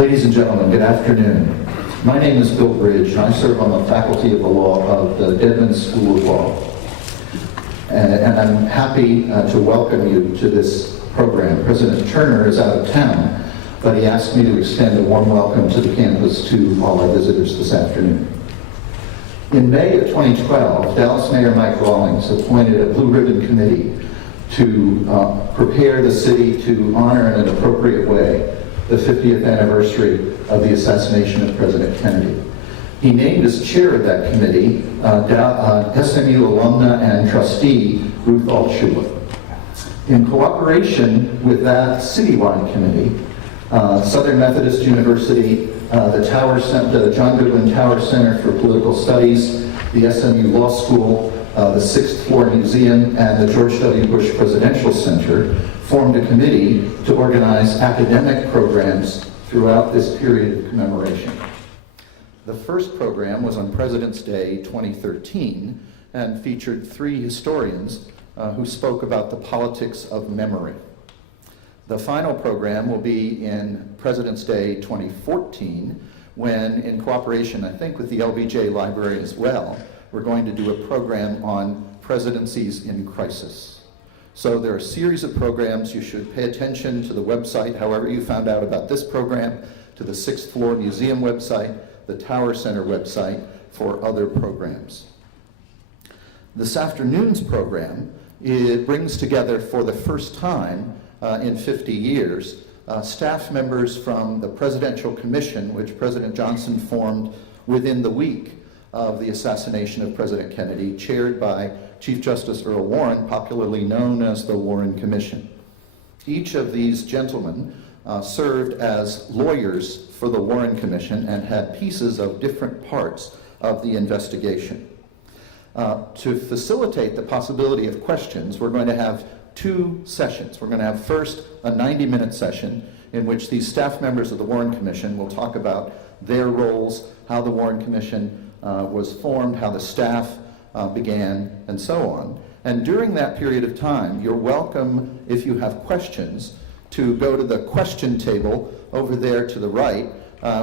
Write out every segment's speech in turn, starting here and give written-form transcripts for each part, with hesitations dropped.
Ladies and gentlemen, good afternoon. My name is Bill Bridge, and I serve on the faculty of the law of the Dedman School of Law. And I'm happy to welcome you to this program. President Turner is out of town, but he asked me to extend a warm welcome to the campus to all our visitors this afternoon. In May of 2012, Dallas Mayor Mike Rawlings appointed a Blue Ribbon Committee to prepare the city to honor in an appropriate way the 50th anniversary of the assassination of President Kennedy. He named as chair of that committee SMU alumna and trustee Ruth Altshuler. In cooperation with that citywide committee, Southern Methodist University, the John Goodwin Tower Center for Political Studies, the SMU Law School, the Sixth Floor Museum, and the George W. Bush Presidential Center formed a committee to organize academic programs throughout this period of commemoration. The first program was on President's Day 2013 and featured 3 historians who spoke about the politics of memory. The final program will be in President's Day 2014 when, in cooperation, I think, with the LBJ Library as well, we're going to do a program on presidencies in crisis. So there are a series of programs. You should pay attention to the website, however you found out about this program, to the Sixth Floor Museum website, the Tower Center website for other programs. This afternoon's program, it brings together for the first time in 50 years staff members from the Presidential Commission, which President Johnson formed within the week of the assassination of President Kennedy, chaired by Chief Justice Earl Warren, popularly known as the Warren Commission. Each of these gentlemen served as lawyers for the Warren Commission and had pieces of different parts of the investigation. To facilitate the possibility of questions, we're going to have 2 sessions. We're going to have first a 90-minute session in which these staff members of the Warren Commission will talk about their roles, how the Warren Commission was formed, how the staff began, and so on. And during that period of time, you're welcome, if you have questions, to go to the question table over there to the right.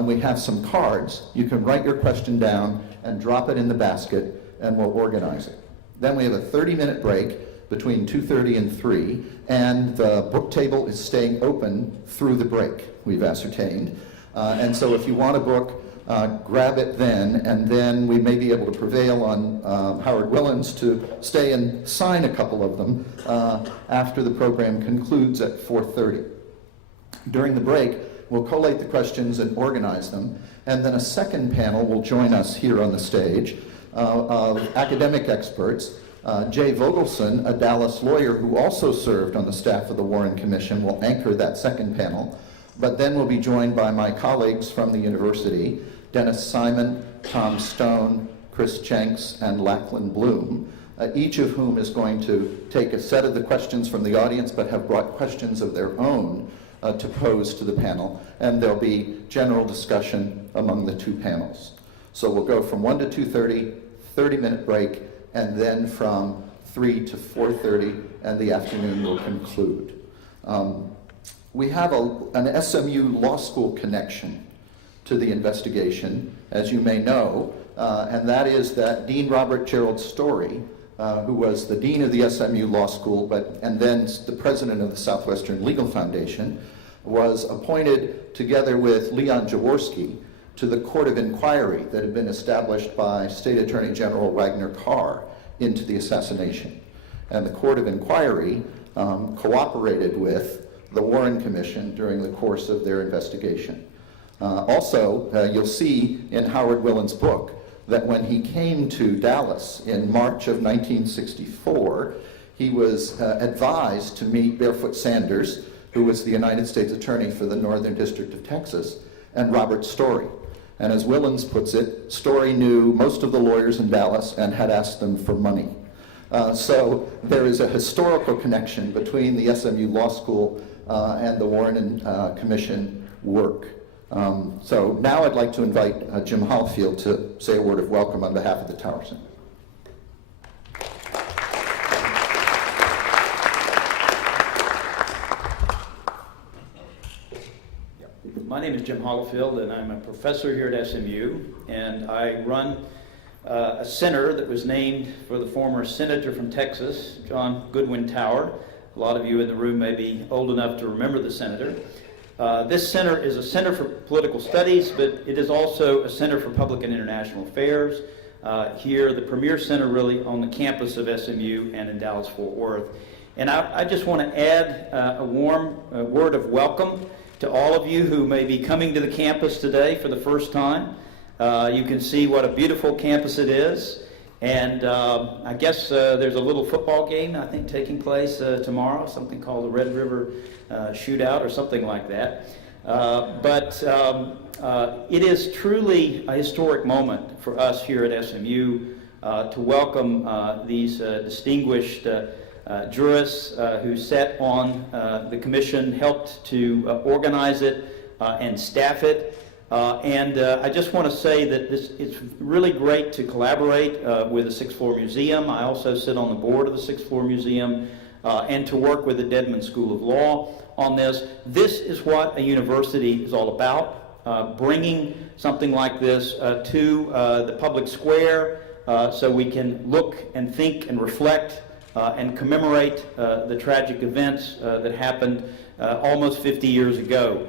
We have some cards. You can write your question down and drop it in the basket, and we'll organize it. Then we have a 30-minute break between 2:30 and 3, and the book table is staying open through the break, we've ascertained. And so if you want a book, grab it then, and then we may be able to prevail on Howard Willens to stay and sign a couple of them after the program concludes at 4:30. During the break, we'll collate the questions and organize them, and then a second panel will join us here on the stage of academic experts. Jay Vogelson, a Dallas lawyer who also served on the staff of the Warren Commission, will anchor that second panel, but then we'll be joined by my colleagues from the university, Dennis Simon, Tom Stone, Chris Jenks, and Lachlan Bloom, each of whom is going to take a set of the questions from the audience but have brought questions of their own to pose to the panel, and there'll be general discussion among the 2 panels. So we'll go from 1 to 2:30, 30-minute break, and then from 3 to 4:30, and the afternoon will conclude. We have an SMU Law School connection to the investigation, as you may know, and that is that Dean Robert Gerald Story, who was the dean of the SMU Law School, and then the president of the Southwestern Legal Foundation, was appointed together with Leon Jaworski to the Court of Inquiry that had been established by State Attorney General Wagner Carr into the assassination. And the Court of Inquiry cooperated with the Warren Commission during the course of their investigation. Also, you'll see in Howard Willens' book that when he came to Dallas in March of 1964, he was advised to meet Barefoot Sanders, who was the United States Attorney for the Northern District of Texas, and Robert Story. And as Willens puts it, Story knew most of the lawyers in Dallas and had asked them for money. So there is a historical connection between the SMU Law School and the Warren Commission work. So now I'd like to invite Jim Holfield to say a word of welcome on behalf of the Tower Center. My name is Jim Hollifield, and I'm a professor here at SMU, and I run a center that was named for the former senator from Texas, John Goodwin Tower. A lot of you in the room may be old enough to remember the senator. This center is a center for political studies, but it is also a center for public and international affairs. Here, the premier center really on the campus of SMU and in Dallas-Fort Worth. And I just want to add a warm word of welcome to all of you who may be coming to the campus today for the first time. You can see what a beautiful campus it is. And I guess there's a little football game, I think, taking place tomorrow, something called the Red River Shootout or something like that. But it is truly a historic moment for us here at SMU to welcome these distinguished jurists who sat on the commission, helped to organize it and staff it. And I just want to say that it's really great to collaborate with the Sixth Floor Museum. I also sit on the board of the Sixth Floor Museum and to work with the Dedman School of Law on this. This is what a university is all about, bringing something like this to the public square so we can look and think and reflect and commemorate the tragic events that happened almost 50 years ago.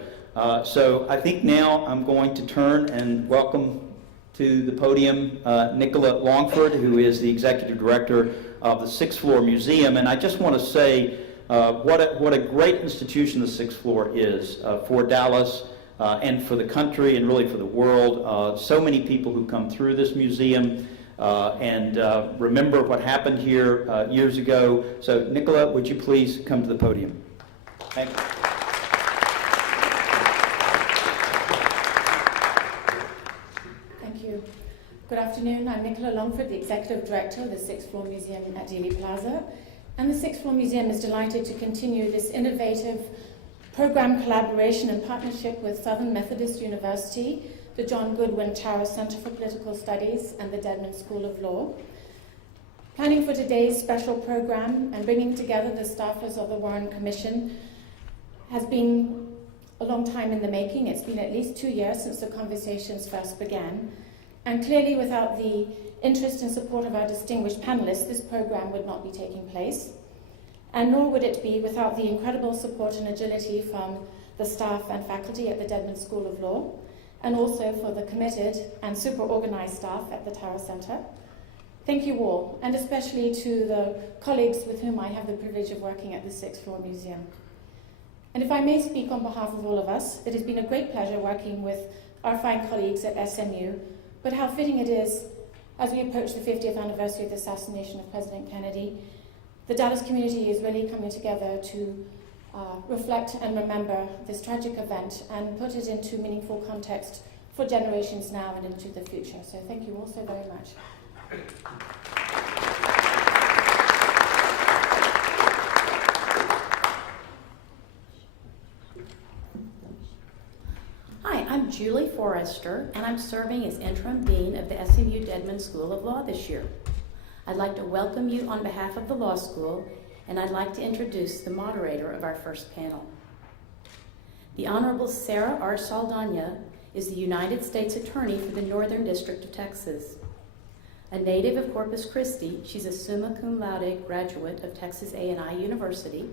So I think now I'm going to turn and welcome to the podium Nicola Longford, who is the Executive Director of the Sixth Floor Museum. And I just want to say what a great institution the Sixth Floor is for Dallas and for the country and really for the world. So many people who come through this museum and remember what happened here years ago. So Nicola, would you please come to the podium? Thank you. Thank you. Good afternoon. I'm Nicola Longford, the Executive Director of the Sixth Floor Museum at Dealey Plaza. And the Sixth Floor Museum is delighted to continue this innovative program collaboration and partnership with Southern Methodist University, the John Goodwin Tower Center for Political Studies, and the Dedman School of Law. Planning for today's special program and bringing together the staffers of the Warren Commission has been a long time in the making. It's been at least 2 years since the conversations first began. And clearly, without the interest and support of our distinguished panelists, this program would not be taking place. And nor would it be without the incredible support and agility from the staff and faculty at the Dedman School of Law, and also for the committed and super organized staff at the Tower Center. Thank you all, and especially to the colleagues with whom I have the privilege of working at the Sixth Floor Museum. And if I may speak on behalf of all of us, it has been a great pleasure working with our fine colleagues at SMU, but how fitting it is, as we approach the 50th anniversary of the assassination of President Kennedy, the Dallas community is really coming together to reflect and remember this tragic event and put it into meaningful context for generations now and into the future. So thank you all so very much. Hi, I'm Julie Forrester, and I'm serving as interim dean of the SMU Dedman School of Law this year. I'd like to welcome you on behalf of the law school, and I'd like to introduce the moderator of our first panel. The Honorable Sarah R. Saldana is the United States Attorney for the Northern District of Texas. A native of Corpus Christi, she's a summa cum laude graduate of Texas A&I University.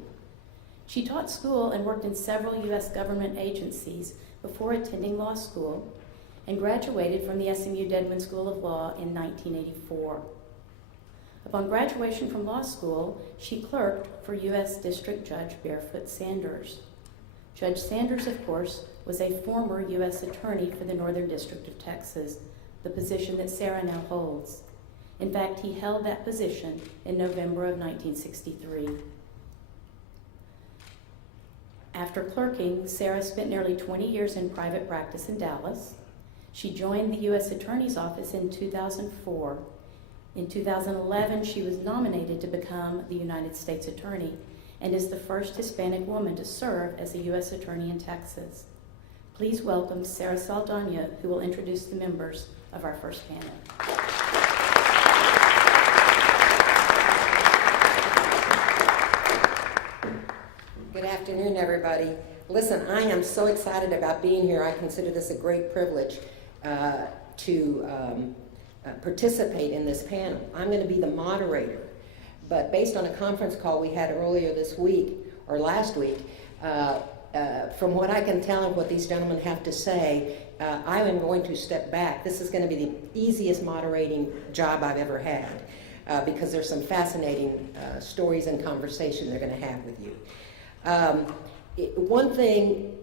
She taught school and worked in several U.S. government agencies before attending law school, and graduated from the SMU Dedman School of Law in 1984. Upon graduation from law school, she clerked for U.S. District Judge Barefoot Sanders. Judge Sanders, of course, was a former U.S. Attorney for the Northern District of Texas, the position that Sarah now holds. In fact, he held that position in November of 1963. After clerking, Sarah spent nearly 20 years in private practice in Dallas. She joined the U.S. Attorney's Office in 2004. In 2011, she was nominated to become the United States Attorney and is the first Hispanic woman to serve as a U.S. Attorney in Texas. Please welcome Sarah Saldana, who will introduce the members of our first panel. Good afternoon, everybody. Listen, I am so excited about being here. I consider this a great privilege to participate in this panel. I'm going to be the moderator, but based on a conference call we had earlier this week, or last week, from what I can tell and what these gentlemen have to say, I am going to step back. This is going to be the easiest moderating job I've ever had because there's some fascinating stories and conversation they're going to have with you. One thing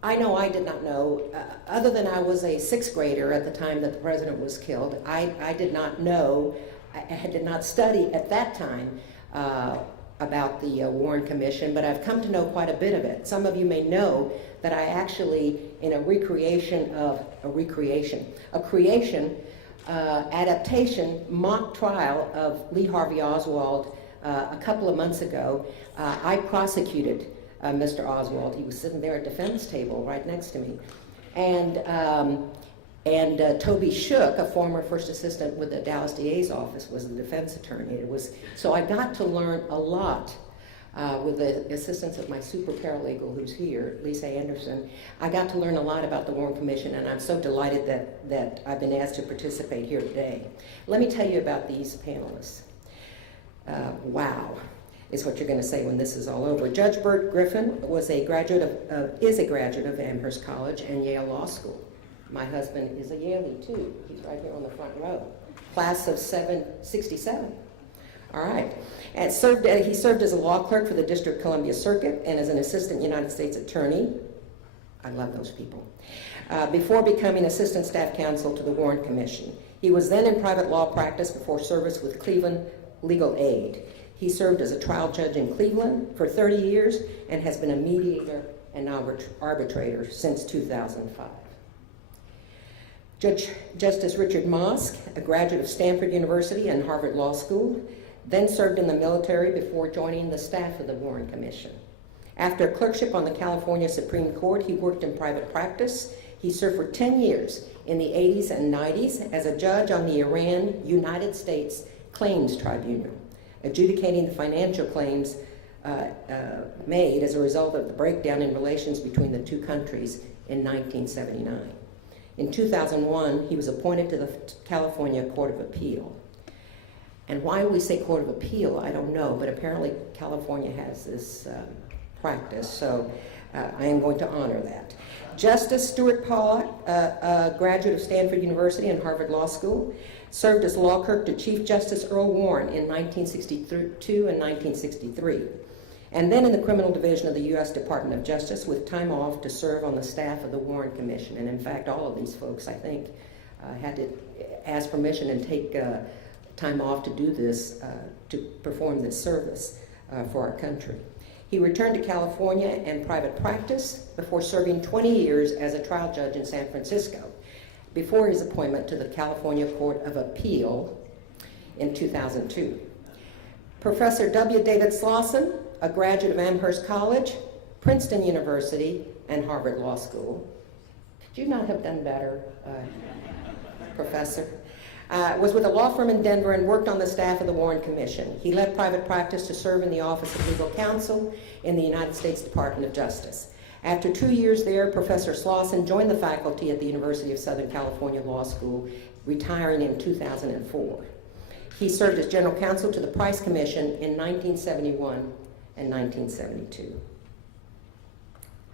I know I did not know, other than I was a sixth grader at the time that the president was killed, I did not know, I did not study at that time about the Warren Commission, but I've come to know quite a bit of it. Some of you may know that I actually, in a adaptation, mock trial of Lee Harvey Oswald a couple of months ago, I prosecuted Mr. Oswald. He was sitting there at the defense table right next to me. And Toby Shook, a former first assistant with the Dallas DA's office, was the defense attorney. So I got to learn a lot with the assistance of my super paralegal who's here, Lisa Anderson. I got to learn a lot about the Warren Commission, and I'm so delighted that I've been asked to participate here today. Let me tell you about these panelists. Wow, is what you're going to say when this is all over. Judge Bert Griffin is a graduate of Amherst College and Yale Law School. My husband is a Yalie too. He's right here on the front row. Class of 67. All right. And he served as a law clerk for the District of Columbia Circuit and as an assistant United States attorney. I love those people. Before becoming assistant staff counsel to the Warren Commission. He was then in private law practice before service with Cleveland Legal Aid. He served as a trial judge in Cleveland for 30 years and has been a mediator and arbitrator since 2005. Justice Richard Mosk, a graduate of Stanford University and Harvard Law School, then served in the military before joining the staff of the Warren Commission. After a clerkship on the California Supreme Court, he worked in private practice. He served for 10 years in the 80s and 90s as a judge on the Iran United States Claims Tribunal, adjudicating the financial claims made as a result of the breakdown in relations between the two countries in 1979. In 2001, he was appointed to the California Court of Appeal. And why we say Court of Appeal, I don't know, but apparently California has this practice, so I am going to honor that. Justice Stuart Pollock, a graduate of Stanford University and Harvard Law School, served as law clerk to Chief Justice Earl Warren in 1962 and 1963, and then in the criminal division of the U.S. Department of Justice with time off to serve on the staff of the Warren Commission. And in fact, all of these folks, I think, had to ask permission and take time off to do this, to perform this service for our country. He returned to California and private practice before serving 20 years as a trial judge in San Francisco before his appointment to the California Court of Appeal in 2002. Professor W. David Slauson, a graduate of Amherst College, Princeton University, and Harvard Law School. Could you not have done better, Professor? Was with a law firm in Denver and worked on the staff of the Warren Commission. He left private practice to serve in the Office of Legal Counsel in the United States Department of Justice. After 2 years there, Professor Slauson joined the faculty at the University of Southern California Law School, retiring in 2004. He served as general counsel to the Price Commission in 1971 and 1972.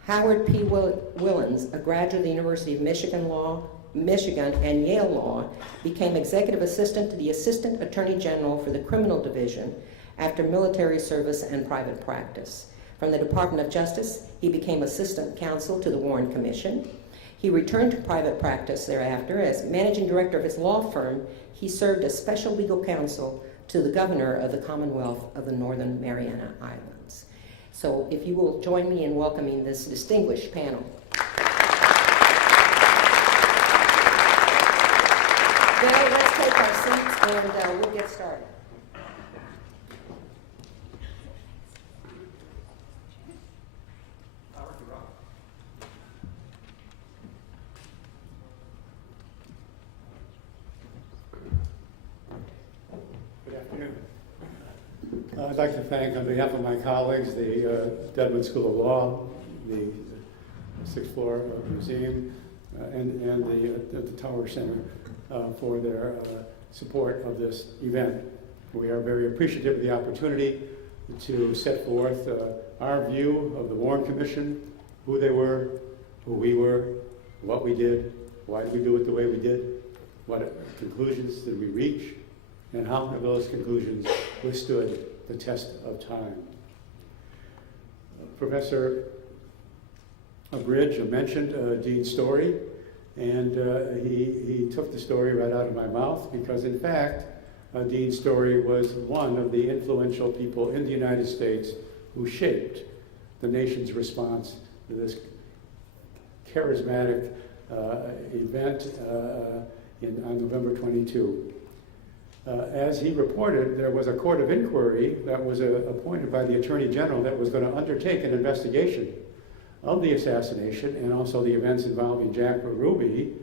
Howard P. Willens, a graduate of the University of Michigan and Yale Law, became executive assistant to the Assistant Attorney General for the Criminal Division after military service and private practice. From the Department of Justice, he became assistant counsel to the Warren Commission. He returned to private practice thereafter. As managing director of his law firm, he served as special legal counsel to the governor of the Commonwealth of the Northern Mariana Islands. So if you will join me in welcoming this distinguished panel. Well, let's take our seats and we'll get started. Good afternoon. I'd like to thank, on behalf of my colleagues, the Dedman School of Law, the sixth floor museum and the Tower Center for their support of this event. We are very appreciative of the opportunity to set forth our view of the Warren Commission, who they were, who we were, what we did, why did we do it the way we did, what conclusions did we reach, and how have those conclusions withstood the test of time. Professor Bridge mentioned Dean Story, and he took the story right out of my mouth because, in fact, Dean Story was one of the influential people in the United States who shaped the nation's response to this charismatic event on November 22. As he reported, there was a court of inquiry that was appointed by the Attorney General that was going to undertake an investigation of the assassination and also the events involving Jack Ruby,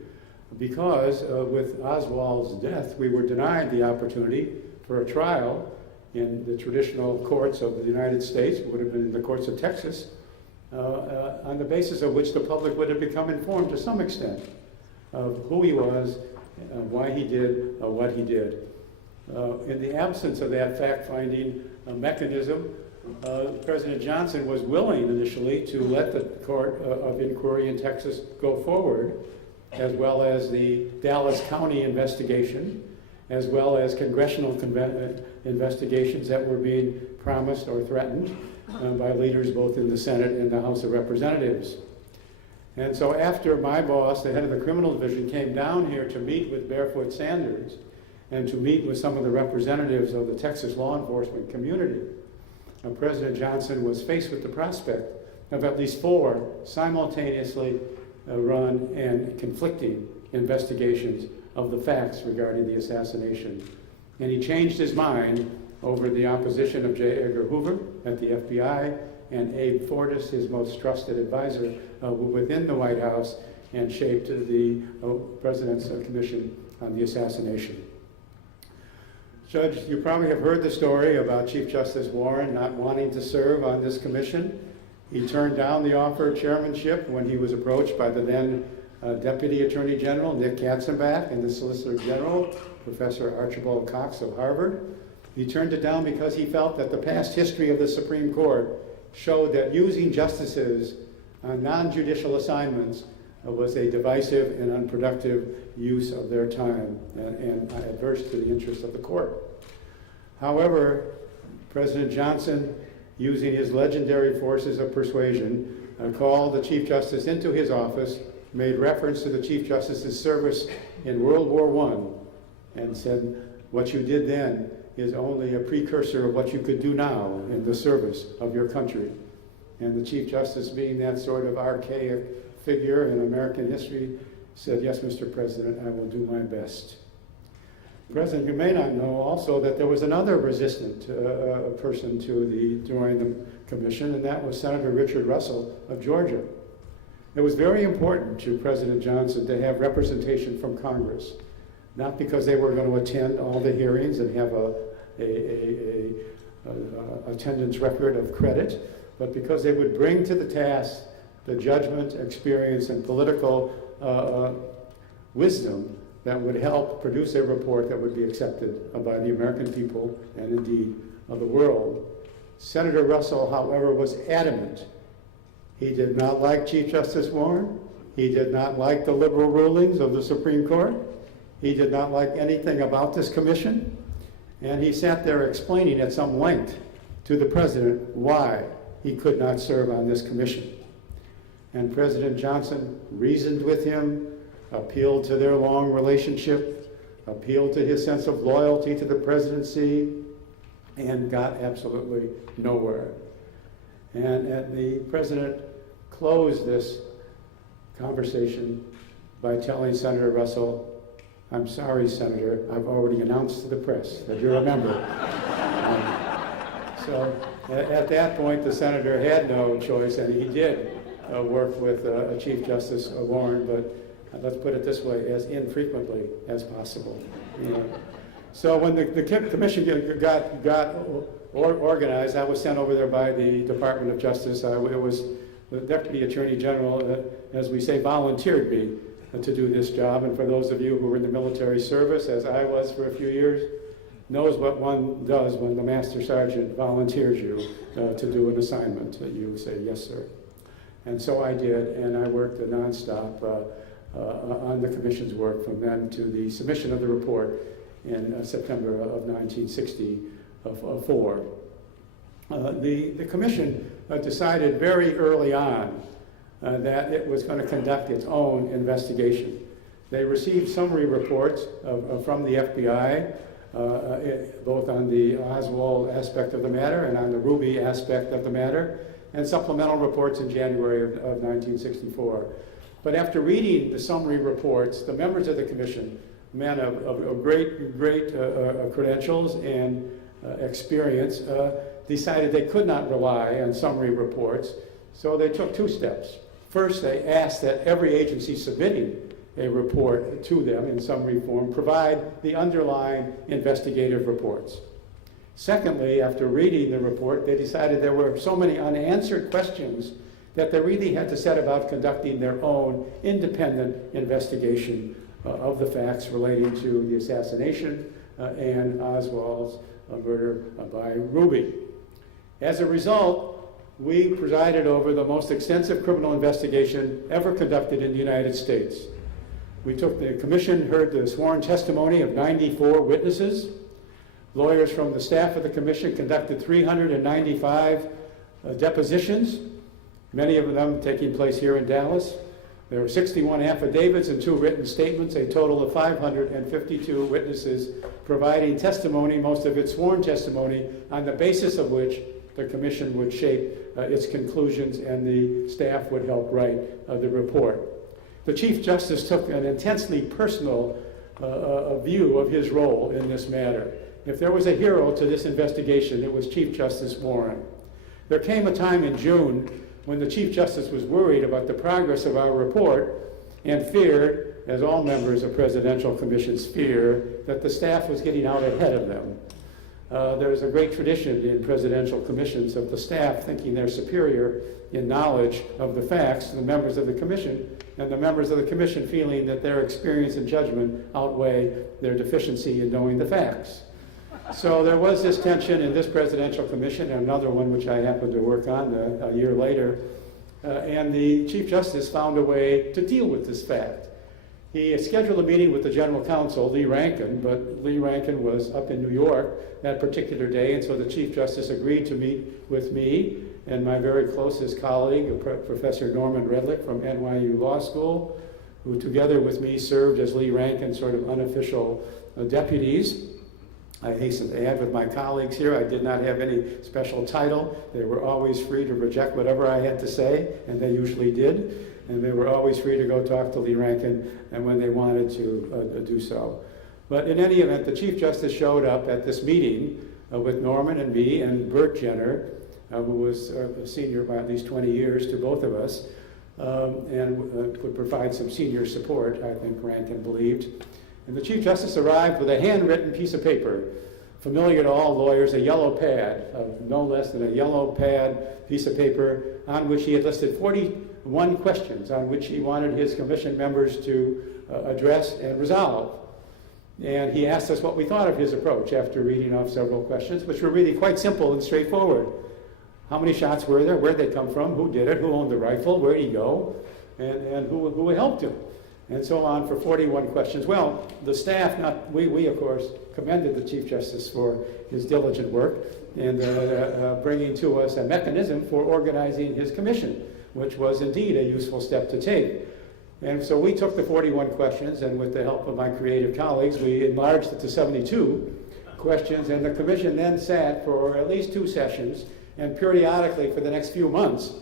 because with Oswald's death, we were denied the opportunity for a trial in the traditional courts of the United States, would have been in the courts of Texas, on the basis of which the public would have become informed to some extent of who he was, why he did what he did. In the absence of that fact-finding mechanism, President Johnson was willing initially to let the court of inquiry in Texas go forward, as well as the Dallas County investigation, as well as congressional investigations that were being promised or threatened by leaders both in the Senate and the House of Representatives. And so after my boss, the head of the criminal division, came down here to meet with Barefoot Sanders and to meet with some of the representatives of the Texas law enforcement community, President Johnson was faced with the prospect of at least 4 simultaneously run and conflicting investigations of the facts regarding the assassination. And he changed his mind over the opposition of J. Edgar Hoover at the FBI and Abe Fortas, his most trusted advisor within the White House, and shaped the President's Commission on the assassination. Judge, you probably have heard the story about Chief Justice Warren not wanting to serve on this commission. He turned down the offer of chairmanship when he was approached by the then Deputy Attorney General, Nick Katzenbach, and the Solicitor General, Professor Archibald Cox of Harvard. He turned it down because he felt that the past history of the Supreme Court showed that using justices on non-judicial assignments was a divisive and unproductive use of their time and adverse to the interests of the court. However, President Johnson, using his legendary forces of persuasion, called the Chief Justice into his office, made reference to the Chief Justice's service in World War I, and said, what you did then is only a precursor of what you could do now in the service of your country. And the Chief Justice, being that sort of archaic figure in American history, said, yes, Mr. President, I will do my best. President, you may not know also that there was another resistant person to join the commission, and that was Senator Richard Russell of Georgia. It was very important to President Johnson to have representation from Congress, not because they were going to attend all the hearings and have a attendance record of credit, but because they would bring to the task the judgment, experience, and political wisdom that would help produce a report that would be accepted by the American people and indeed of the world. Senator Russell, however, was adamant. He did not like Chief Justice Warren. He did not like the liberal rulings of the Supreme Court. He did not like anything about this commission. And he sat there explaining at some length to the president why he could not serve on this commission. And President Johnson reasoned with him, appealed to their long relationship, appealed to his sense of loyalty to the presidency, and got absolutely nowhere. And the president closed this conversation by telling Senator Russell, I'm sorry, Senator, I've already announced to the press that you're a member. So at that point, the senator had no choice, and he did work with Chief Justice Warren, but let's put it this way, as infrequently as possible. You know. So when the commission got organized, I was sent over there by the Department of Justice. It was the Deputy Attorney General, as we say, volunteered me to do this job. And for those of you who were in the military service, as I was for a few years, knows what one does when the Master Sergeant volunteers you to do an assignment. You say, yes, sir. And so I did, and I worked nonstop on the Commission's work from then to the submission of the report in September of 1964. The Commission decided very early on that it was going to conduct its own investigation. They received summary reports from the FBI, both on the Oswald aspect of the matter and on the Ruby aspect of the matter, and supplemental reports in January of 1964. But after reading the summary reports, the members of the Commission, men of great credentials and experience, decided they could not rely on summary reports, so they took two steps. First, they asked that every agency submitting a report to them in summary form provide the underlying investigative reports. Secondly, after reading the report, they decided there were so many unanswered questions that they really had to set about conducting their own independent investigation of the facts relating to the assassination and Oswald's murder by Ruby. As a result, we presided over the most extensive criminal investigation ever conducted in the United States. The Commission heard the sworn testimony of 94 witnesses. Lawyers from the staff of the Commission conducted 395 depositions, many of them taking place here in Dallas. There were 61 affidavits and 2 written statements, a total of 552 witnesses providing testimony, most of it sworn testimony, on the basis of which the Commission would shape its conclusions and the staff would help write the report. The Chief Justice took an intensely personal view of his role in this matter. If there was a hero to this investigation, it was Chief Justice Warren. There came a time in June when the Chief Justice was worried about the progress of our report and feared, as all members of presidential commissions fear, that the staff was getting out ahead of them. There's a great tradition in presidential commissions of the staff thinking they're superior in knowledge of the facts to the members of the commission, and the members of the commission feeling that their experience and judgment outweigh their deficiency in knowing the facts. So there was this tension in this presidential commission, and another one which I happened to work on a year later, and the Chief Justice found a way to deal with this fact. He scheduled a meeting with the General Counsel, Lee Rankin, but Lee Rankin was up in New York that particular day, and so the Chief Justice agreed to meet with me and my very closest colleague, Professor Norman Redlich from NYU Law School, who together with me served as Lee Rankin's sort of unofficial deputies. I hasten to add with my colleagues here, I did not have any special title. They were always free to reject whatever I had to say, and they usually did. And they were always free to go talk to Lee Rankin and when they wanted to do so. But in any event, the Chief Justice showed up at this meeting with Norman and me and Bert Jenner, who was a senior by at least 20 years to both of us, and could provide some senior support, I think Rankin believed. And the Chief Justice arrived with a handwritten piece of paper, familiar to all lawyers, a yellow pad, no less than a yellow pad piece of paper on which he had listed 41 questions on which he wanted his commission members to address and resolve. And he asked us what we thought of his approach after reading off several questions, which were really quite simple and straightforward. How many shots were there? Where'd they come from? Who did it? Who owned the rifle? Where'd he go? And who helped him? And so on for 41 questions. Well, the staff, we of course, commended the Chief Justice for his diligent work in bringing to us a mechanism for organizing his commission, which was indeed a useful step to take. And so we took the 41 questions, and with the help of my creative colleagues, we enlarged it to 72 questions, and the commission then sat for at least 2 sessions, and periodically for the next few months,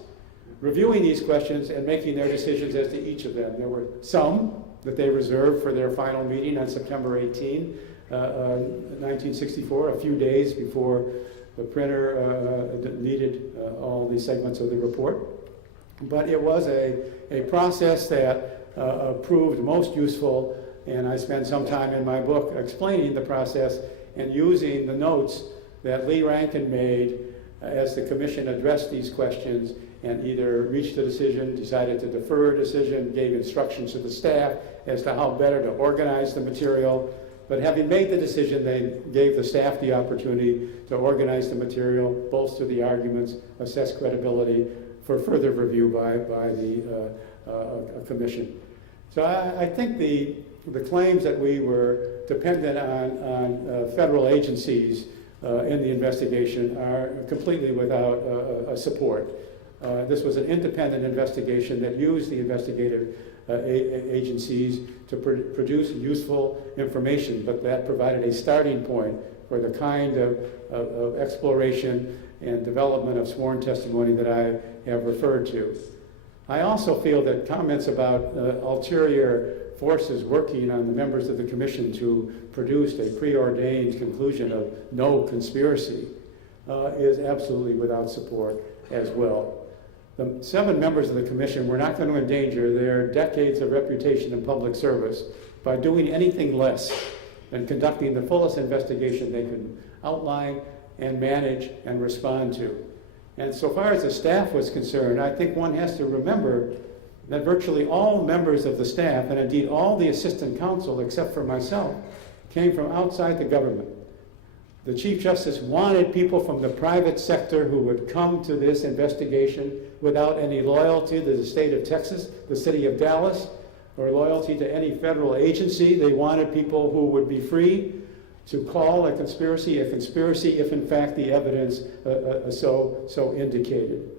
reviewing these questions and making their decisions as to each of them. There were some that they reserved for their final meeting on September 18, 1964, a few days before the printer needed all the segments of the report. But it was a process that proved most useful, and I spend some time in my book explaining the process and using the notes that Lee Rankin made as the commission addressed these questions and either reached a decision, decided to defer a decision, gave instructions to the staff as to how better to organize the material. But having made the decision, they gave the staff the opportunity to organize the material, bolster the arguments, assess credibility for further review by the commission. So I think the claims that we were dependent on federal agencies in the investigation are completely without support. This was an independent investigation that used the investigative agencies to produce useful information, but that provided a starting point for the kind of exploration and development of sworn testimony that I have referred to. I also feel that comments about ulterior forces working on the members of the commission to produce a preordained conclusion of no conspiracy is absolutely without support as well. The 7 members of the commission were not going to endanger their decades of reputation in public service by doing anything less than conducting the fullest investigation they could outline and manage and respond to. And so far as the staff was concerned, I think one has to remember that virtually all members of the staff, and indeed all the assistant counsel except for myself, came from outside the government. The Chief Justice wanted people from the private sector who would come to this investigation without any loyalty to the state of Texas, the city of Dallas, or loyalty to any federal agency. They wanted people who would be free to call a conspiracy if in fact the evidence so indicated.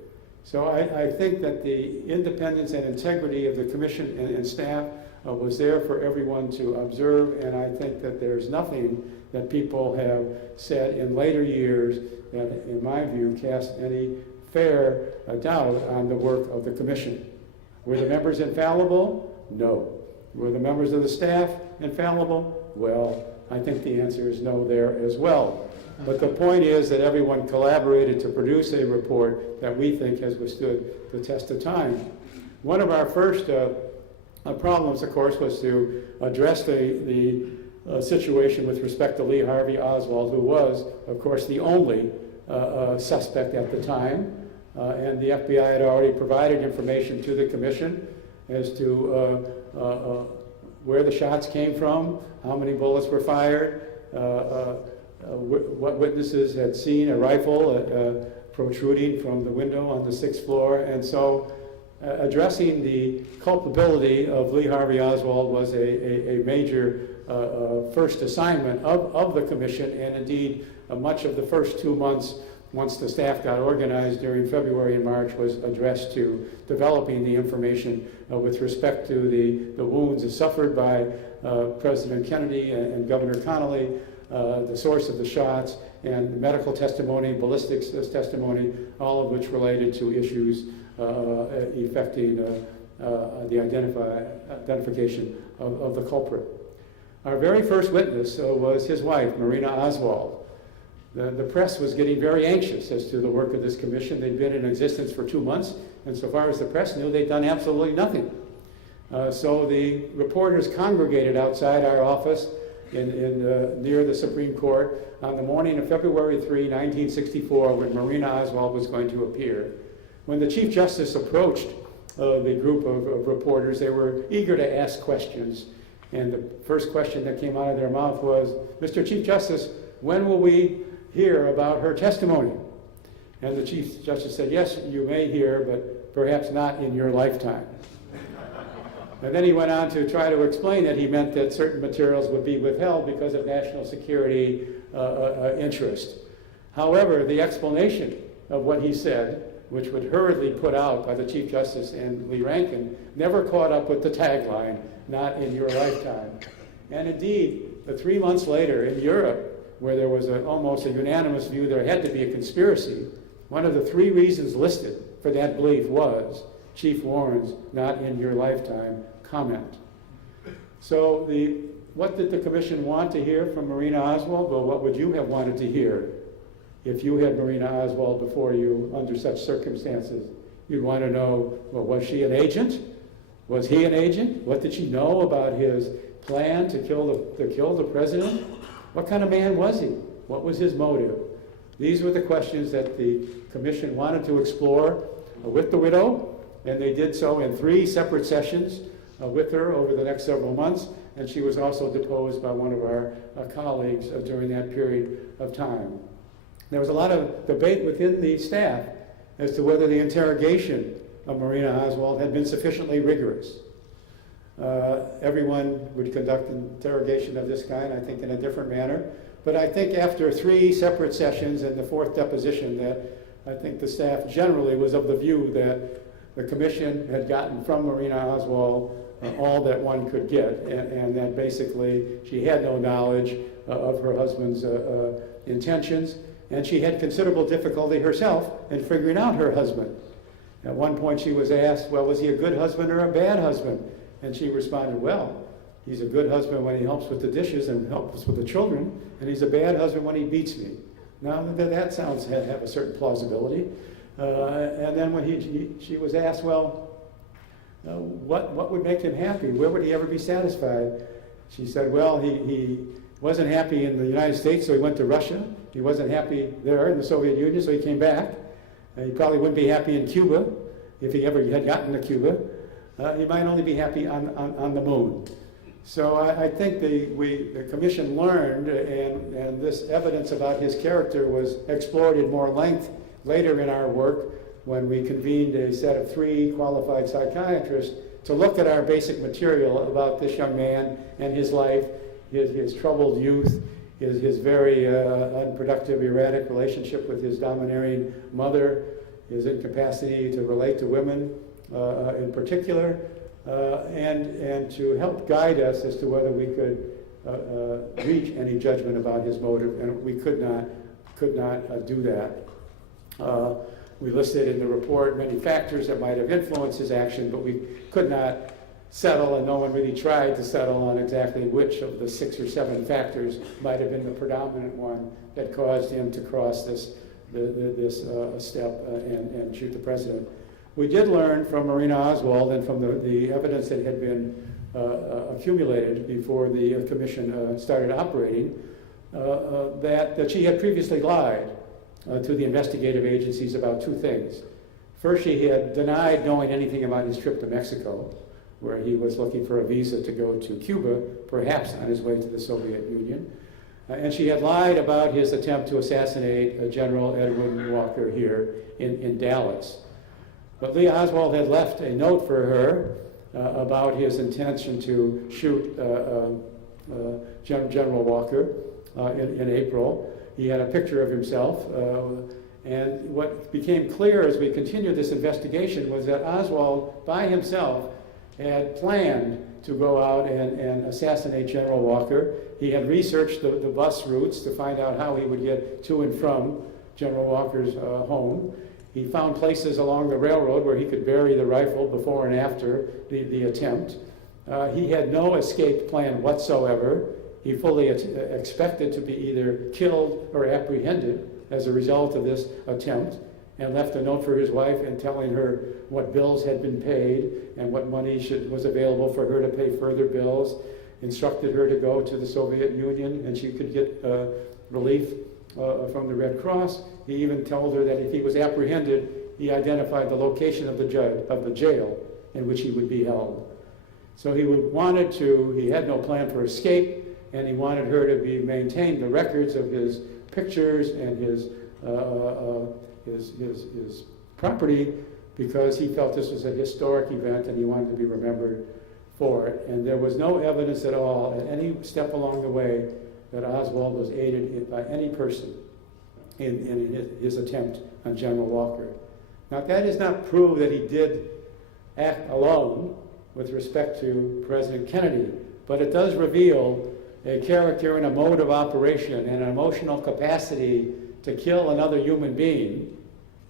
So I think that the independence and integrity of the commission and staff was there for everyone to observe, and I think that there's nothing that people have said in later years that, in my view, cast any fair doubt on the work of the commission. Were the members infallible? No. Were the members of the staff infallible? Well, I think the answer is no there as well. But the point is that everyone collaborated to produce a report that we think has withstood the test of time. One of our first problems, of course, was to address the situation with respect to Lee Harvey Oswald, who was, of course, the only suspect at the time. And the FBI had already provided information to the commission as to where the shots came from, how many bullets were fired, what witnesses had seen a rifle protruding from the window on the 6th floor. And so addressing the culpability of Lee Harvey Oswald was a major first assignment of the commission, and indeed much of the first 2 months, once the staff got organized during February and March, was addressed to developing the information with respect to the wounds suffered by President Kennedy and Governor Connolly, the source of the shots, and medical testimony, ballistics testimony, all of which related to issues affecting the identification of the culprit. Our very first witness was his wife, Marina Oswald. The press was getting very anxious as to the work of this commission. They'd been in existence for 2 months, and so far as the press knew, they'd done absolutely nothing. So the reporters congregated outside our office near the Supreme Court on the morning of February 3, 1964, when Marina Oswald was going to appear. When the Chief Justice approached the group of reporters, they were eager to ask questions. And the first question that came out of their mouth was, "Mr. Chief Justice, when will we hear about her testimony?" And the Chief Justice said, "Yes, you may hear, but perhaps not in your lifetime." And then he went on to try to explain that he meant that certain materials would be withheld because of national security interest. However, the explanation of what he said, which was hurriedly put out by the Chief Justice and Lee Rankin, never caught up with the tagline, "Not in your lifetime." And indeed, 3 months later in Europe, where there was almost a unanimous view there had to be a conspiracy, one of the 3 reasons listed for that belief was Chief Warren's "not in your lifetime" comment. So what did the commission want to hear from Marina Oswald? Well, what would you have wanted to hear if you had Marina Oswald before you under such circumstances? You'd want to know, well, was she an agent? Was he an agent? What did she know about his plan to kill the president? What kind of man was he? What was his motive? These were the questions that the commission wanted to explore. with the widow, and they did so in 3 separate sessions with her over the next several months, and she was also deposed by one of our colleagues during that period of time. There was a lot of debate within the staff as to whether the interrogation of Marina Oswald had been sufficiently rigorous. Everyone would conduct an interrogation of this kind, I think, in a different manner. But I think after 3 separate sessions and the 4th deposition, that I think the staff generally was of the view that the commission had gotten from Marina Oswald all that one could get, and that basically she had no knowledge of her husband's intentions, and she had considerable difficulty herself in figuring out her husband. At one point she was asked, well, was he a good husband or a bad husband? And she responded, well, he's a good husband when he helps with the dishes and helps with the children, and he's a bad husband when he beats me. Now, that sounds have a certain plausibility. And then when she was asked, well, what would make him happy? Where would he ever be satisfied? She said, well, he wasn't happy in the United States, so he went to Russia. He wasn't happy there in the Soviet Union, so he came back. He probably wouldn't be happy in Cuba, if he ever had gotten to Cuba. He might only be happy on the moon. So I think the commission learned, and this evidence about his character was explored in more length later in our work when we convened a set of 3 qualified psychiatrists to look at our basic material about this young man and his life, his troubled youth, his very unproductive, erratic relationship with his domineering mother, his incapacity to relate to women in particular, and to help guide us as to whether we could reach any judgment about his motive, and we could not do that. We listed in the report many factors that might have influenced his action, but we could not settle, and no one really tried to settle on exactly which of the 6 or 7 factors might have been the predominant one that caused him to cross this step and shoot the president. We did learn from Marina Oswald and from the evidence that had been accumulated before the commission started operating that she had previously lied to the investigative agencies about 2 things. First, she had denied knowing anything about his trip to Mexico, where he was looking for a visa to go to Cuba, perhaps on his way to the Soviet Union. And she had lied about his attempt to assassinate General Edwin Walker here in Dallas. But Lee Oswald had left a note for her about his intention to shoot General Walker in April. He had a picture of himself, and what became clear as we continued this investigation was that Oswald, by himself, had planned to go out and assassinate General Walker. He had researched the bus routes to find out how he would get to and from General Walker's home. He found places along the railroad where he could bury the rifle before and after the attempt. He had no escape plan whatsoever. He fully expected to be either killed or apprehended as a result of this attempt, and left a note for his wife and telling her what bills had been paid and what money was available for her to pay further bills, instructed her to go to the Soviet Union and she could get relief from the Red Cross. He even told her that if he was apprehended, he identified the location of the jail in which he would be held. So he had no plan for escape, and he wanted her to maintain the records of his pictures and his property, because he felt this was a historic event and he wanted to be remembered for it. And there was no evidence at all at any step along the way that Oswald was aided by any person in his attempt on General Walker. Now, that does not prove that he did act alone with respect to President Kennedy, but it does reveal a character and a mode of operation and an emotional capacity to kill another human being,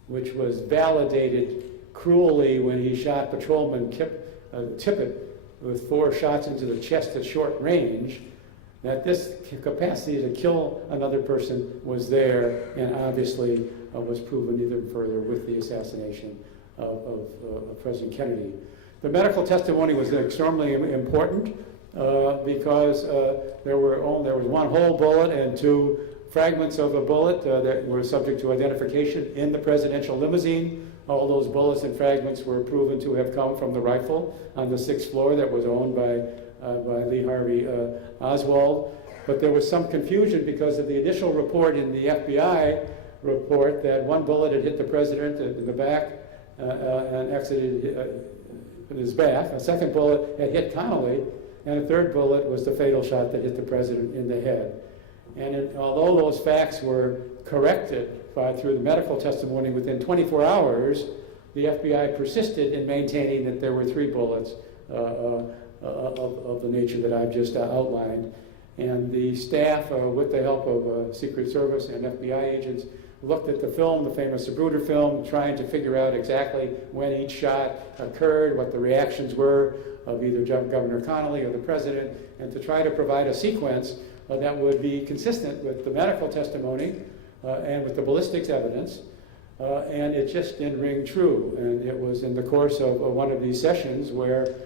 which was validated cruelly when he shot Patrolman Tippett with 4 shots into the chest at short range, that this capacity to kill another person was there, and obviously was proven even further with the assassination of President Kennedy. The medical testimony was extremely important because there was 1 whole bullet and 2 fragments of a bullet that were subject to identification in the presidential limousine All those bullets and fragments were proven to have come from the rifle on the 6th floor that was owned by Lee Harvey Oswald. But there was some confusion because of the initial report in the FBI report that one bullet had hit the president in the back and exited in his back. A second bullet had hit Connally, and a third bullet was the fatal shot that hit the president in the head. And although those facts were corrected through the medical testimony within 24 hours, the FBI persisted in maintaining that there were 3 bullets of the nature that I've just outlined. And the staff, with the help of Secret Service and FBI agents, looked at the film, the famous Zapruder film, trying to figure out exactly when each shot occurred, what the reactions were of either Governor Connally or the president, and to try to provide a sequence that would be consistent with the medical testimony and with the ballistics evidence. And it just didn't ring true. And it was in the course of one of these sessions where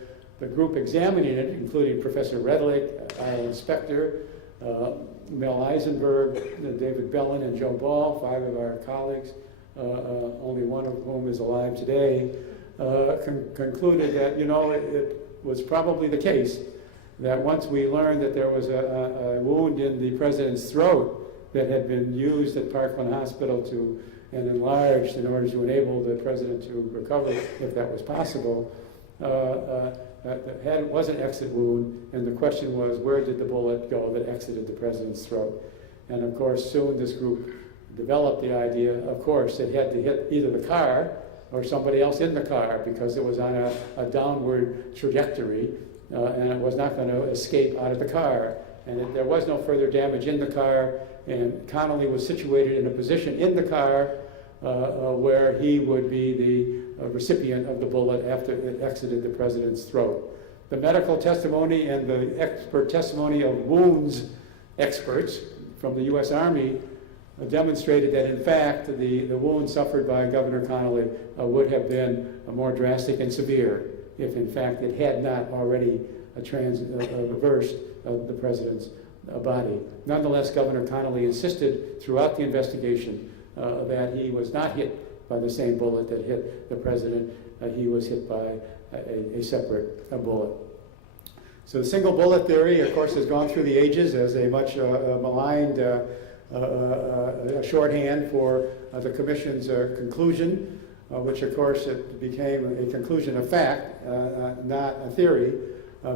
the group examining it, including Professor Redlich, Alan Spector, Mel Eisenberg, David Bellin, and Joe Ball, 5 of our colleagues, only one of whom is alive today, concluded that, it was probably the case that once we learned that there was a wound in the president's throat that had been used at Parkland Hospital and enlarged in order to enable the president to recover, if that was possible, that the head was an exit wound, and the question was, where did the bullet go that exited the president's throat? And of course, soon this group developed the idea, of course, it had to hit either the car or somebody else in the car, because it was on a downward trajectory, and it was not going to escape out of the car. And there was no further damage in the car, and Connally was situated in a position in the car where he would be the recipient of the bullet after it exited the president's throat. The medical testimony and the expert testimony of wounds experts from the U.S. Army demonstrated that, in fact, the wound suffered by Governor Connally would have been more drastic and severe if, in fact, it had not already reversed the president's body. Nonetheless, Governor Connally insisted throughout the investigation that he was not hit by the same bullet that hit the president. He was hit by a separate bullet. So the single bullet theory, of course, has gone through the ages as a much maligned shorthand for the commission's conclusion, which, of course, it became a conclusion of fact, not a theory,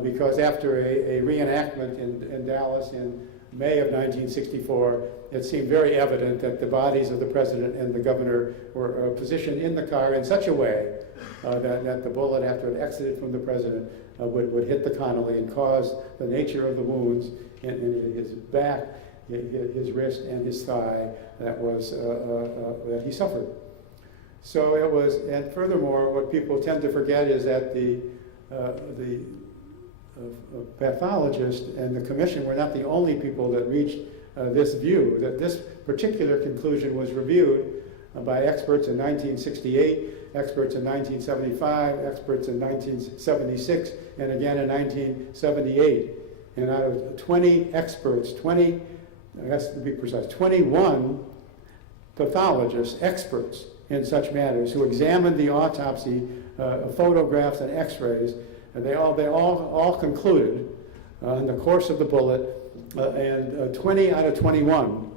because after a reenactment in Dallas in May of 1964, it seemed very evident that the bodies of the president and the governor were positioned in the car in such a way that the bullet, after it exited from the president, would hit the Connally and cause the nature of the wounds in his back, his wrist, and his thigh that he suffered. So it was, and furthermore, what people tend to forget is that the pathologist and the commission were not the only people that reached this view, that this particular conclusion was reviewed by experts in 1968, experts in 1975, experts in 1976, and again in 1978. And out of 20 experts, 20, I guess to be precise, 21 pathologists, experts in such matters, who examined the autopsy photographs and x-rays, and they all concluded in the course of the bullet, and 20 out of 21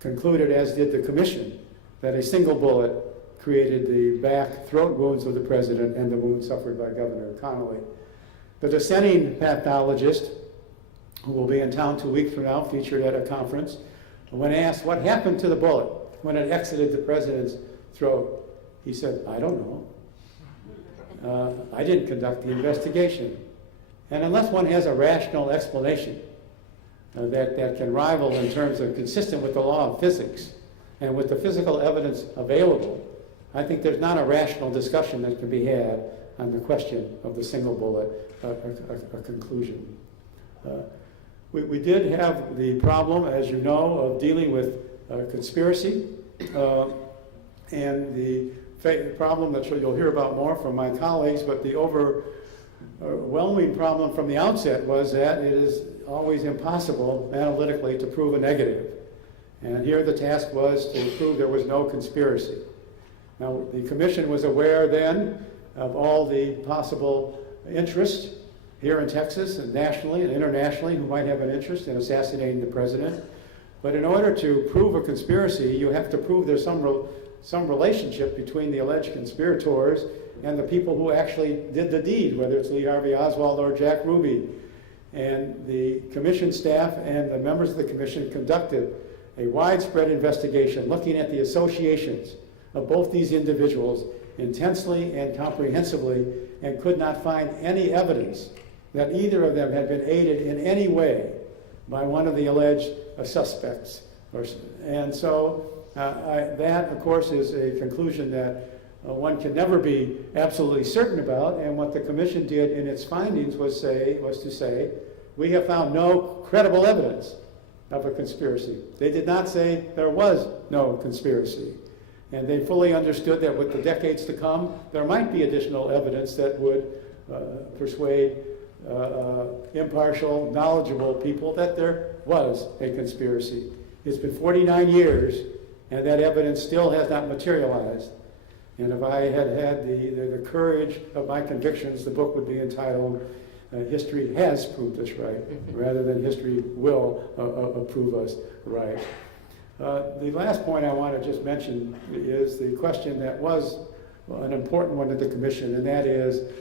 concluded, as did the commission, that a single bullet created the back throat wounds of the president and the wounds suffered by Governor Connally. The dissenting pathologist, who will be in town 2 weeks from now, featured at a conference, when asked what happened to the bullet when it exited the president's throat, he said, "I don't know. I didn't conduct the investigation." And unless one has a rational explanation that can rival in terms of consistent with the law of physics and with the physical evidence available, I think there's not a rational discussion that can be had on the question of the single bullet, a conclusion. We did have the problem, as you know, of dealing with conspiracy, and the problem that you'll hear about more from my colleagues, but the overwhelming problem from the outset was that it is always impossible analytically to prove a negative. And here the task was to prove there was no conspiracy. Now, the commission was aware then of all the possible interest here in Texas and nationally and internationally who might have an interest in assassinating the president. But in order to prove a conspiracy, you have to prove there's some relationship between the alleged conspirators and the people who actually did the deed, whether it's Lee Harvey Oswald or Jack Ruby. And the commission staff and the members of the commission conducted a widespread investigation looking at the associations of both these individuals intensely and comprehensively, and could not find any evidence that either of them had been aided in any way by one of the alleged suspects. And so that, of course, is a conclusion that one can never be absolutely certain about. And what the commission did in its findings was to say, we have found no credible evidence of a conspiracy. They did not say there was no conspiracy. And they fully understood that with the decades to come, there might be additional evidence that would persuade impartial, knowledgeable people that there was a conspiracy. It's been 49 years, and that evidence still has not materialized. And if I had had the courage of my convictions, the book would be entitled History Has Proved Us Right, rather than History Will Prove Us Right. The last point I want to just mention is the question that was an important one to the commission, and that is,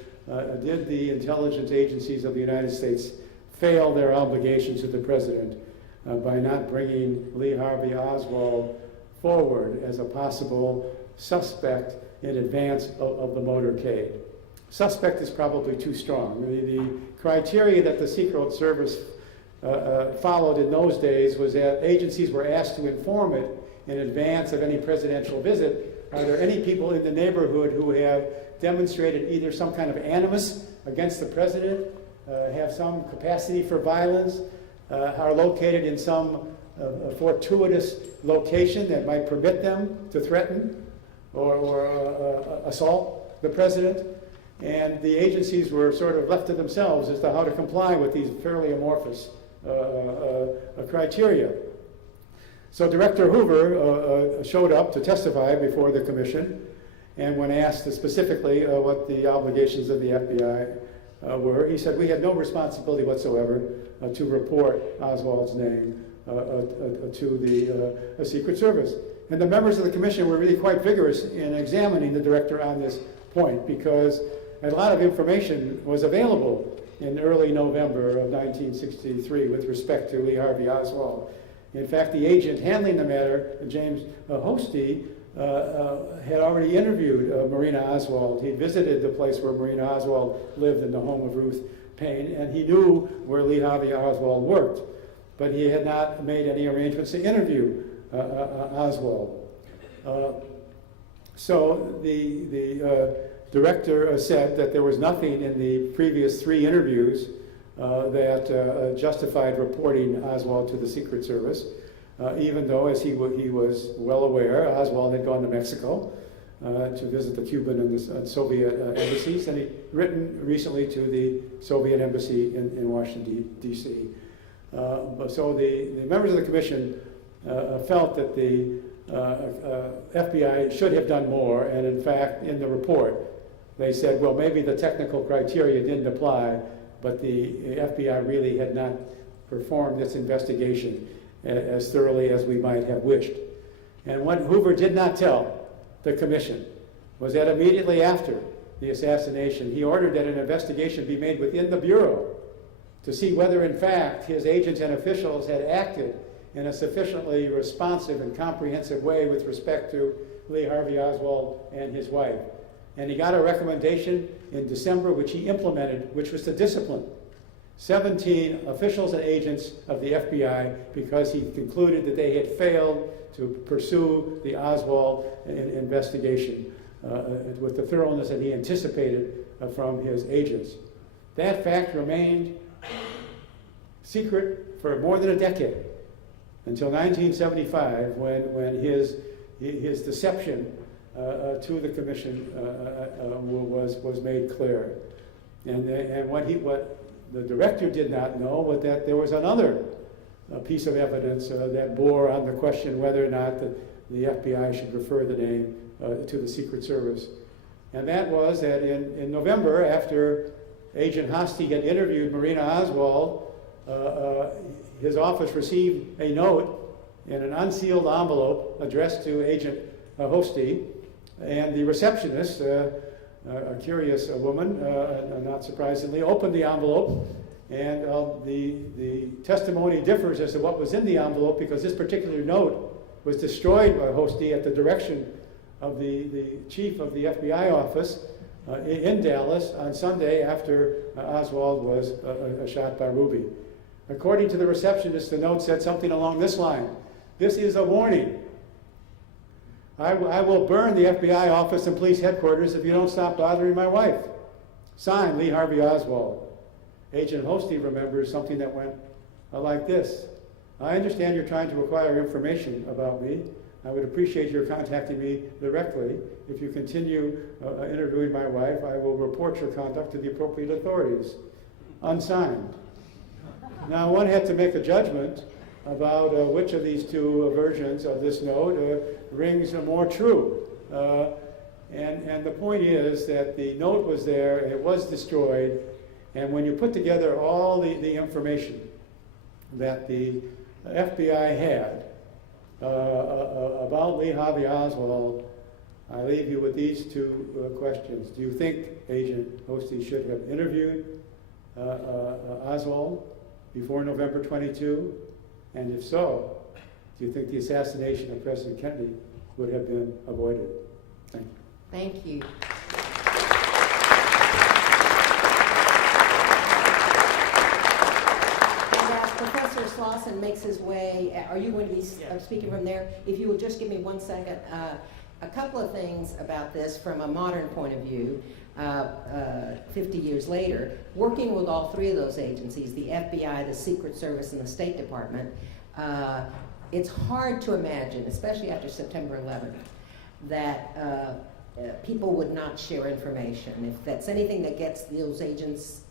did the intelligence agencies of the United States fail their obligations to the president by not bringing Lee Harvey Oswald forward as a possible suspect in advance of the motorcade? Suspect is probably too strong. The criteria that the Secret Service followed in those days was that agencies were asked to inform it in advance of any presidential visit. Are there any people in the neighborhood who have demonstrated either some kind of animus against the president, have some capacity for violence, are located in some fortuitous location that might permit them to threaten or assault the president? And the agencies were sort of left to themselves as to how to comply with these fairly amorphous criteria. So Director Hoover showed up to testify before the commission, and when asked specifically what the obligations of the FBI were, he said, we had no responsibility whatsoever to report Oswald's name to the Secret Service. And the members of the commission were really quite vigorous in examining the director on this point, because a lot of information was available in early November of 1963 with respect to Lee Harvey Oswald. In fact, the agent handling the matter, James Hosty, had already interviewed Marina Oswald. He visited the place where Marina Oswald lived in the home of Ruth Paine, and he knew where Lee Harvey Oswald worked, but he had not made any arrangements to interview Oswald. So the director said that there was nothing in the previous 3 interviews that justified reporting Oswald to the Secret Service, even though, as he was well aware, Oswald had gone to Mexico to visit the Cuban and the Soviet embassies, and he'd written recently to the Soviet embassy in Washington, D.C. So the members of the commission felt that the FBI should have done more, and in fact, in the report, they said, well, maybe the technical criteria didn't apply, but the FBI really had not performed its investigation as thoroughly as we might have wished. And what Hoover did not tell the commission was that immediately after the assassination, he ordered that an investigation be made within the Bureau to see whether, in fact, his agents and officials had acted in a sufficiently responsive and comprehensive way with respect to Lee Harvey Oswald and his wife. And he got a recommendation in December, which he implemented, which was to discipline 17 officials and agents of the FBI because he concluded that they had failed to pursue the Oswald investigation with the thoroughness that he anticipated from his agents. That fact remained secret for more than a decade, until 1975, when his deception to the commission was made clear. And what the director did not know was that there was another piece of evidence that bore on the question whether or not the FBI should refer the name to the Secret Service. And that was that in November, after Agent Hosty had interviewed Marina Oswald, his office received a note in an unsealed envelope addressed to Agent Hosty, and the receptionist, a curious woman, not surprisingly, opened the envelope, and the testimony differs as to what was in the envelope, because this particular note was destroyed by Hosty at the direction of the chief of the FBI office in Dallas on Sunday after Oswald was shot by Ruby. According to the receptionist, the note said something along this line: "This is a warning. I will burn the FBI office and police headquarters if you don't stop bothering my wife. Signed, Lee Harvey Oswald." Agent Hosty remembers something that went like this: "I understand you're trying to acquire information about me. I would appreciate your contacting me directly. If you continue interviewing my wife, I will report your conduct to the appropriate authorities." Unsigned. Now, one had to make a judgment about which of these two versions of this note rings more true. And the point is that the note was there, it was destroyed, and when you put together all the information that the FBI had about Lee Harvey Oswald, I leave you with these two questions. Do you think Agent Hosty should have interviewed Oswald before November 22? And if so, do you think the assassination of President Kennedy would have been avoided? Thank you. Thank you. And as Professor Slauson makes his way, are you going to be speaking from there? If you would just give me 1 second. A couple of things about this from a modern point of view. 50 years later, working with all three of those agencies, the FBI, the Secret Service, and the State Department, it's hard to imagine, especially after September 11th, that people would not share information. If that's anything that gets those agencies'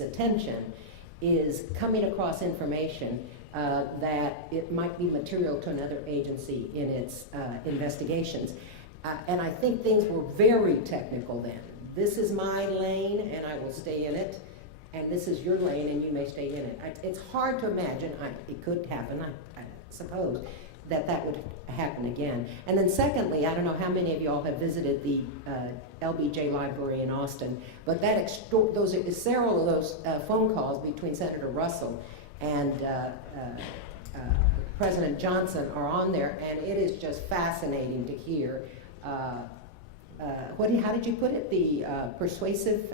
attention, is coming across information that it might be material to another agency in its investigations. And I think things were very technical then. This is my lane, and I will stay in it. And this is your lane, and you may stay in it. It's hard to imagine. It could happen, I suppose, that would happen again. And then secondly, I don't know how many of y'all have visited the LBJ Library in Austin, but several of those phone calls between Senator Russell and President Johnson are on there, and it is just fascinating to hear. How did you put it? The persuasive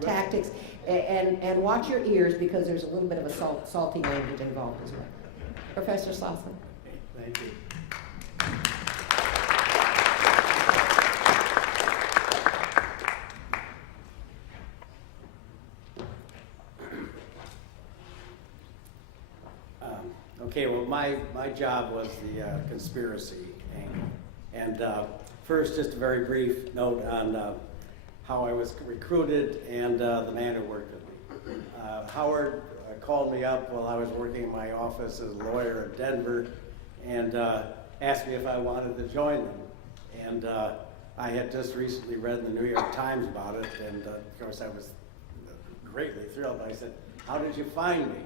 tactics, and watch your ears, because there's a little bit of a salty language involved as well. Professor Slauson. Thank you. Okay, well, my job was the conspiracy angle. And first, just a very brief note on how I was recruited and the man who worked with me. Howard called me up while I was working in my office as a lawyer in Denver and asked me if I wanted to join them. And I had just recently read in the New York Times about it, and of course I was greatly thrilled. I said, "How did you find me?"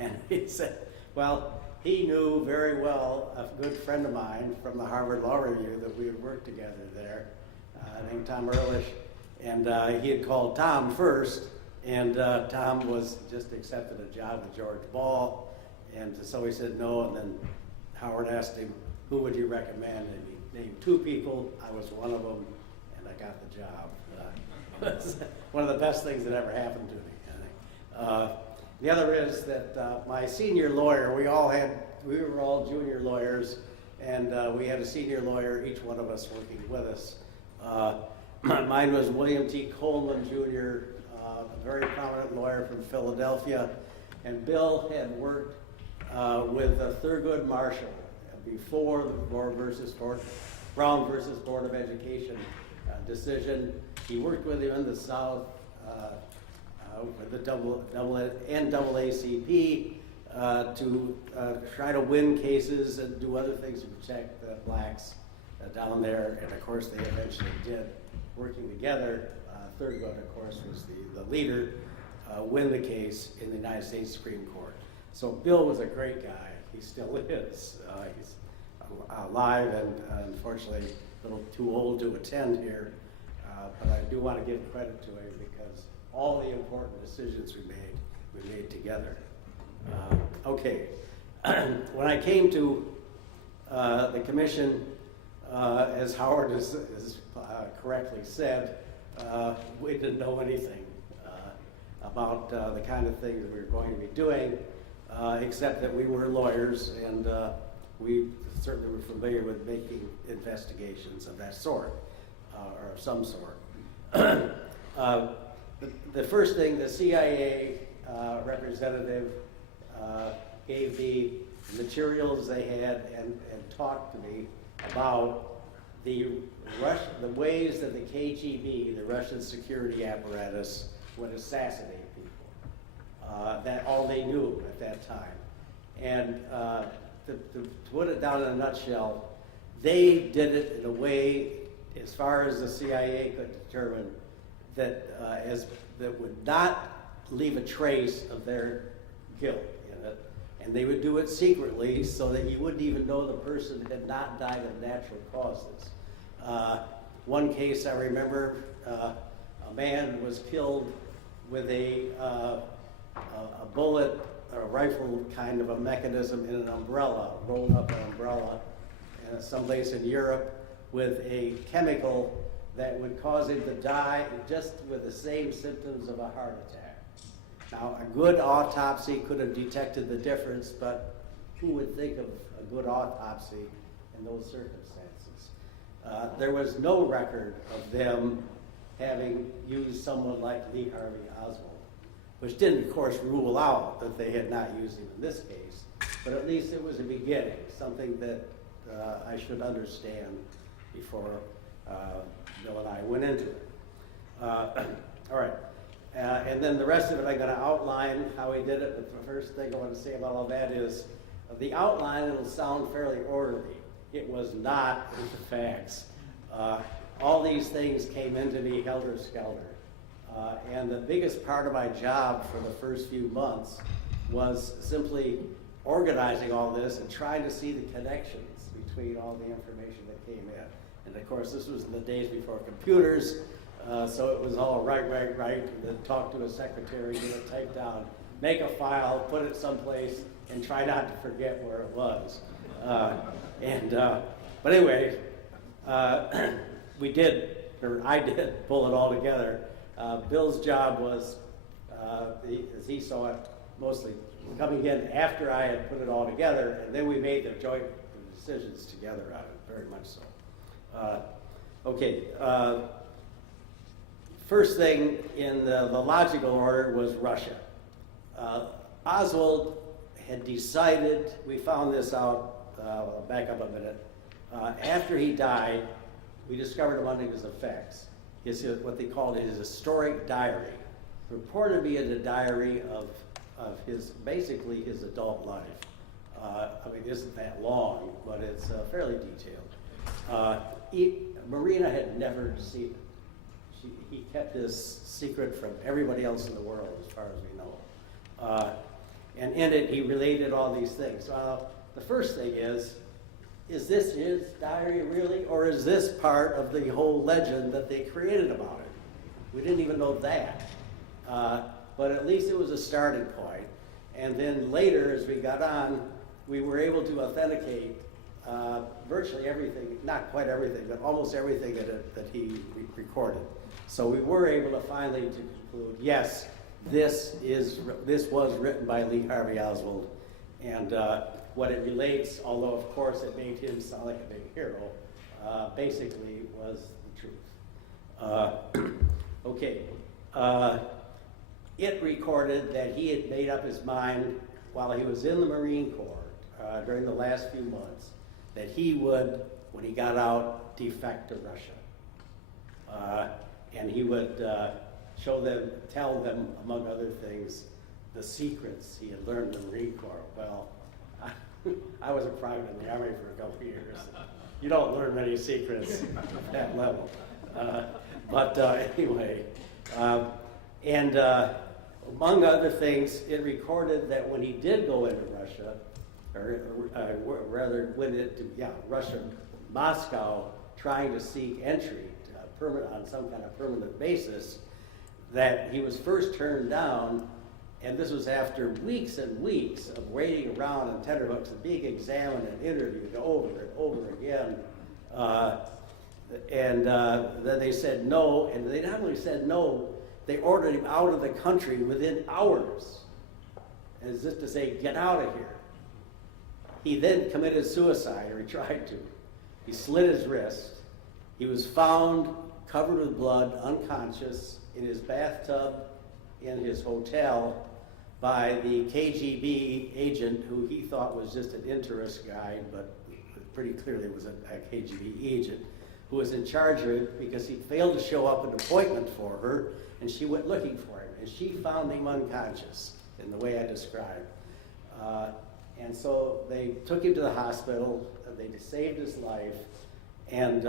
And he said, well, he knew very well a good friend of mine from the Harvard Law Review that we had worked together there, named Tom Ehrlich. And he had called Tom first, and Tom was just accepted a job with George Ball. And so he said no, and then Howard asked him, who would you recommend? And he named two people. I was one of them, and I got the job. It was one of the best things that ever happened to me, I think. The other is that my senior lawyer, we were all junior lawyers, and we had a senior lawyer, each one of us working with us. Mine was William T. Coleman, Jr., a very prominent lawyer from Philadelphia, and Bill had worked with Thurgood Marshall before the Brown versus Board of Education decision. He worked with him in the South with the NAACP. to try to win cases and do other things to protect the blacks down there, and of course they eventually did, working together. Thurgood, of course, was the leader, win the case in the United States Supreme Court. So Bill was a great guy. He still is. He's alive and unfortunately a little too old to attend here, but I do want to give credit to him because all the important decisions we made together. Okay, when I came to the commission, as Howard has correctly said, we didn't know anything about the kind of things we were going to be doing, except that we were lawyers and we certainly were familiar with making investigations of that sort, or of some sort. The first thing, the CIA representative gave me materials they had and talked to me about the ways that the KGB, the Russian security apparatus, would assassinate people. That all they knew at that time. And to put it down in a nutshell, they did it in a way, as far as the CIA could determine, that that would not leave a trace of their guilt in it, and they would do it secretly so that you wouldn't even know the person had not died of natural causes. One case I remember, a man was killed with a bullet, a rifle kind of a mechanism in an umbrella, rolled up an umbrella, someplace in Europe, with a chemical that would cause him to die just with the same symptoms of a heart attack. Now, a good autopsy could have detected the difference, but who would think of a good autopsy in those circumstances? There was no record of them having used someone like Lee Harvey Oswald, which didn't, of course, rule out that they had not used him in this case, but at least it was a beginning, something that I should understand before Bill and I went into it. All right. And then the rest of it, I'm going to outline how we did it. But the first thing I want to say about all that is the outline, it'll sound fairly orderly. It was not with the facts. All these things came into me helter-skelter. And the biggest part of my job for the first few months was simply organizing all this and trying to see the connections between all the information that came in. And of course, this was in the days before computers, so it was all right, and then talk to a secretary, get it typed down, make a file, put it someplace, and try not to forget where it was. But anyway, we did, or I did, pull it all together. Bill's job was, as he saw it, mostly coming in after I had put it all together, and then we made the joint decisions together on it, very much so. First thing in the logical order was Russia. Oswald had decided, we found this out, I'll back up a minute, after he died, we discovered among his effects, what they called his historic diary, purported to be a diary of basically his adult life. I mean, it isn't that long, but it's fairly detailed. Marina had never seen it. He kept this secret from everybody else in the world, as far as we know. And in it, he related all these things. The first thing is this his diary really, or is this part of the whole legend that they created about it? We didn't even know that. But at least it was a starting point. And then later, as we got on, we were able to authenticate virtually everything, not quite everything, but almost everything that he recorded. So we were able to finally conclude, yes, this was written by Lee Harvey Oswald, and what it relates, although of course it made him sound like a big hero, basically was the truth. It recorded that he had made up his mind while he was in the Marine Corps during the last few months that he would, when he got out, defect to Russia. And he would tell them, among other things, the secrets he had learned in the Marine Corps. Well, I was a private in the Army for a couple of years. You don't learn many secrets at that level. Anyway, among other things, it recorded that when he did go into Russia, Russia, Moscow, trying to seek entry on some kind of permanent basis, that he was first turned down, and this was after weeks and weeks of waiting around on tenterhooks and being examined and interviewed over and over again. Then they said no, and they not only said no, they ordered him out of the country within hours, as if to say, get out of here. He then committed suicide, or he tried to. He slit his wrist. He was found covered with blood, unconscious, in his bathtub in his hotel by the KGB agent who he thought was just an interest guy, but pretty clearly was a KGB agent, who was in charge of it because he failed to show up an appointment for her, and she went looking for him, and she found him unconscious in the way I described. And so they took him to the hospital, they saved his life, and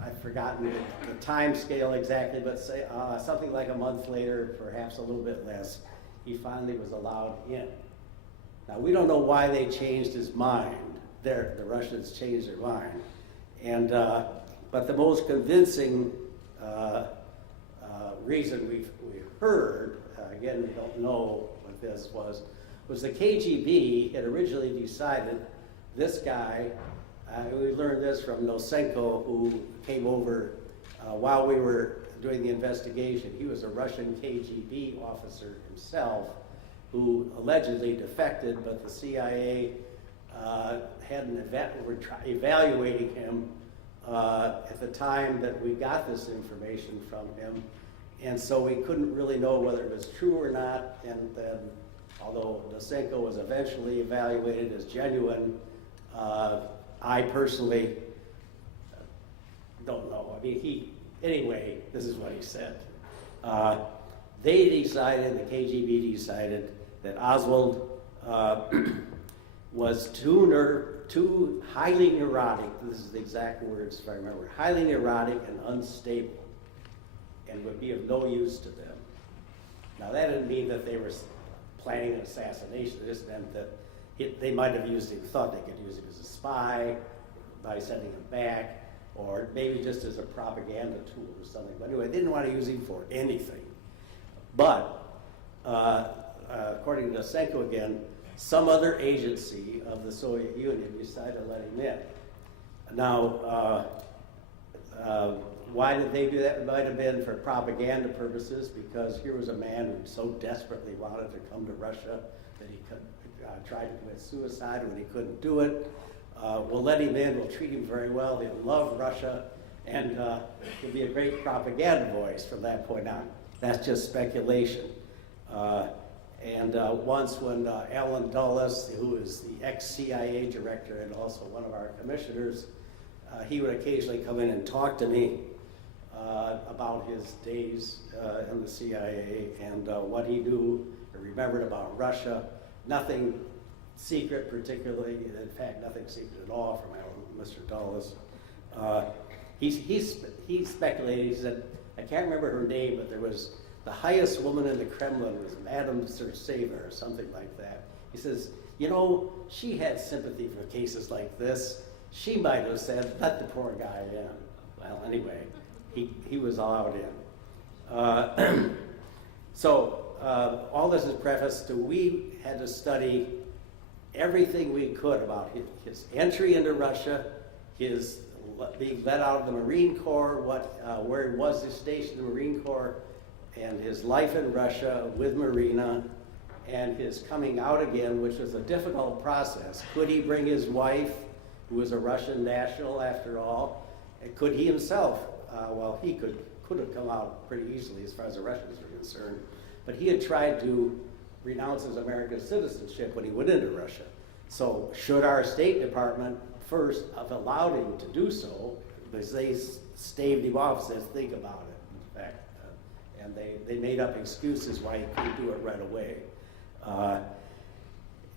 I've forgotten the time scale exactly, but say something like a month later, perhaps a little bit less, he finally was allowed in. Now, we don't know why they changed his mind. The Russians changed their mind. And, but the most convincing reason we've heard, again, we don't know what this was the KGB had originally decided this guy, we learned this from Nosenko, who came over while we were doing the investigation. He was a Russian KGB officer himself who allegedly defected, but the CIA had an event where we were evaluating him at the time that we got this information from him. And so we couldn't really know whether it was true or not. And then, although Nosenko was eventually evaluated as genuine, I personally don't know. I mean, anyway, this is what he said. They decided, the KGB decided, that Oswald was too highly neurotic, this is the exact words if I remember, highly neurotic and unstable, and would be of no use to them. Now, that didn't mean that they were planning an assassination. It just meant that they might have thought they could use him as a spy by sending him back, or maybe just as a propaganda tool or something. But anyway, they didn't want to use him for anything. But according to Nosenko again, some other agency of the Soviet Union decided to let him in. Now, why did they do that? It might have been for propaganda purposes, because here was a man who so desperately wanted to come to Russia that he tried to commit suicide when he couldn't do it. We'll let him in, we'll treat him very well, he'll love Russia, and he'll be a great propaganda voice from that point on. That's just speculation. Once when Alan Dulles, who is the ex-CIA director and also one of our commissioners, he would occasionally come in and talk to me about his days in the CIA and what he knew or remembered about Russia. Nothing secret particularly, in fact, nothing secret at all from Mr. Dulles. He speculated, he said, I can't remember her name, but there was the highest woman in the Kremlin was Madame Tsartseva or something like that. He says, you know, she had sympathy for cases like this. She might have said, let the poor guy in. Well, anyway, he was allowed in. All this is prefaced to we had to study everything we could about his entry into Russia, his being let out of the Marine Corps, where he was stationed in the Marine Corps, and his life in Russia with Marina, and his coming out again, which was a difficult process. Could he bring his wife, who was a Russian national after all? And could he himself? Well, he could have come out pretty easily as far as the Russians were concerned, but he had tried to renounce his American citizenship when he went into Russia. So should our State Department first have allowed him to do so, because they staved him off, says think about it, in fact. and they made up excuses why he couldn't do it right away.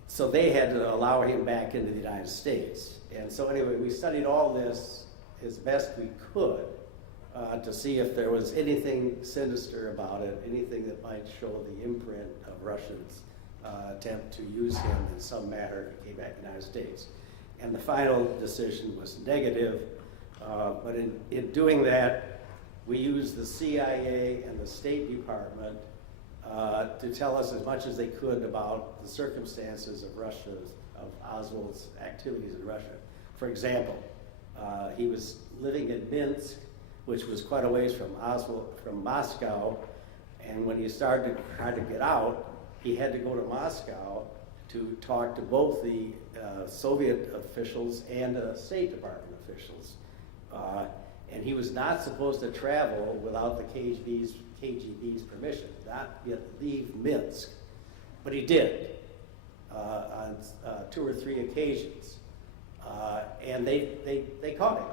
So they had to allow him back into the United States. And so anyway, we studied all this as best we could to see if there was anything sinister about it, anything that might show the imprint of Russians' attempt to use him in some manner if he came back to the United States. And the final decision was negative, but in doing that, we used the CIA and the State Department to tell us as much as they could about the circumstances of Oswald's activities in Russia. For example, he was living in Minsk, which was quite a ways from Moscow, and when he started to try to get out, he had to go to Moscow to talk to both the Soviet officials and State Department officials. And he was not supposed to travel without the KGB's permission, not yet leave Minsk. But he did on 2 or 3 occasions. And they caught him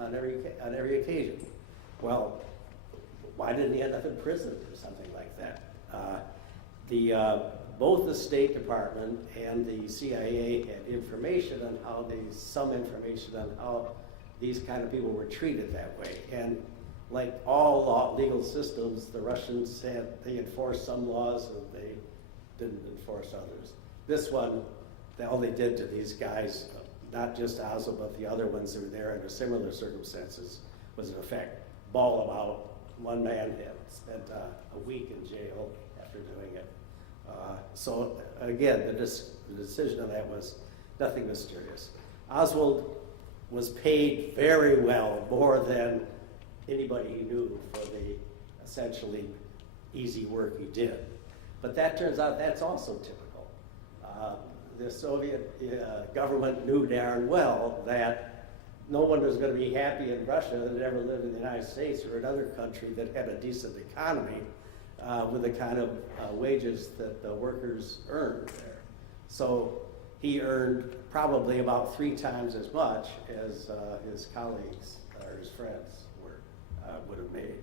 on every occasion. Well, why didn't he end up in prison or something like that? Both the State Department and the CIA had information on some information on how these kind of people were treated that way. And like all legal systems, the Russians they enforced some laws and they didn't enforce others. This one, all they did to these guys, not just Oswald, but the other ones that were there under similar circumstances, was in effect ball them out. One man had spent a week in jail after doing it. So again, the decision on that was nothing mysterious. Oswald was paid very well, more than anybody he knew for the essentially easy work he did. But that turns out that's also typical. The Soviet government knew darn well that no one was going to be happy in Russia that had ever lived in the United States or another country that had a decent economy with the kind of wages that the workers earned there. So he earned probably about 3 times as much as his colleagues or his friends would have made.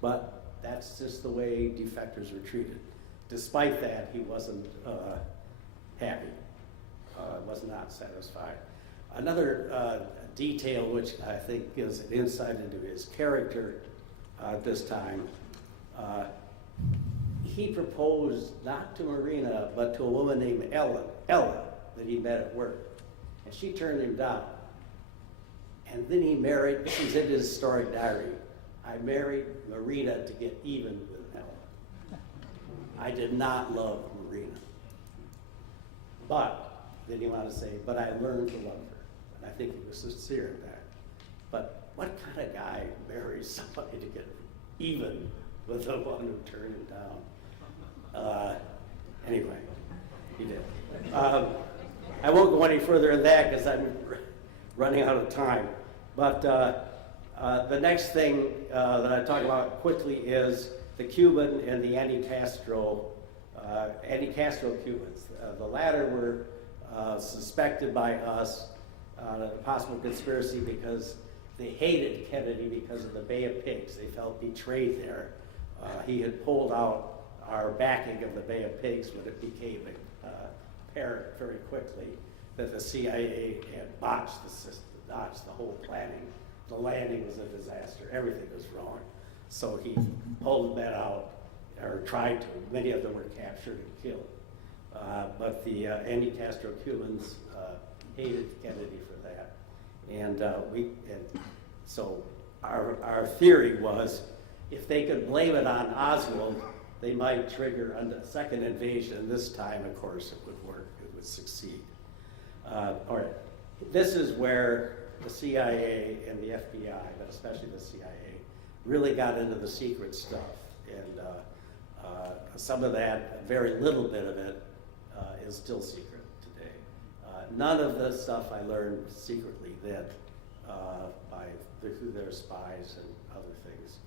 But that's just the way defectors were treated. Despite that, he wasn't happy, was not satisfied. Another detail which I think gives an insight into his character at this time, he proposed not to Marina, but to a woman named Ella, that he met at work. And she turned him down. And then he married, this is in his historic diary, I married Marina to get even with Ella. I did not love Marina. But, then he wanted to say, but I learned to love her. And I think he was sincere in that. But what kind of guy marries somebody to get even with the one who turned him down? Anyway, he did. I won't go any further in that because I'm running out of time. But the next thing that I talk about quickly is the Cuban and the anti-Castro Cubans. The latter were suspected by us a possible conspiracy because they hated Kennedy because of the Bay of Pigs. They felt betrayed there. He had pulled out our backing of the Bay of Pigs when it became apparent very quickly that the CIA had botched the system, botched the whole planning. The landing was a disaster. Everything was wrong. So he pulled that out, or tried to. Many of them were captured and killed. But the anti-Castro Cubans hated Kennedy for that. And so our theory was if they could blame it on Oswald, they might trigger a second invasion. This time, of course, it would work. It would succeed. All right. This is where the CIA and the FBI, but especially the CIA, really got into the secret stuff. And some of that, very little bit of it, is still secret today. None of this stuff I learned secretly then through their spies and other things.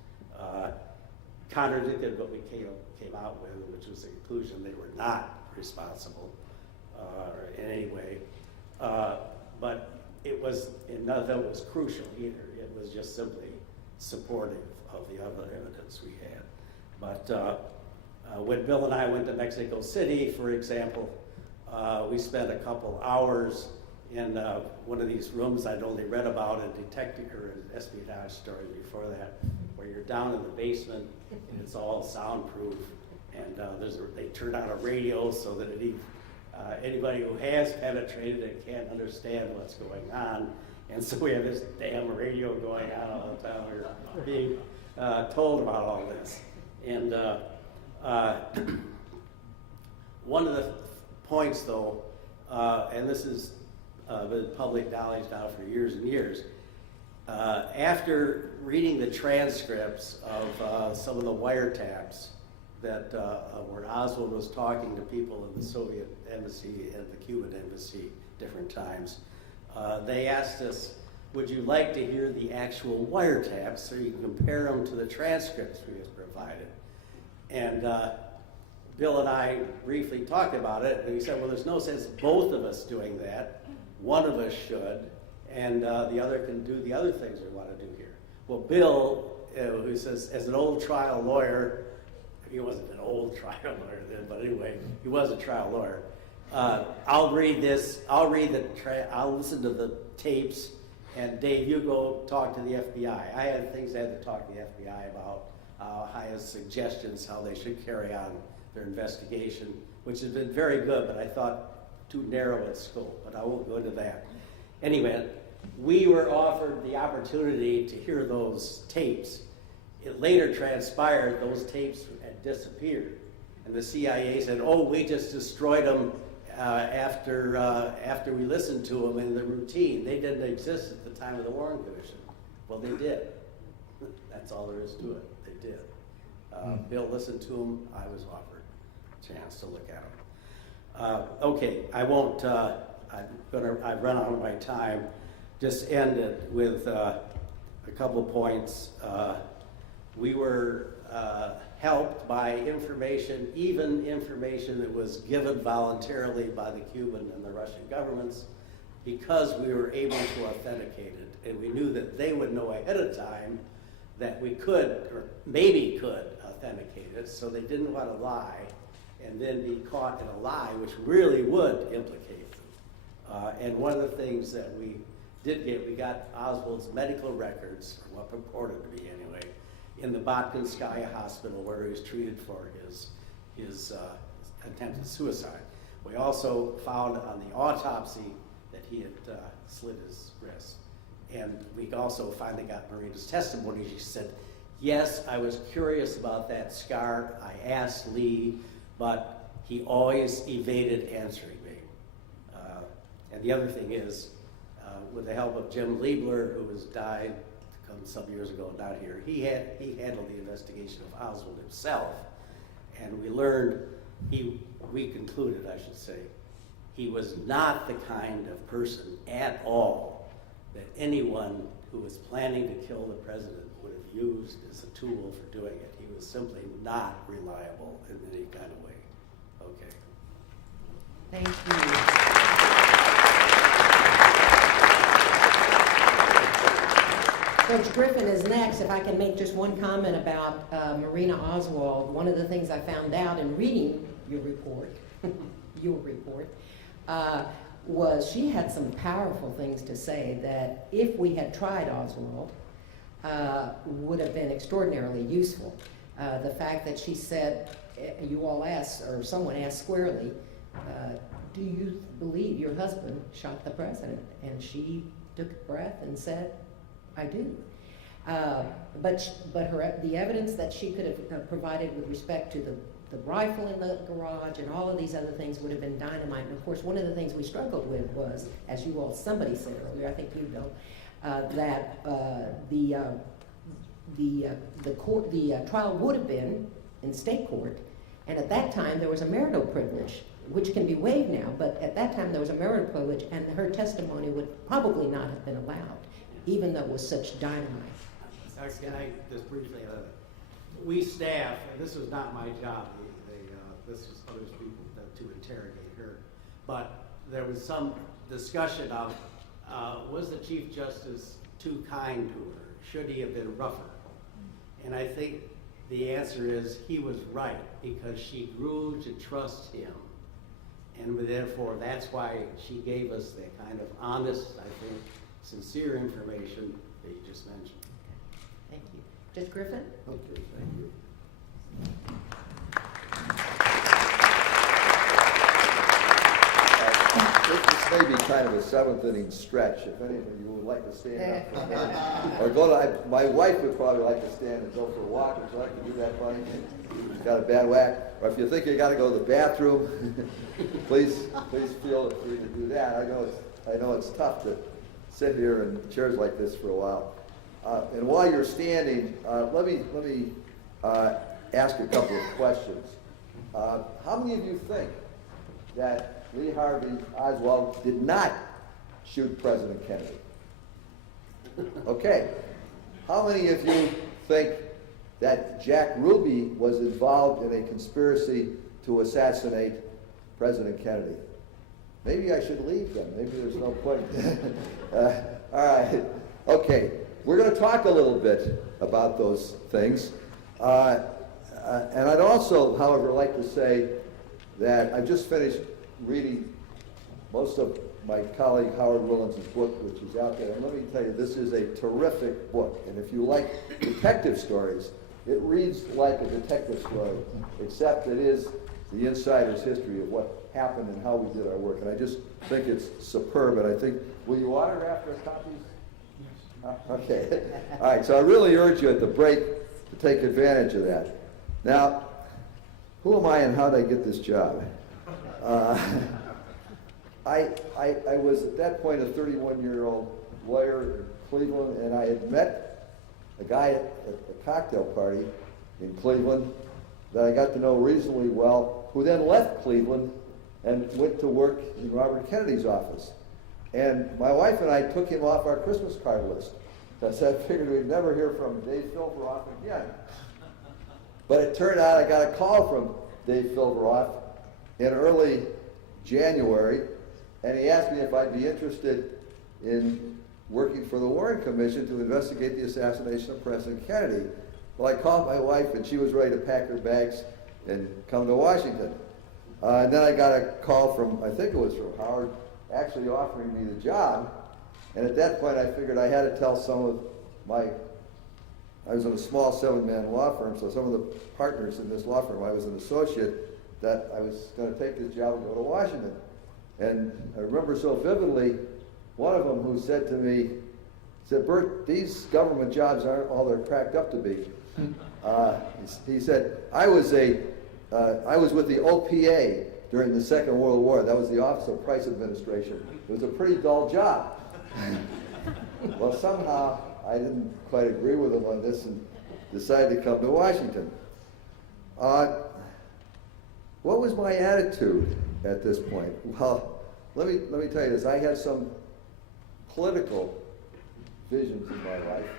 Contradicted what we came out with, which was the conclusion they were not responsible in any way. But none of that was crucial either. It was just simply supportive of the other evidence we had. But when Bill and I went to Mexico City, for example, we spent a couple hours in one of these rooms I'd only read about in detective or in espionage stories before that, where you're down in the basement and it's all soundproof, and they turn on a radio so that anybody who has penetrated it can't understand what's going on. And so we have this damn radio going on all the time. We're being told about all this. And one of the points, though, and this has been public knowledge now for years and years, after reading the transcripts of some of the wiretaps that where Oswald was talking to people in the Soviet embassy and the Cuban embassy different times, they asked us, would you like to hear the actual wiretaps so you can compare them to the transcripts we have provided? And Bill and I briefly talked about it, and he said, well, there's no sense both of us doing that. One of us should, and the other can do the other things we want to do here. Well, Bill, who says, as an old trial lawyer, he wasn't an old trial lawyer then, but anyway, he was a trial lawyer. I'll read this. I'll listen to the tapes, and Dave, you go talk to the FBI. I had things I had to talk to the FBI about. I had suggestions how they should carry on their investigation, which has been very good, but I thought too narrow in scope. But I won't go into that. Anyway, we were offered the opportunity to hear those tapes. It later transpired those tapes had disappeared, and the CIA said, "Oh, we just destroyed them after we listened to them in the routine. They didn't exist at the time of the Warren Commission." Well, they did. That's all there is to it. They did. Bill listened to them. I was offered a chance to look at them. Okay, I won't. I've run out of my time. Just end it with a couple of points. We were helped by information, even information that was given voluntarily by the Cuban and the Russian governments, because we were able to authenticate it. And we knew that they would know ahead of time that we could, or maybe could, authenticate it, so they didn't want to lie and then be caught in a lie, which really would implicate them. And one of the things that we did get, we got Oswald's medical records, or what purported to be anyway, in the Batkinskaya Hospital where he was treated for his attempted suicide. We also found on the autopsy that he had slit his wrist. And we also finally got Marina's testimony. She said, yes, I was curious about that scar. I asked Lee, but he always evaded answering me. And the other thing is, with the help of Jim Liebler, who has died some years ago down here, he handled the investigation of Oswald himself, and we concluded, I should say, he was not the kind of person at all that anyone who was planning to kill the president would have used as a tool for doing it. He was simply not reliable in any kind of way. Okay. Thank you. Judge Griffin is next. If I can make just one comment about Marina Oswald. One of the things I found out in reading your report, was she had some powerful things to say that if we had tried Oswald, would have been extraordinarily useful. The fact that she said, you all asked, or someone asked squarely, do you believe your husband shot the president? And she took a breath and said, I do. But the evidence that she could have provided with respect to the rifle in the garage and all of these other things would have been dynamite. And of course, one of the things we struggled with was, as somebody said earlier, I think you know, that the trial would have been in state court, and at that time there was a marital privilege, which can be waived now, but at that time there was a marital privilege, and her testimony would probably not have been allowed, even though it was such dynamite. Can I just briefly, we staff, and this was not my job, this was other people to interrogate her, but there was some discussion of, was the Chief Justice too kind to her? Should he have been rougher? And I think the answer is he was right, because she grew to trust him. And therefore, that's why she gave us that kind of honest, I think, sincere information that you just mentioned. Thank you. Judge Griffin? Okay, thank you. This may be kind of a seventh inning stretch. If any of you would like to stand up or go to, my wife would probably like to stand and go for a walk, would you like to do that, buddy? She's got a bad whack. Or if you think you got to go to the bathroom, please feel free to do that. I know it's tough to sit here in chairs like this for a while. And while you're standing, let me ask a couple of questions. How many of you think that Lee Harvey Oswald did not shoot President Kennedy? Okay. How many of you think that Jack Ruby was involved in a conspiracy to assassinate President Kennedy? Maybe I should leave then. Maybe there's no point. All right. Okay. We're going to talk a little bit about those things. And I'd also, however, like to say that I've just finished reading most of my colleague Howard Willens' book, which is out there. And let me tell you, this is a terrific book. And if you like detective stories, it reads like a detective story, except it is the insider's history of what happened and how we did our work. And I just think it's superb. And I think, will you autograph their copies? Okay. All right. So I really urge you at the break to take advantage of that. Now, who am I and how did I get this job? I was at that point a 31-year-old lawyer in Cleveland, and I had met a guy at a cocktail party in Cleveland that I got to know reasonably well, who then left Cleveland and went to work in Robert Kennedy's office. And my wife and I took him off our Christmas card list, because I figured we'd never hear from Dave Filberoff again. But it turned out I got a call from Dave Filberoff in early January, and he asked me if I'd be interested in working for the Warren Commission to investigate the assassination of President Kennedy. Well, I called my wife, and she was ready to pack her bags and come to Washington. And then I got a call from, I think it was from Howard, actually offering me the job. And at that point, I figured I had to tell some of I was in a small 7-man law firm, so some of the partners in this law firm, I was an associate, that I was going to take this job and go to Washington. And I remember so vividly, one of them who said to me, said, "Bert, these government jobs aren't all they're cracked up to be." He said, I was with the OPA during the Second World War. That was the Office of Price Administration. It was a pretty dull job. Well, somehow I didn't quite agree with him on this and decided to come to Washington. What was my attitude at this point? Well, let me tell you this. I had some political visions in my life,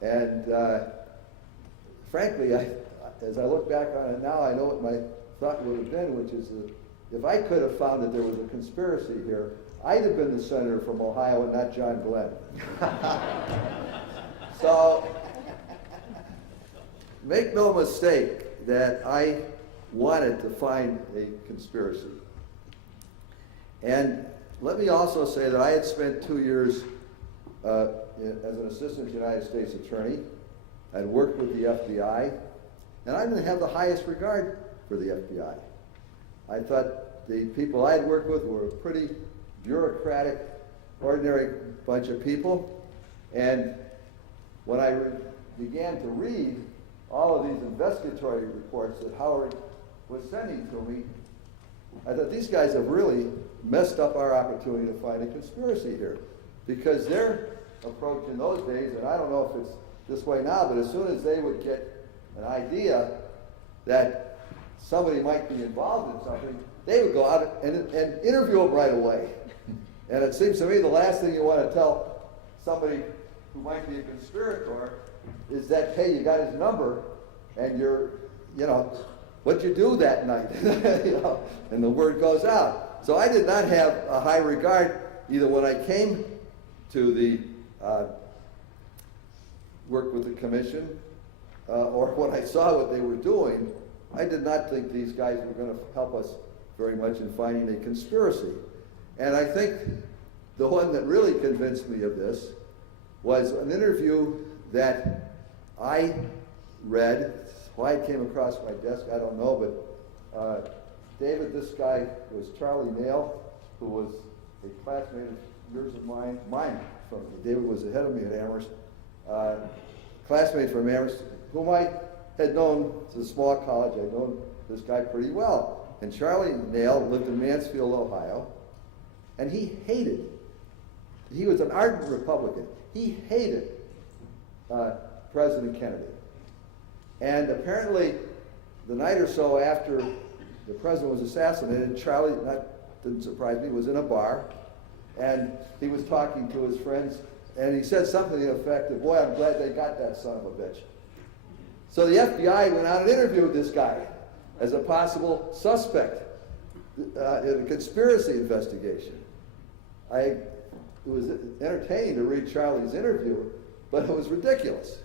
and frankly, as I look back on it now, I know what my thought would have been, which is that if I could have found that there was a conspiracy here, I'd have been the senator from Ohio and not John Glenn. So, make no mistake that I wanted to find a conspiracy. And let me also say that I had spent 2 years as an assistant United States attorney. I'd worked with the FBI, and I didn't have the highest regard for the FBI. I thought the people I'd worked with were a pretty bureaucratic, ordinary bunch of people. And when I began to read all of these investigatory reports that Howard was sending to me, I thought these guys have really messed up our opportunity to find a conspiracy here. Because their approach in those days, and I don't know if it's this way now, but as soon as they would get an idea that somebody might be involved in something, they would go out and interview them right away. And it seems to me the last thing you want to tell somebody who might be a conspirator is that, hey, you got his number, and you're, what'd you do that night? And the word goes out. So I did not have a high regard either when I came to the work with the commission, or when I saw what they were doing, I did not think these guys were going to help us very much in finding a conspiracy. And I think the one that really convinced me of this was an interview that I read. Why it came across my desk, I don't know, but David, this guy was Charlie Nail, who was a classmate of yours and mine from, David was ahead of me at Amherst, classmate from Amherst, whom I had known, it's a small college, I'd known this guy pretty well. And Charlie Nail lived in Mansfield, Ohio, and he was an ardent Republican. He hated President Kennedy. And apparently, the night or so after the president was assassinated, Charlie, that didn't surprise me, was in a bar, and he was talking to his friends, and he said something to the effect of, boy, I'm glad they got that son of a bitch. So the FBI went out and interviewed this guy as a possible suspect in a conspiracy investigation. It was entertaining to read Charlie's interview, but it was ridiculous.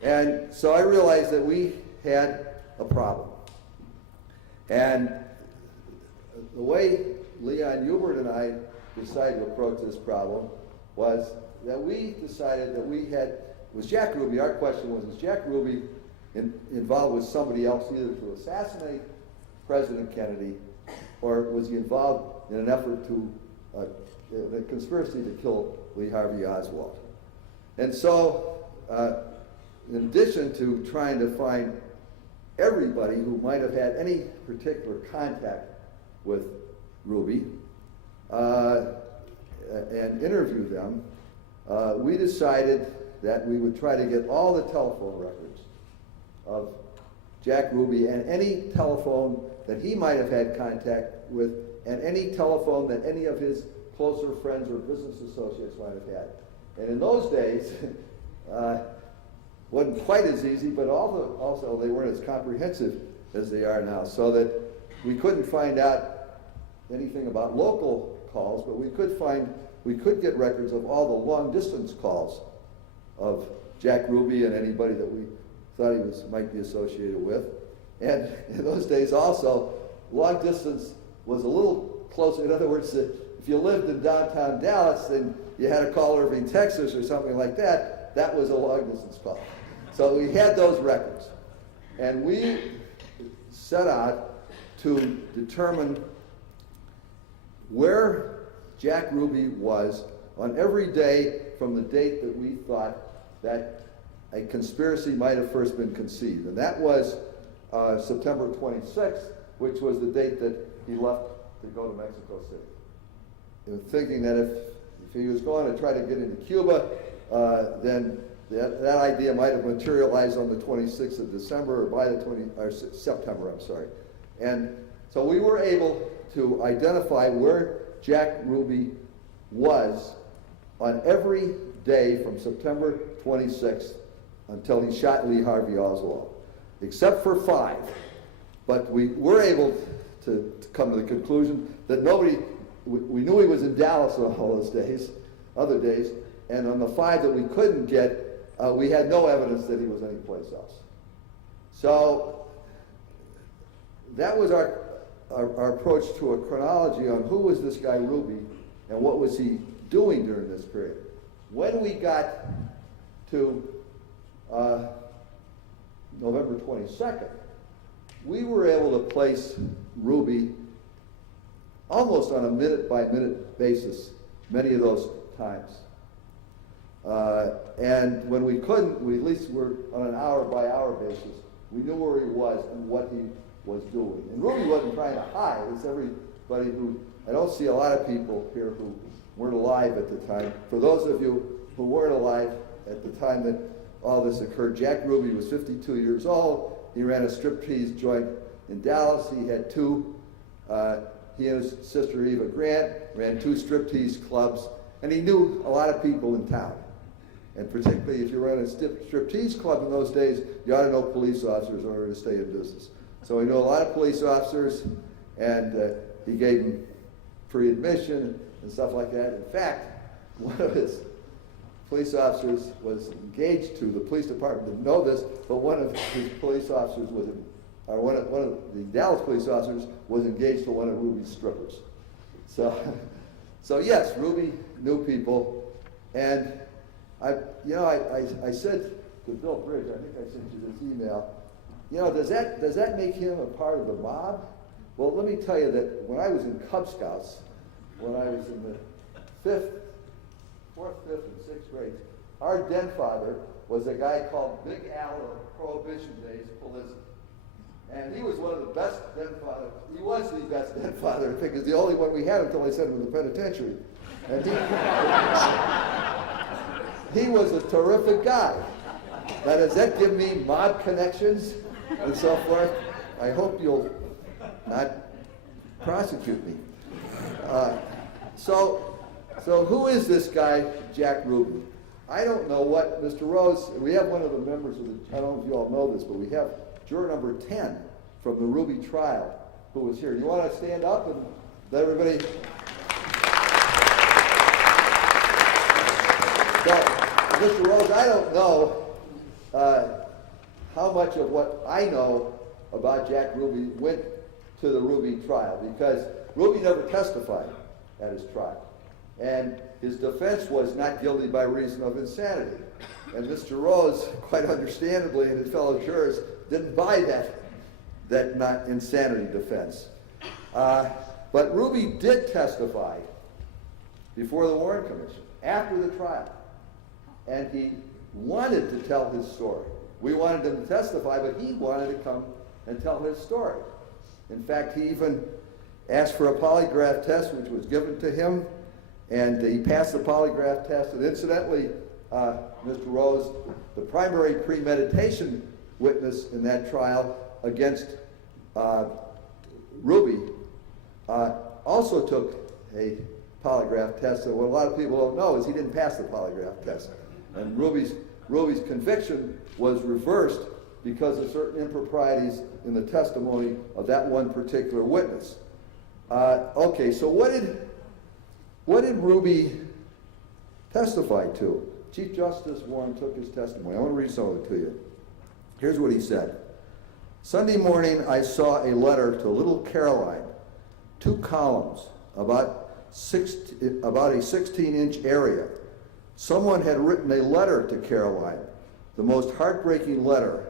And so I realized that we had a problem. And the way Leon Hubert and I decided to approach this problem was that we decided that was Jack Ruby, our question was Jack Ruby involved with somebody else either to assassinate President Kennedy, or was he involved in an effort to, a conspiracy to kill Lee Harvey Oswald? And so, in addition to trying to find everybody who might have had any particular contact with Ruby and interview them, we decided that we would try to get all the telephone records of Jack Ruby and any telephone that he might have had contact with, and any telephone that any of his closer friends or business associates might have had. And in those days, wasn't quite as easy, but also they weren't as comprehensive as they are now, so that we couldn't find out anything about local calls, but we could get records of all the long distance calls of Jack Ruby and anybody that we thought he might be associated with. And in those days also, long distance was a little closer. In other words, if you lived in downtown Dallas and you had to call Irving, Texas or something like that, that was a long distance call. So we had those records. And we set out to determine where Jack Ruby was on every day from the date that we thought that a conspiracy might have first been conceived. And that was September 26th, which was the date that he left to go to Mexico City. And thinking that if he was going to try to get into Cuba, then that idea might have materialized on the 26th of December, or September, I'm sorry. And so we were able to identify where Jack Ruby was on every day from September 26th until he shot Lee Harvey Oswald, except for 5. But we were able to come to the conclusion that we knew he was in Dallas on all those days, other days, and on the 5 that we couldn't get, we had no evidence that he was anyplace else. So that was our approach to a chronology on who was this guy Ruby and what was he doing during this period. When we got to November 22nd, we were able to place Ruby almost on a minute-by-minute basis many of those times. And when we couldn't, we at least were on an hour-by-hour basis. We knew where he was and what he was doing. And Ruby wasn't trying to hide. It's everybody who, I don't see a lot of people here who weren't alive at the time. For those of you who weren't alive at the time that all this occurred, Jack Ruby was 52 years old. He ran a striptease joint in Dallas. He had 2. He and his sister Eva Grant ran 2 striptease clubs, and he knew a lot of people in town. And particularly if you ran a striptease club in those days, you ought to know police officers in order to stay in business. So he knew a lot of police officers, and he gave them free admission and stuff like that. In fact, one of his police officers was engaged to. The police department didn't know this, but one of his police officers was, or one of the Dallas police officers was engaged to one of Ruby's strippers. So yes, Ruby knew people, and I said to Bill Bridge, I think I sent you this email, does that make him a part of the mob? Well, let me tell you that when I was in Cub Scouts, when I was in the 4th, 5th, and 6th grades, our den father was a guy called Big Al of Prohibition days, Pulizzi. And he was one of the best den fathers. He was the best den father, I think, is the only one we had until they sent him to the penitentiary. And he was a terrific guy. Now, does that give me mob connections and so forth? I hope you'll not prosecute me. So who is this guy, Jack Ruby? I don't know what Mr. Rose, we have one of the members of the, I don't know if you all know this, but we have juror number 10 from the Ruby trial who was here. You want to stand up and let everybody? So, Mr. Rose, I don't know how much of what I know about Jack Ruby went to the Ruby trial, because Ruby never testified at his trial. And his defense was not guilty by reason of insanity. And Mr. Rose, quite understandably, and his fellow jurors didn't buy that not insanity defense. But Ruby did testify before the Warren Commission after the trial. And he wanted to tell his story. We wanted him to testify, but he wanted to come and tell his story. In fact, he even asked for a polygraph test, which was given to him, and he passed the polygraph test. And incidentally, Mr. Rose, the primary premeditation witness in that trial against Ruby, also took a polygraph test. So what a lot of people don't know is he didn't pass the polygraph test. And Ruby's conviction was reversed because of certain improprieties in the testimony of that one particular witness. Okay, so what did Ruby testify to? Chief Justice Warren took his testimony. I want to read some of it to you. Here's what he said. Sunday morning, I saw a letter to little Caroline, 2 columns, about a 16-inch area. Someone had written a letter to Caroline, the most heartbreaking letter.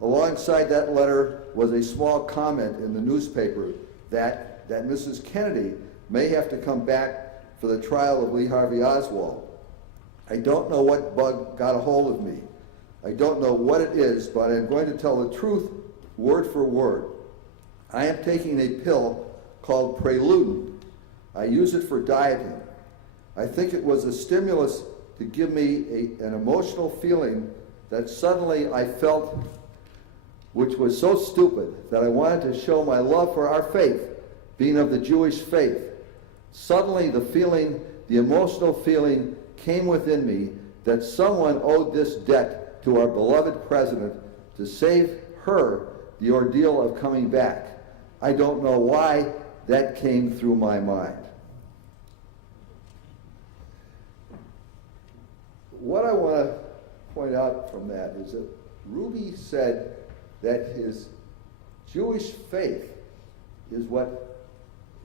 Alongside that letter was a small comment in the newspaper that Mrs. Kennedy may have to come back for the trial of Lee Harvey Oswald. I don't know what bug got a hold of me. I don't know what it is, but I'm going to tell the truth word for word. I am taking a pill called Preludin. I use it for dieting. I think it was a stimulus to give me an emotional feeling that suddenly I felt, which was so stupid, that I wanted to show my love for our faith, being of the Jewish faith. Suddenly the emotional feeling came within me that someone owed this debt to our beloved president to save her the ordeal of coming back. I don't know why that came through my mind. What I want to point out from that is that Ruby said that his Jewish faith is what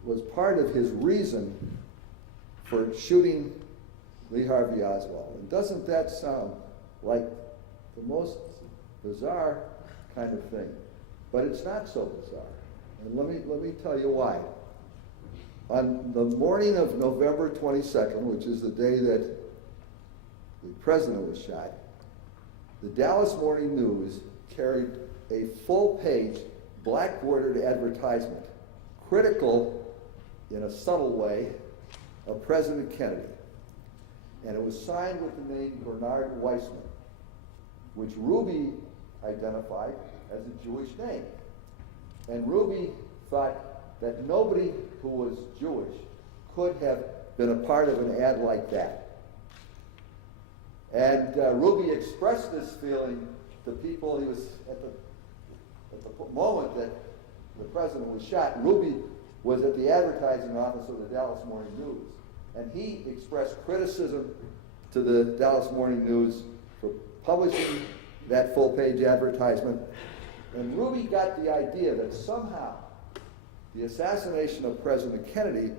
was part of his reason for shooting Lee Harvey Oswald. And doesn't that sound like the most bizarre kind of thing? But it's not so bizarre. And let me tell you why. On the morning of November 22nd, which is the day that the president was shot, the Dallas Morning News carried a full-page, black-bordered advertisement, critical in a subtle way of President Kennedy. And it was signed with the name Bernard Weissman, which Ruby identified as a Jewish name. And Ruby thought that nobody who was Jewish could have been a part of an ad like that. And Ruby expressed this feeling to people. He was at the moment that the president was shot, Ruby was at the advertising office of the Dallas Morning News. And he expressed criticism to the Dallas Morning News for publishing that full-page advertisement. And Ruby got the idea that somehow the assassination of President Kennedy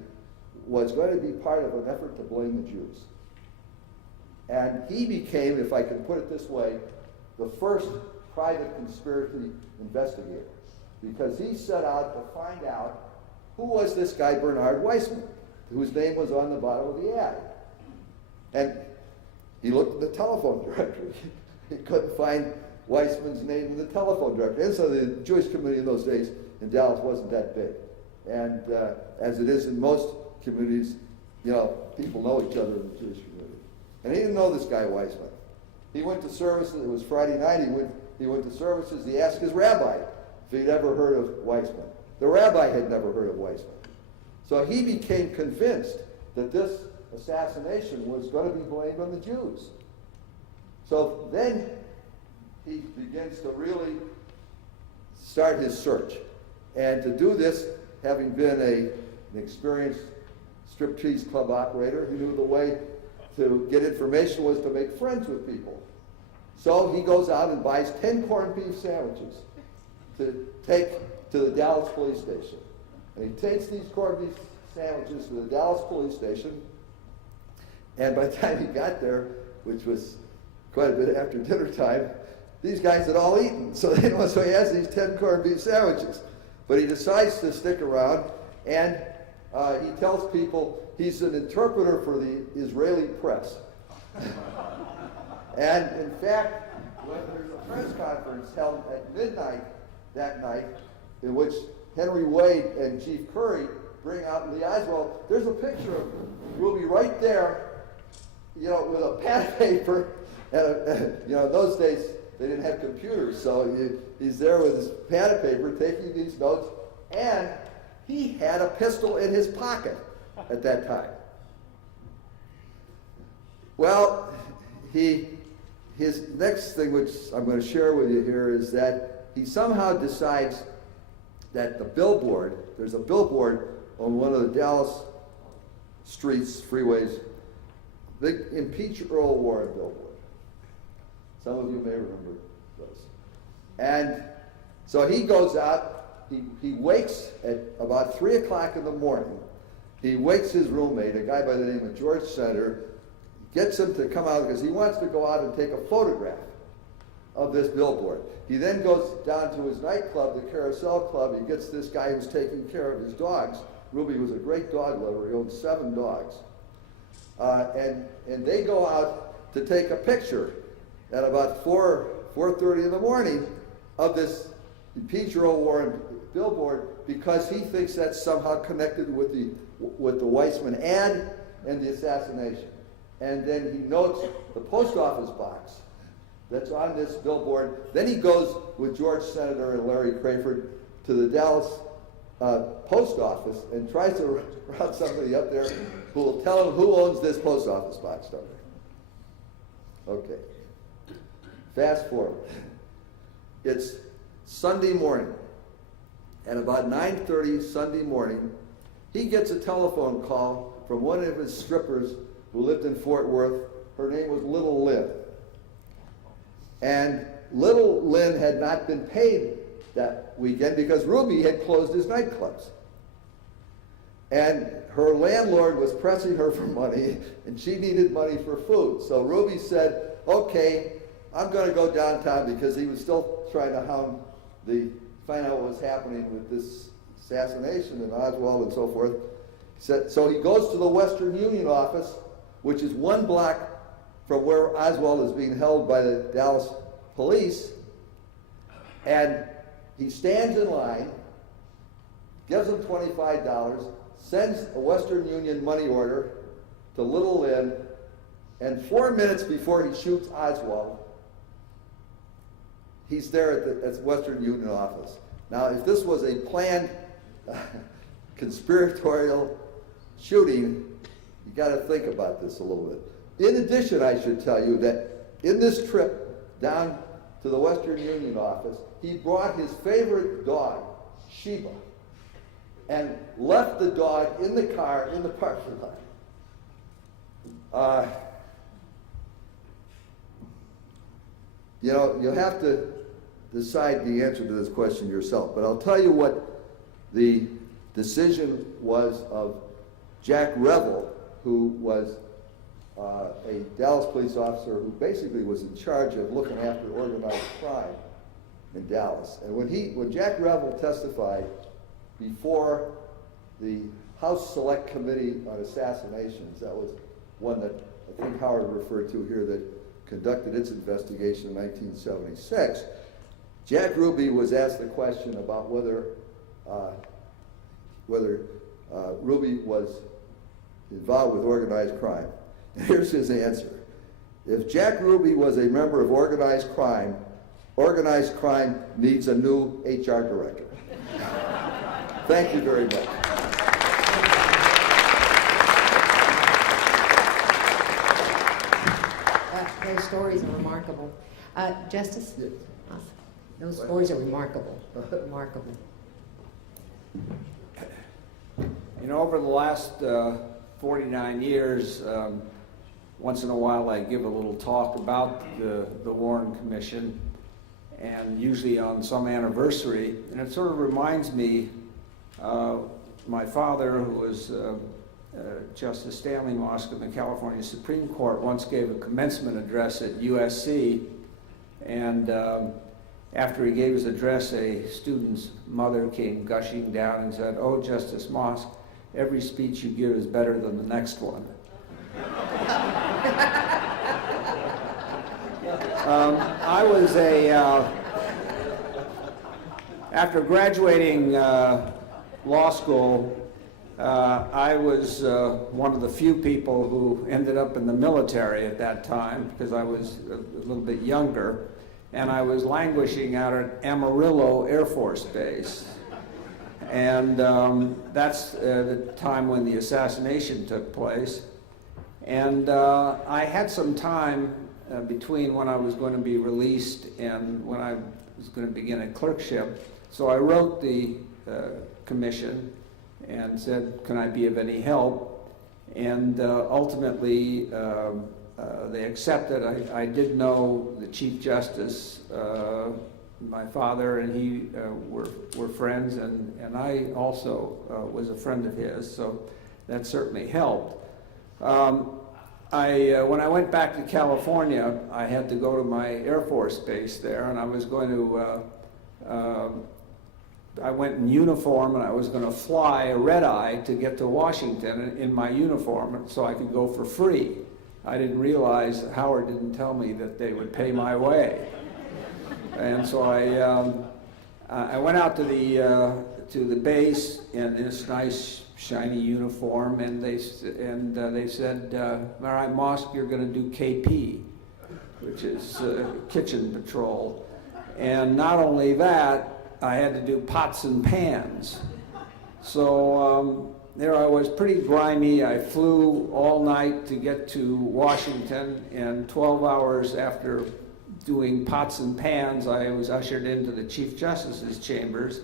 was going to be part of an effort to blame the Jews. And he became, if I can put it this way, the first private conspiracy investigator, because he set out to find out who was this guy Bernhard Weissman, whose name was on the bottom of the ad. And he looked at the telephone directory. He couldn't find Weissman's name in the telephone directory. And so the Jewish community in those days in Dallas wasn't that big. And as it is in most communities, you know, people know each other in the Jewish community. And he didn't know this guy Weissman. He went to services, it was Friday night, he went to services, he asked his rabbi if he'd ever heard of Weissman. The rabbi had never heard of Weissman. So he became convinced that this assassination was going to be blamed on the Jews. So then he begins to really start his search. And to do this, having been an experienced striptease club operator, he knew the way to get information was to make friends with people. So he goes out and buys 10 corned beef sandwiches to take to the Dallas police station. And he takes these corned beef sandwiches to the Dallas police station, and by the time he got there, which was quite a bit after dinner time, these guys had all eaten. So he has these 10 corned beef sandwiches. But he decides to stick around, and he tells people he's an interpreter for the Israeli press. And in fact, when there's a press conference held at midnight that night, in which Henry Wade and Chief Curry bring out Lee Oswald, there's a picture of Ruby right there, you know, with a pad of paper, and you know, in those days they didn't have computers, so he's there with his pad of paper taking these notes, and he had a pistol in his pocket at that time. Well, his next thing, which I'm going to share with you here, is that he somehow decides that the billboard, there's a billboard on one of the Dallas streets, freeways, big Impeach Earl Warren billboard. Some of you may remember those. And so he goes out, he wakes at about 3 o'clock in the morning. He wakes his roommate, a guy by the name of George Senator, gets him to come out because he wants to go out and take a photograph of this billboard. He then goes down to his nightclub, the Carousel Club. He gets this guy who's taking care of his dogs. Ruby was a great dog lover. He owned 7 dogs. And they go out to take a picture at about 4:30 in the morning of this Impeach Earl Warren billboard, because he thinks that's somehow connected with the Weissman ad and the assassination. And then he notes the post office box that's on this billboard. Then he goes with George Senator and Larry Crayford to the Dallas post office and tries to route somebody up there who will tell him who owns this post office box down there. Okay. Fast forward. It's Sunday morning. At about 9:30 Sunday morning, he gets a telephone call from one of his strippers who lived in Fort Worth. Her name was Little Lynn. And Little Lynn had not been paid that weekend because Ruby had closed his nightclubs. And her landlord was pressing her for money, and she needed money for food. So Ruby said, okay, I'm going to go downtown, because he was still trying to find out what was happening with this assassination and Oswald and so forth. So he goes to the Western Union office, which is 1 block from where Oswald is being held by the Dallas police, and he stands in line, gives them $25, sends a Western Union money order to Little Lynn, and 4 minutes before he shoots Oswald, he's there at the Western Union office. Now, if this was a planned conspiratorial shooting, you got to think about this a little bit. In addition, I should tell you that in this trip down to the Western Union office, he brought his favorite dog, Sheba, and left the dog in the car in the parking lot. You know, you'll have to decide the answer to this question yourself, but I'll tell you what the decision was of Jack Revel, who was a Dallas police officer who basically was in charge of looking after organized crime in Dallas. And when Jack Revel testified before the House Select Committee on Assassinations, that was one that I think Howard referred to here, that conducted its investigation in 1976, Jack Ruby was asked the question about whether Ruby was involved with organized crime. And here's his answer. If Jack Ruby was a member of organized crime needs a new HR director. Thank you very much. Those stories are remarkable. Justice? Yes. Awesome. Those stories are remarkable. Remarkable. You know, over the last 49 years, once in a while I give a little talk about the Warren Commission, and usually on some anniversary, and it sort of reminds me, my father, who was Justice Stanley Mosk in the California Supreme Court, once gave a commencement address at USC, and after he gave his address, a student's mother came gushing down and said, "Oh, Justice Mosk, every speech you give is better than the next one." I was after graduating law school, I was one of the few people who ended up in the military at that time, because I was a little bit younger, and I was languishing out at Amarillo Air Force Base. And that's the time when the assassination took place. And I had some time between when I was going to be released and when I was going to begin a clerkship. So I wrote the commission and said, can I be of any help? And ultimately, they accepted. I did know the Chief Justice, my father and he were friends, and I also was a friend of his, so that certainly helped. When I went back to California, I had to go to my Air Force base there, and I was going to, I went in uniform, and I was going to fly a red-eye to get to Washington in my uniform so I could go for free. I didn't realize, Howard didn't tell me that they would pay my way. And so I went out to the base in this nice shiny uniform, and they said, "All right, Mosk, you're going to do KP," which is kitchen patrol. And not only that, I had to do pots and pans. So there I was, pretty grimy. I flew all night to get to Washington, and 12 hours after doing pots and pans, I was ushered into the Chief Justice's chambers,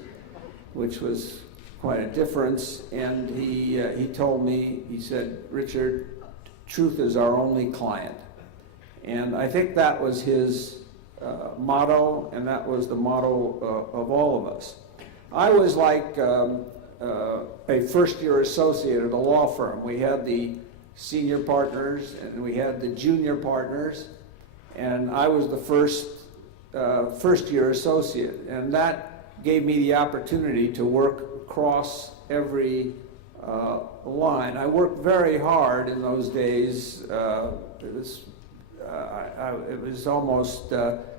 which was quite a difference. And he told me, he said, "Richard, truth is our only client." And I think that was his motto, and that was the motto of all of us. I was like a first-year associate at a law firm. We had the senior partners and we had the junior partners, and I was the first-year associate, and that gave me the opportunity to work across every line. I worked very hard in those days. It was almost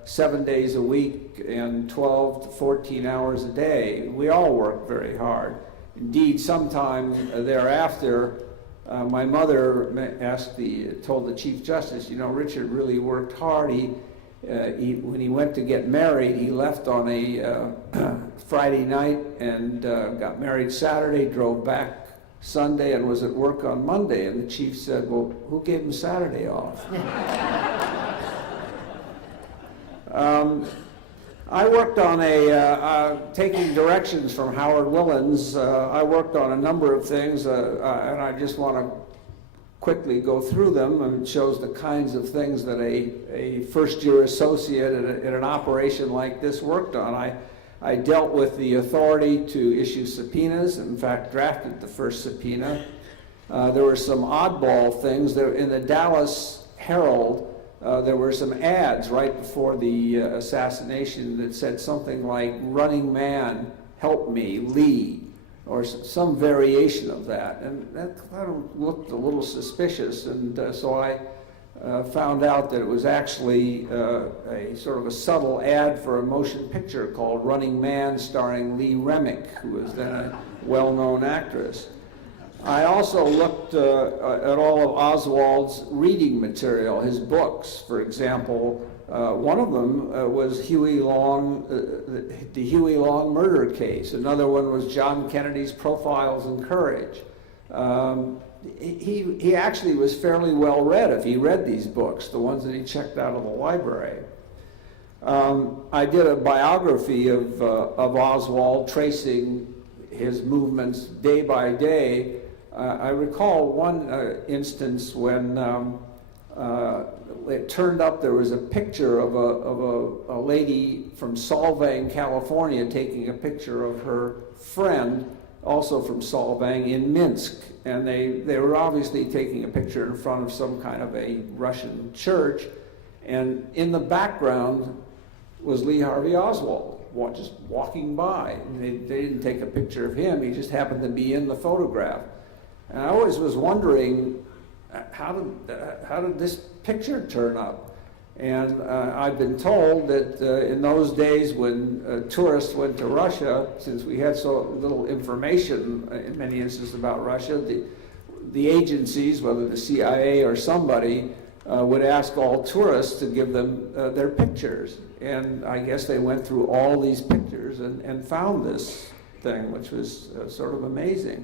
7 days a week and 12 to 14 hours a day. We all worked very hard. Indeed, sometime thereafter, my mother told the Chief Justice, "You know, Richard really worked hard. When he went to get married, he left on a Friday night and got married Saturday, drove back Sunday, and was at work on Monday." And the chief said, "Well, who gave him Saturday off?" I worked on taking directions from Howard Willens. I worked on a number of things, and I just want to quickly go through them, and it shows the kinds of things that a first-year associate in an operation like this worked on. I dealt with the authority to issue subpoenas, in fact drafted the first subpoena. There were some oddball things. There, in the Dallas Herald, there were some ads right before the assassination that said something like, "Running man, help me, Lee," or some variation of that. And that kind of looked a little suspicious, and so I found out that it was actually a sort of a subtle ad for a motion picture called Running Man, starring Lee Remick, who was then a well-known actress. I also looked at all of Oswald's reading material, his books. For example, one of them was Huey Long, the Huey Long murder case. Another one was John Kennedy's Profiles in Courage. He actually was fairly well read if he read these books, the ones that he checked out of the library. I did a biography of Oswald, tracing his movements day by day. I recall one instance when it turned up there was a picture of a lady from Solvang, California, taking a picture of her friend, also from Solvang, in Minsk. And they were obviously taking a picture in front of some kind of a Russian church. And in the background was Lee Harvey Oswald, just walking by. And they didn't take a picture of him, he just happened to be in the photograph. And I always was wondering, how did this picture turn up? And I've been told that in those days when tourists went to Russia, since we had so little information in many instances about Russia, the agencies, whether the CIA or somebody, would ask all tourists to give them their pictures. And I guess they went through all these pictures and found this thing, which was sort of amazing.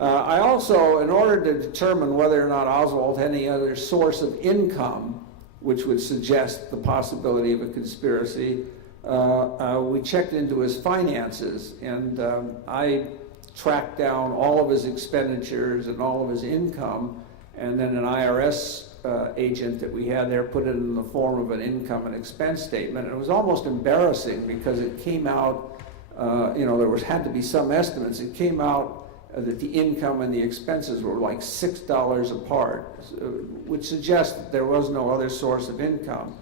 I also, in order to determine whether or not Oswald had any other source of income, which would suggest the possibility of a conspiracy, we checked into his finances, and I tracked down all of his expenditures and all of his income, and then an IRS agent that we had there put it in the form of an income and expense statement. And it was almost embarrassing because it came out, there had to be some estimates. It came out that the income and the expenses were like $6 apart, which suggests that there was no other source of income.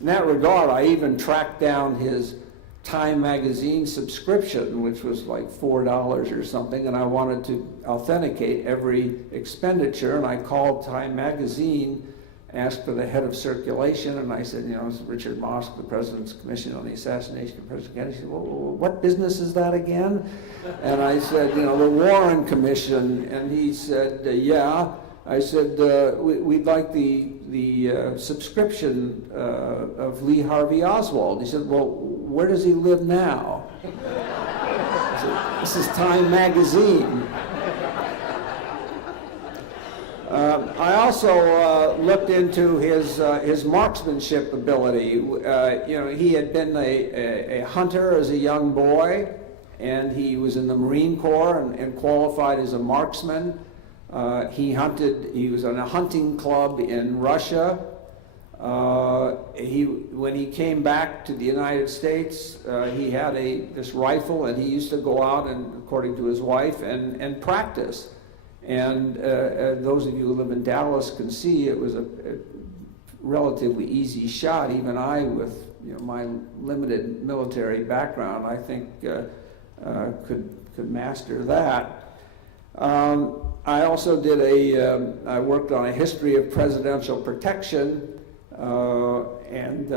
In that regard, I even tracked down his Time magazine subscription, which was like $4 or something, and I wanted to authenticate every expenditure, and I called Time magazine, asked for the head of circulation, and I said, it's Richard Mosk, the President's Commission on the Assassination of President Kennedy. He said, well, what business is that again? And I said, the Warren Commission, and he said, yeah. I said, we'd like the subscription of Lee Harvey Oswald. He said, well, where does he live now? I said, this is Time magazine. I also looked into his marksmanship ability. He had been a hunter as a young boy, and he was in the Marine Corps and qualified as a marksman. He was in a hunting club in Russia. When he came back to the United States, he had this rifle, and he used to go out and, according to his wife, and practice. And those of you who live in Dallas can see it was a relatively easy shot. Even I, with my limited military background, I think could master that. I also I worked on a history of presidential protection, and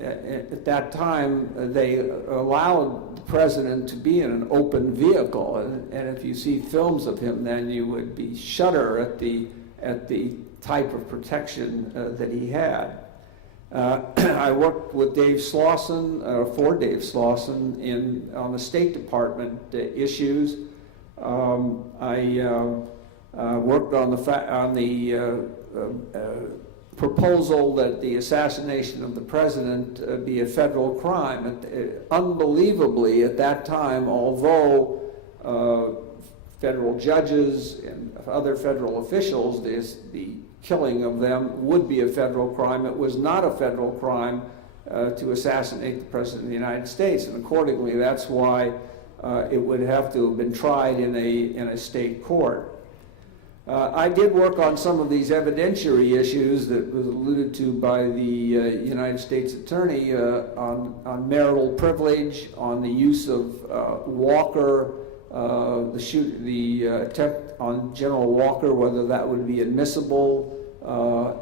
at that time they allowed the president to be in an open vehicle, and if you see films of him then you would shudder at the type of protection that he had. I worked with Dave Slauson, for Dave Slauson on the State Department issues. I worked on the proposal that the assassination of the president be a federal crime. Unbelievably, at that time, although federal judges and other federal officials, the killing of them would be a federal crime. It was not a federal crime to assassinate the President of the United States, and accordingly, that's why it would have to have been tried in a state court. I did work on some of these evidentiary issues that was alluded to by the United States Attorney on marital privilege, on the use of Walker, the attempt on General Walker, whether that would be admissible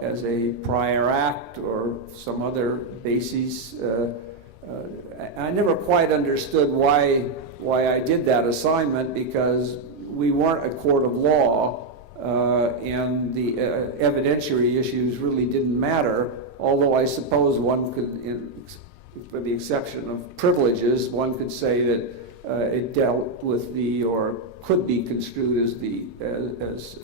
as a prior act or some other basis. I never quite understood why I did that assignment, because we weren't a court of law. And the evidentiary issues really didn't matter, although I suppose one could, with the exception of privileges, one could say that it dealt with or could be construed as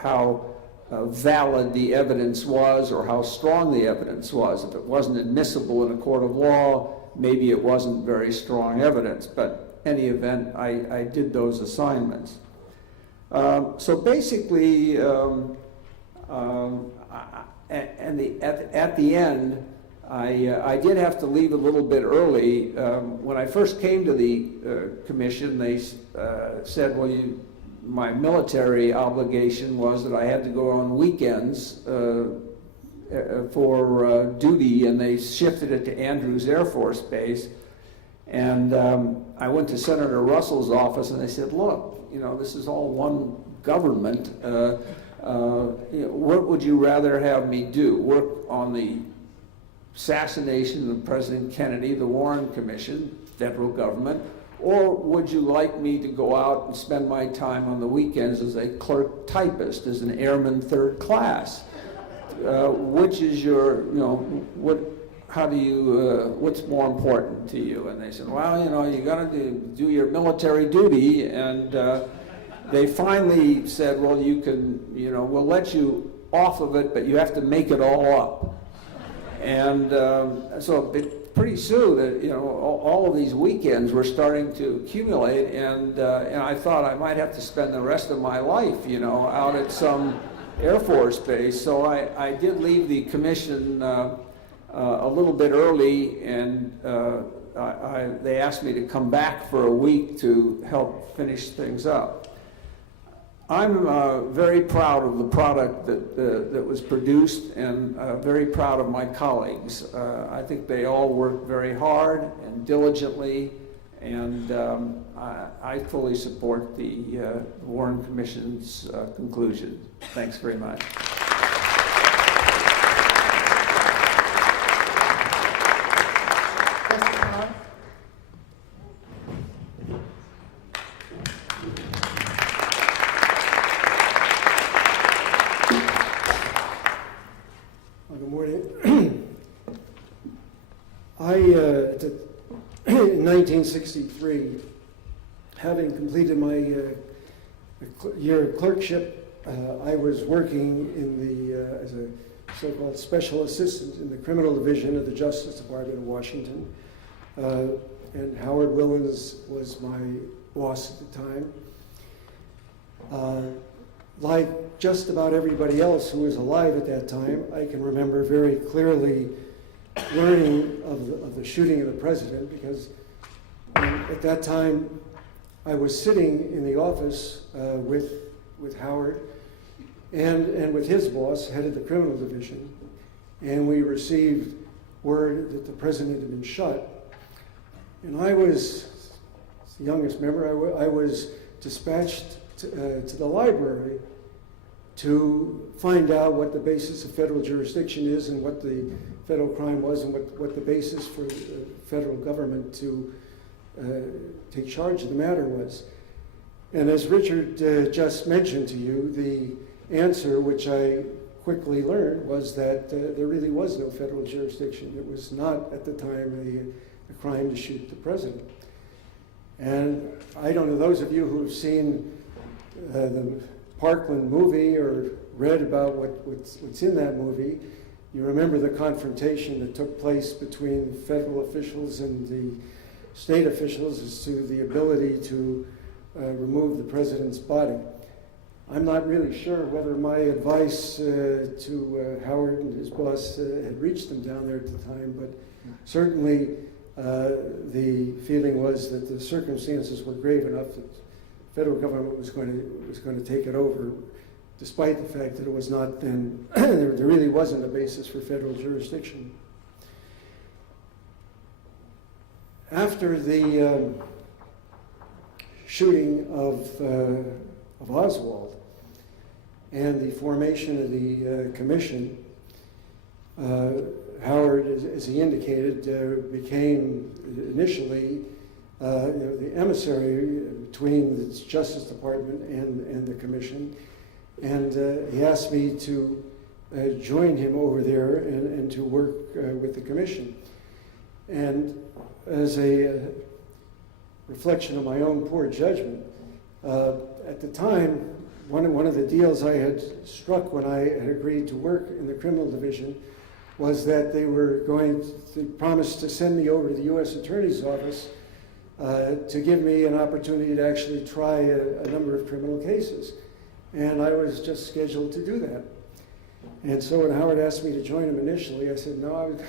how valid the evidence was or how strong the evidence was. If it wasn't admissible in a court of law, maybe it wasn't very strong evidence, but in any event, I did those assignments. So basically, at the end, I did have to leave a little bit early. When I first came to the commission, they said, well, my military obligation was that I had to go on weekends for duty, and they shifted it to Andrews Air Force Base. And I went to Senator Russell's office, and they said, look, this is all one government. What would you rather have me do? Work on the assassination of President Kennedy, the Warren Commission, federal government, or would you like me to go out and spend my time on the weekends as a clerk typist, as an airman third class? Which is your, what's more important to you? And they said, well, you got to do your military duty. And they finally said, well, you can, we'll let you off of it, but you have to make it all up. And so pretty soon, all of these weekends were starting to accumulate, and I thought I might have to spend the rest of my life, out at some Air Force base. So I did leave the commission a little bit early, and they asked me to come back for a week to help finish things up. I'm very proud of the product that was produced, and very proud of my colleagues. I think they all worked very hard and diligently, and I fully support the Warren Commission's conclusion. Thanks very much. In 1963, having completed my year of clerkship, I was working as a so-called special assistant in the criminal division of the Justice Department of Washington. And Howard Willens was my boss at the time. Like just about everybody else who was alive at that time, I can remember very clearly learning of the shooting of the president, because at that time I was sitting in the office with Howard and with his boss, head of the criminal division, and we received word that the president had been shot. And I was the youngest member. I was dispatched to the library to find out what the basis of federal jurisdiction is and what the federal crime was and what the basis for the federal government to take charge of the matter was. And as Richard just mentioned to you, the answer, which I quickly learned, was that there really was no federal jurisdiction. It was not at the time a crime to shoot the president. And I don't know, those of you who have seen the Parkland movie or read about what's in that movie, you remember the confrontation that took place between federal officials and the state officials as to the ability to remove the president's body. I'm not really sure whether my advice to Howard and his boss had reached them down there at the time, but certainly the feeling was that the circumstances were grave enough that the federal government was going to take it over, despite the fact that it was not then, there really wasn't a basis for federal jurisdiction. After the shooting of Oswald and the formation of the commission, Howard, as he indicated, became initially the emissary between the Justice Department and the commission, and he asked me to join him over there and to work with the commission. And as a reflection of my own poor judgment, at the time, one of the deals I had struck when I had agreed to work in the criminal division was that they were going to promise to send me over to the U.S. Attorney's Office to give me an opportunity to actually try a number of criminal cases. And I was just scheduled to do that. And so when Howard asked me to join him initially, I said, no, I was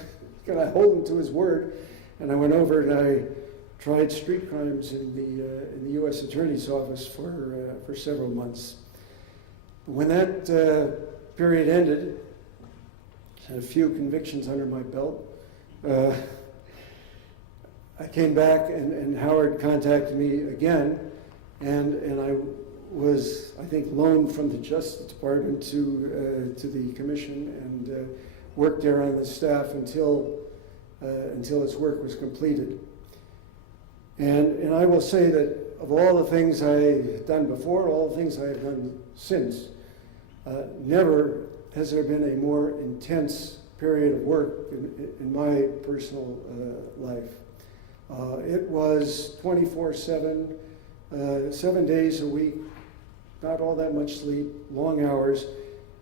going to hold him to his word. And I went over and I tried street crimes in the U.S. Attorney's Office for several months. When that period ended, I had a few convictions under my belt. I came back and Howard contacted me again, and I was, I think, loaned from the Justice Department to the commission and worked there on the staff until its work was completed. And I will say that of all the things I had done before, all the things I have done since, never has there been a more intense period of work in my personal life. It was 24/7, 7 days a week, not all that much sleep, long hours.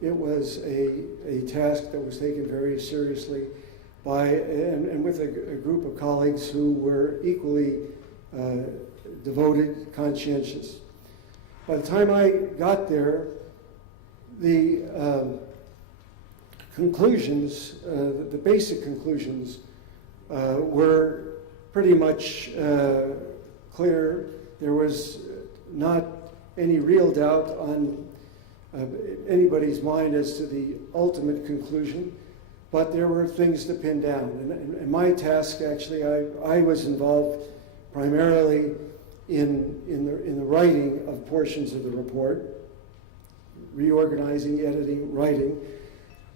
It was a task that was taken very seriously and with a group of colleagues who were equally devoted, conscientious. By the time I got there, the conclusions, the basic conclusions, were pretty much clear. There was not any real doubt on anybody's mind as to the ultimate conclusion, but there were things to pin down. And my task, actually, I was involved primarily in the writing of portions of the report, reorganizing, editing, writing.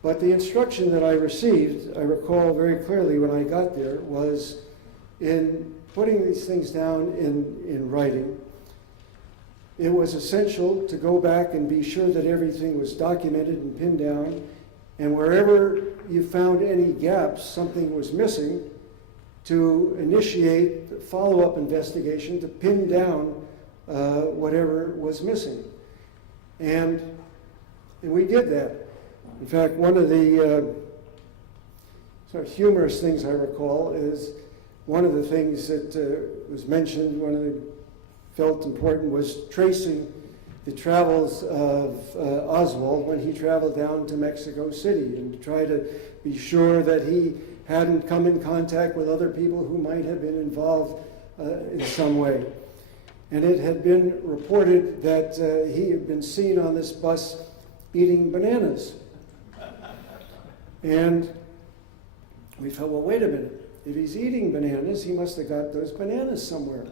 But the instruction that I received, I recall very clearly when I got there, was in putting these things down in writing. It was essential to go back and be sure that everything was documented and pinned down, and wherever you found any gaps, something was missing, to initiate follow-up investigation to pin down whatever was missing. And we did that. In fact, one of the sort of humorous things I recall is one of the things that was mentioned, one of the felt important, was tracing the travels of Oswald when he traveled down to Mexico City, and to try to be sure that he hadn't come in contact with other people who might have been involved in some way. And it had been reported that he had been seen on this bus eating bananas. And we thought, well, wait a minute. If he's eating bananas, he must have got those bananas somewhere.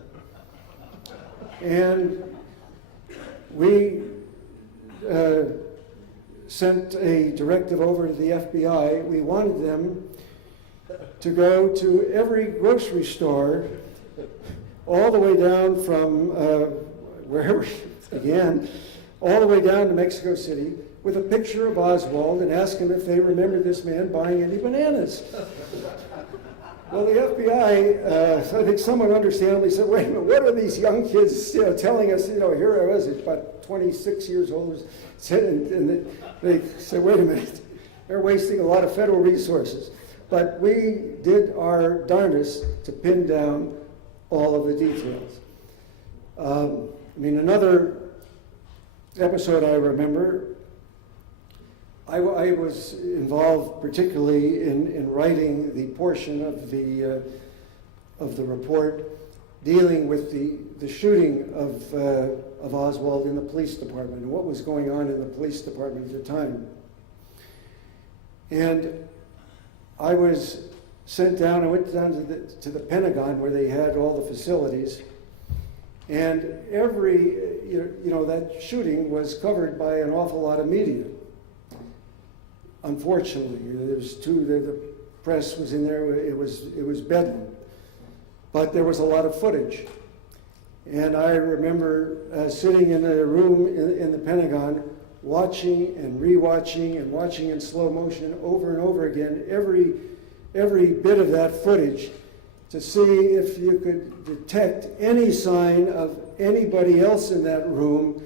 And we sent a directive over to the FBI. We wanted them to go to every grocery store, all the way down from wherever it began, all the way down to Mexico City, with a picture of Oswald, and ask him if they remember this man buying any bananas. Well, the FBI, I think someone understandably said, wait a minute, what are these young kids telling us? Here I was, about 26 years old, and they said, wait a minute, they're wasting a lot of federal resources. But we did our darndest to pin down all of the details. I mean, another episode I remember, I was involved particularly in writing the portion of the report dealing with the shooting of Oswald in the police department and what was going on in the police department at the time. And I was sent down, I went down to the Pentagon where they had all the facilities, and every, that shooting was covered by an awful lot of media. Unfortunately, there's the press was in there, it was bedlam. But there was a lot of footage. And I remember sitting in a room in the Pentagon watching and rewatching and watching in slow motion over and over again every bit of that footage to see if you could detect any sign of anybody else in that room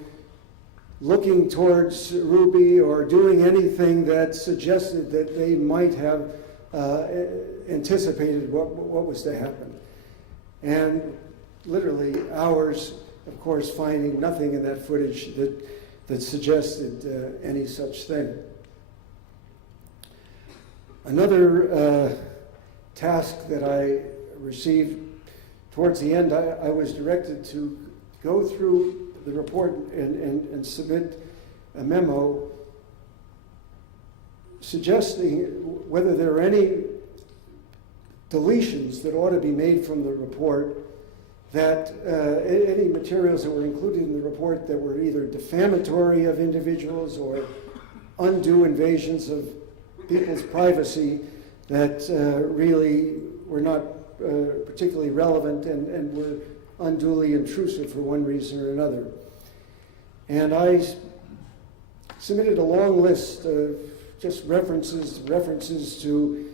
looking towards Ruby or doing anything that suggested that they might have anticipated what was to happen. And literally hours, of course, finding nothing in that footage that suggested any such thing. Another task that I received towards the end, I was directed to go through the report and submit a memo suggesting whether there are any deletions that ought to be made from the report, that any materials that were included in the report that were either defamatory of individuals or undue invasions of people's privacy that really were not particularly relevant and were unduly intrusive for one reason or another. And I submitted a long list of just references to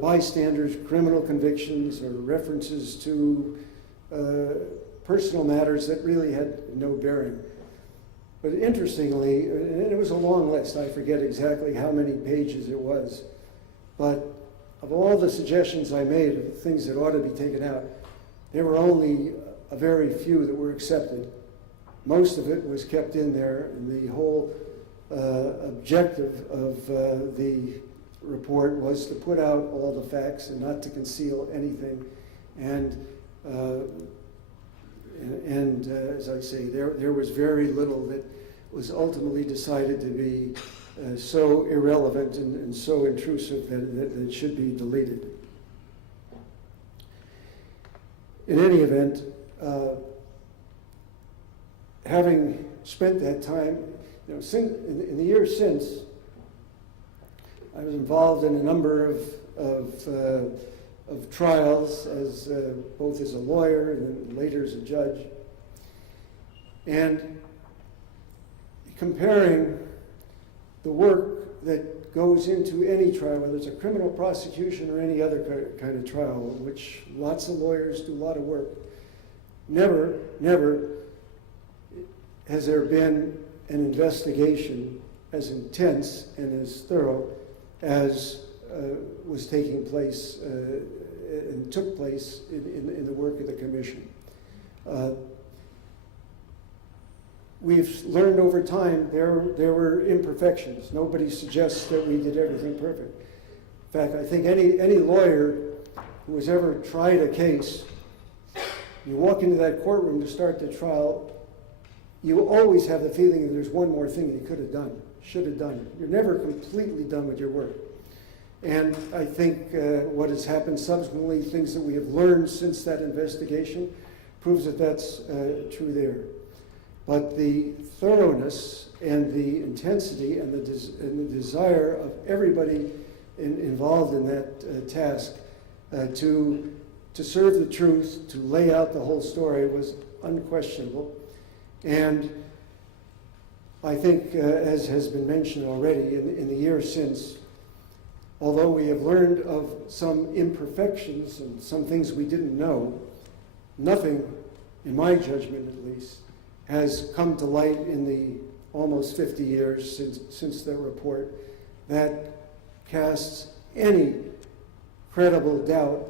bystanders' criminal convictions or references to personal matters that really had no bearing. But interestingly, and it was a long list, I forget exactly how many pages it was, but of all the suggestions I made of things that ought to be taken out, there were only a very few that were accepted. Most of it was kept in there, and the whole objective of the report was to put out all the facts and not to conceal anything. And as I say, there was very little that was ultimately decided to be so irrelevant and so intrusive that it should be deleted. In any event, having spent that time, in the years since, I was involved in a number of trials as both as a lawyer and then later as a judge, and comparing the work that goes into any trial, whether it's a criminal prosecution or any other kind of trial, in which lots of lawyers do a lot of work. Never has there been an investigation as intense and as thorough as was taking place and took place in the work of the commission. We've learned over time there were imperfections. Nobody suggests that we did everything perfect. In fact, I think any lawyer who has ever tried a case, you walk into that courtroom to start the trial, you always have the feeling that there's one more thing you could have done, should have done. You're never completely done with your work. And I think what has happened subsequently, things that we have learned since that investigation, proves that that's true there. But the thoroughness and the intensity and the desire of everybody involved in that task to serve the truth, to lay out the whole story was unquestionable. And I think, as has been mentioned already, in the years since, although we have learned of some imperfections and some things we didn't know, nothing, in my judgment at least, has come to light in the almost 50 years since the report that casts any credible doubt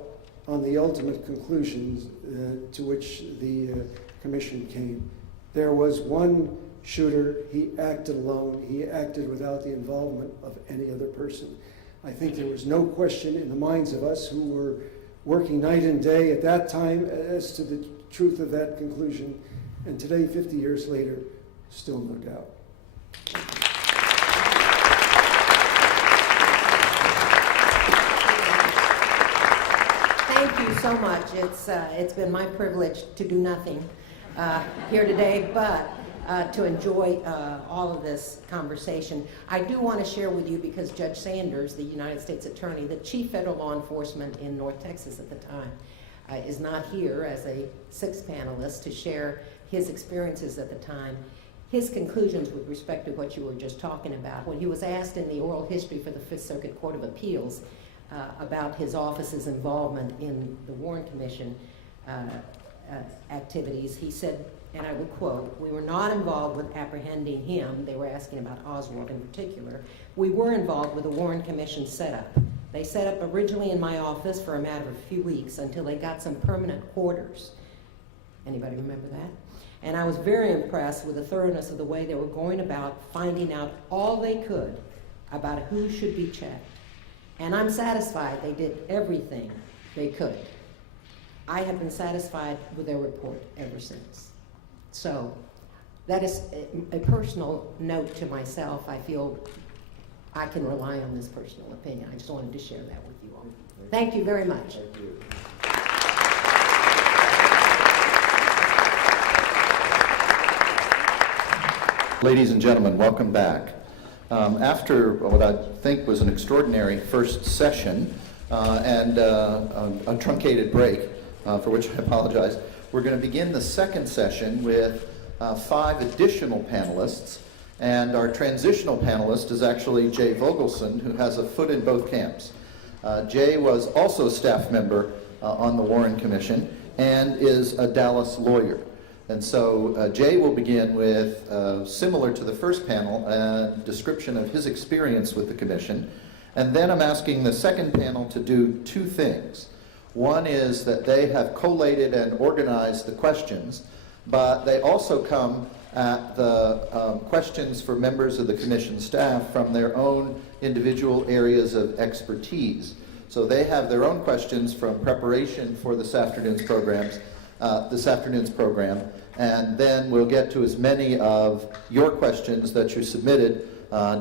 on the ultimate conclusions to which the commission came. There was one shooter, he acted alone, he acted without the involvement of any other person. I think there was no question in the minds of us who were working night and day at that time as to the truth of that conclusion. And today, 50 years later, still no doubt. Thank you so much. It's been my privilege to do nothing here today, but to enjoy all of this conversation. I do want to share with you, because Judge Sanders, the United States Attorney, the Chief Federal Law Enforcement in North Texas at the time, is not here as a sixth panelist to share his experiences at the time. His conclusions with respect to what you were just talking about, when he was asked in the oral history for the Fifth Circuit Court of Appeals about his office's involvement in the Warren Commission activities, he said, and I would quote, "We were not involved with apprehending him." They were asking about Oswald in particular. "We were involved with the Warren Commission setup. They set up originally in my office for a matter of a few weeks until they got some permanent quarters." Anybody remember that? "And I was very impressed with the thoroughness of the way they were going about finding out all they could about who should be checked. And I'm satisfied they did everything they could. I have been satisfied with their report ever since." So that is a personal note to myself. I feel I can rely on this personal opinion. I just wanted to share that with you all. Thank you very much. Thank you. Ladies and gentlemen, welcome back. After what I think was an extraordinary first session and a truncated break, for which I apologize, we're going to begin the second session with 5 additional panelists. And our transitional panelist is actually Jay Vogelson, who has a foot in both camps. Jay was also a staff member on the Warren Commission and is a Dallas lawyer. And so Jay will begin with, similar to the first panel, a description of his experience with the commission. And then I'm asking the second panel to do 2 things. One is that they have collated and organized the questions, but they also come at the questions for members of the commission staff from their own individual areas of expertise. So they have their own questions from preparation for this afternoon's program, and then we'll get to as many of your questions that you submitted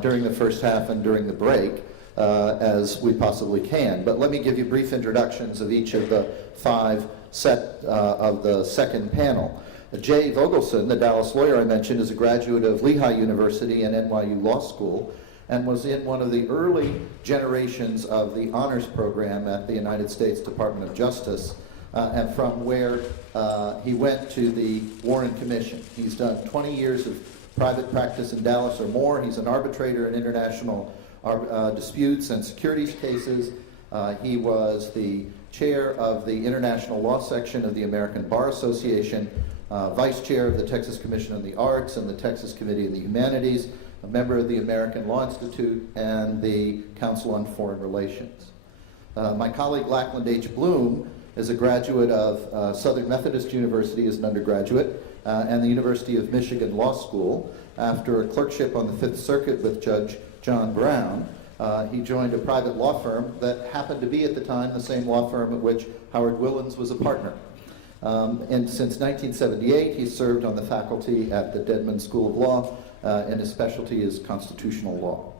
during the first half and during the break as we possibly can. But let me give you brief introductions of each of the 5 set of the second panel. Jay Vogelson, the Dallas lawyer I mentioned, is a graduate of Lehigh University and NYU Law School and was in one of the early generations of the honors program at the United States Department of Justice, and from where he went to the Warren Commission. He's done 20 years of private practice in Dallas or more. He's an arbitrator in international disputes and securities cases. He was the chair of the International Law Section of the American Bar Association, vice chair of the Texas Commission on the Arts and the Texas Committee on the Humanities, a member of the American Law Institute and the Council on Foreign Relations. My colleague Lackland H. Bloom is a graduate of Southern Methodist University as an undergraduate and the University of Michigan Law School. After a clerkship on the Fifth Circuit with Judge John Brown, he joined a private law firm that happened to be at the time the same law firm at which Howard Willens was a partner. And since 1978, he served on the faculty at the Dedman School of Law, and his specialty is constitutional law.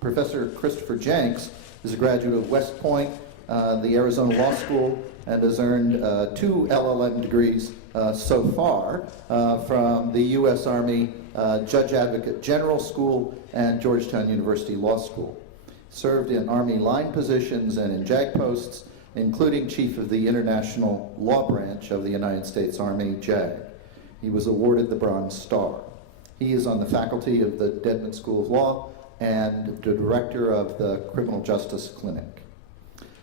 Professor Christopher Jenks is a graduate of West Point, the Arizona Law School, and has earned 2 LLM degrees so far from the U.S. Army Judge Advocate General School and Georgetown University Law School. Served in Army line positions and in JAG posts, including Chief of the International Law Branch of the United States Army, JAG. He was awarded the Bronze Star. He is on the faculty of the Dedman School of Law and the director of the Criminal Justice Clinic.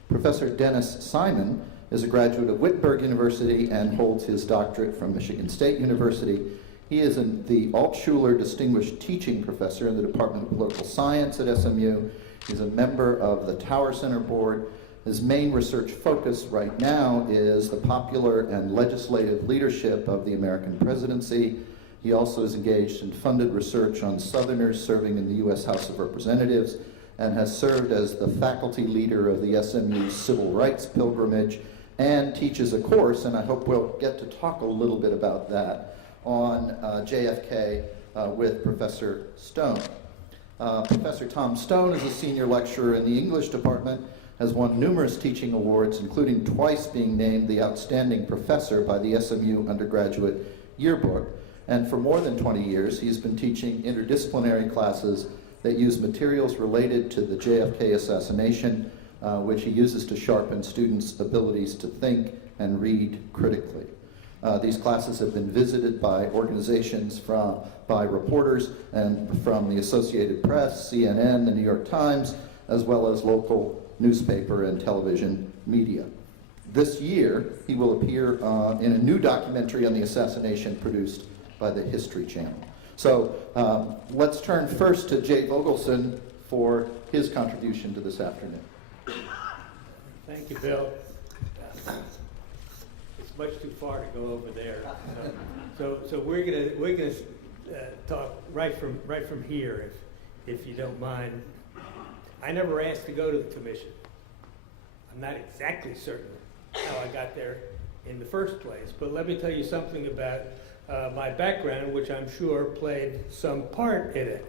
Professor Dennis Simon is a graduate of Wittenberg University and holds his doctorate from Michigan State University. He is the Altshuler Distinguished Teaching Professor in the Department of Political Science at SMU. He's a member of the Tower Center Board. His main research focus right now is the popular and legislative leadership of the American presidency, He also is engaged in funded research on Southerners serving in the U.S. House of Representatives and has served as the faculty leader of the SMU Civil Rights Pilgrimage and teaches a course, and I hope we'll get to talk a little bit about that, on JFK with Professor Stone. Professor Tom Stone is a senior lecturer in the English department, has won numerous teaching awards, including twice being named the Outstanding Professor by the SMU Undergraduate Yearbook. And for more than 20 years, he's been teaching interdisciplinary classes that use materials related to the JFK assassination, which he uses to sharpen students' abilities to think and read critically. These classes have been visited by organizations, by reporters, and from the Associated Press, CNN, the New York Times, as well as local newspaper and television media. This year, he will appear in a new documentary on the assassination produced by the History Channel. So let's turn first to Jay Vogelson for his contribution to this afternoon. Thank you, Bill. It's much too far to go over there. So we're gonna talk right from here, if you don't mind. I never asked to go to the commission. I'm not exactly certain how I got there in the first place, but let me tell you something about my background, which I'm sure played some part in it.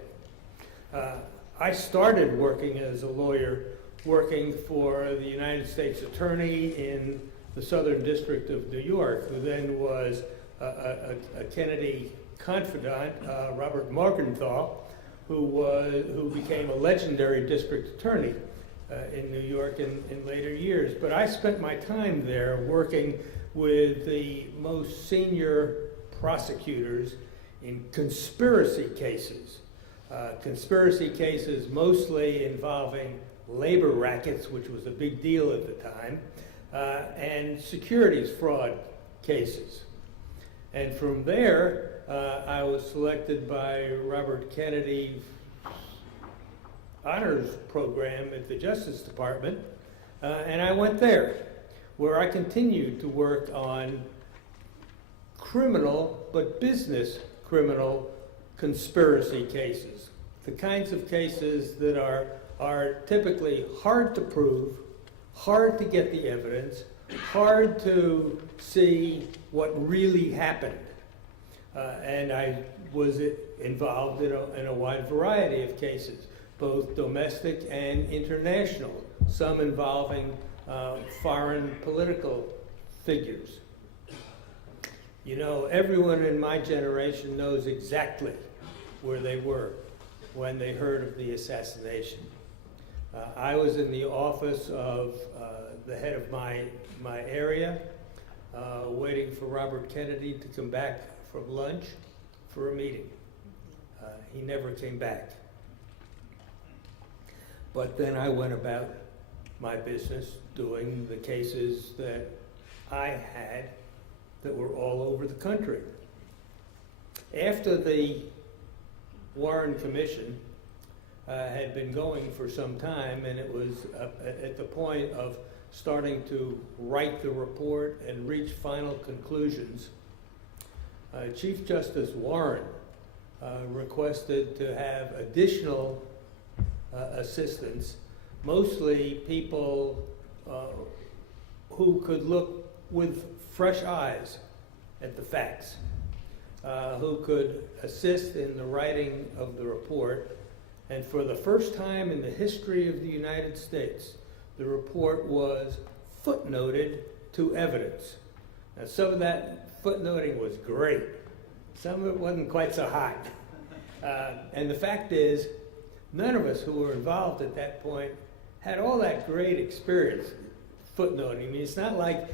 I started working as a lawyer, working for the United States Attorney in the Southern District of New York, who then was a Kennedy confidant, Robert Morgenthau, who became a legendary district attorney in New York in later years. But I spent my time there working with the most senior prosecutors in conspiracy cases mostly involving labor rackets, which was a big deal at the time, and securities fraud cases. And from there, I was selected by Robert Kennedy's honors program at the Justice Department, and I went there, where I continued to work on criminal, but business criminal conspiracy cases. The kinds of cases that are typically hard to prove, hard to get the evidence, hard to see what really happened. And I was involved in a wide variety of cases, both domestic and international, some involving foreign political figures. You know, everyone in my generation knows exactly where they were when they heard of the assassination. I was in the office of the head of my area, waiting for Robert Kennedy to come back from lunch for a meeting. He never came back. But then I went about my business doing the cases that I had that were all over the country. After the Warren Commission had been going for some time, and it was at the point of starting to write the report and reach final conclusions, Chief Justice Warren requested to have additional assistance, mostly people who could look with fresh eyes at the facts, who could assist in the writing of the report. And for the first time in the history of the United States, the report was footnoted to evidence. Now, some of that footnoting was great. Some of it wasn't quite so hot. And the fact is, none of us who were involved at that point had all that great experience footnoting. I mean, it's not like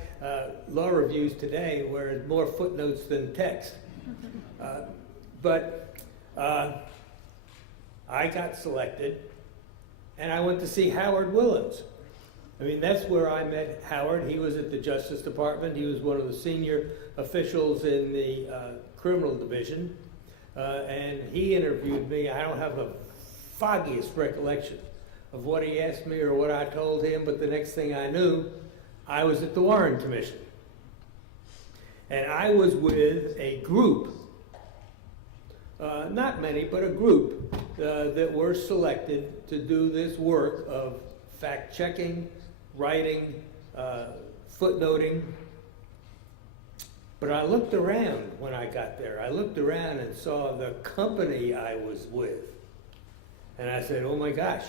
law reviews today where it's more footnotes than text. But I got selected, and I went to see Howard Willens. I mean, that's where I met Howard. He was at the Justice Department. He was one of the senior officials in the criminal division, and he interviewed me. I don't have the foggiest recollection of what he asked me or what I told him, but the next thing I knew, I was at the Warren Commission. And I was with a group not many, but a group that were selected to do this work of fact-checking, writing, footnoting. But I looked around when I got there. I looked around and saw the company I was with. And I said, oh my gosh,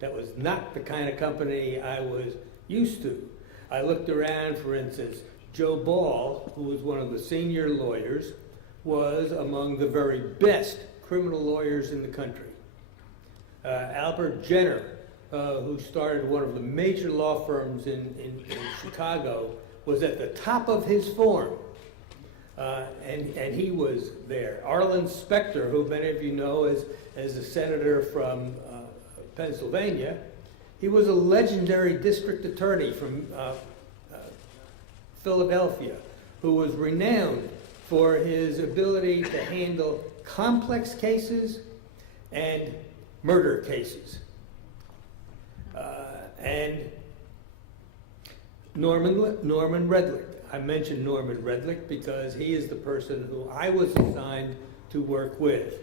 that was not the kind of company I was used to. I looked around, for instance, Joe Ball, who was one of the senior lawyers, was among the very best criminal lawyers in the country. Albert Jenner, who started one of the major law firms in Chicago, was at the top of his form, and he was there. Arlen Specter, who many of you know as a senator from Pennsylvania, he was a legendary district attorney from Philadelphia, who was renowned for his ability to handle complex cases and murder cases. And Norman Redlich. I mentioned Norman Redlich because he is the person who I was assigned to work with.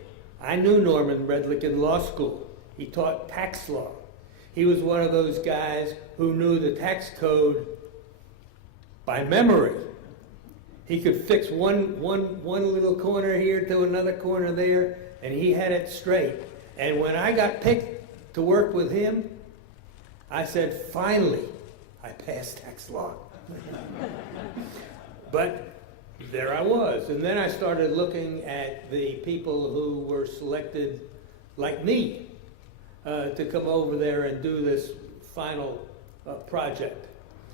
I knew Norman Redlich in law school. He taught tax law. He was one of those guys who knew the tax code by memory. He could fix one little corner here to another corner there, and he had it straight. And when I got picked to work with him, I said, finally, I passed tax law. But there I was. And then I started looking at the people who were selected, like me, to come over there and do this final project.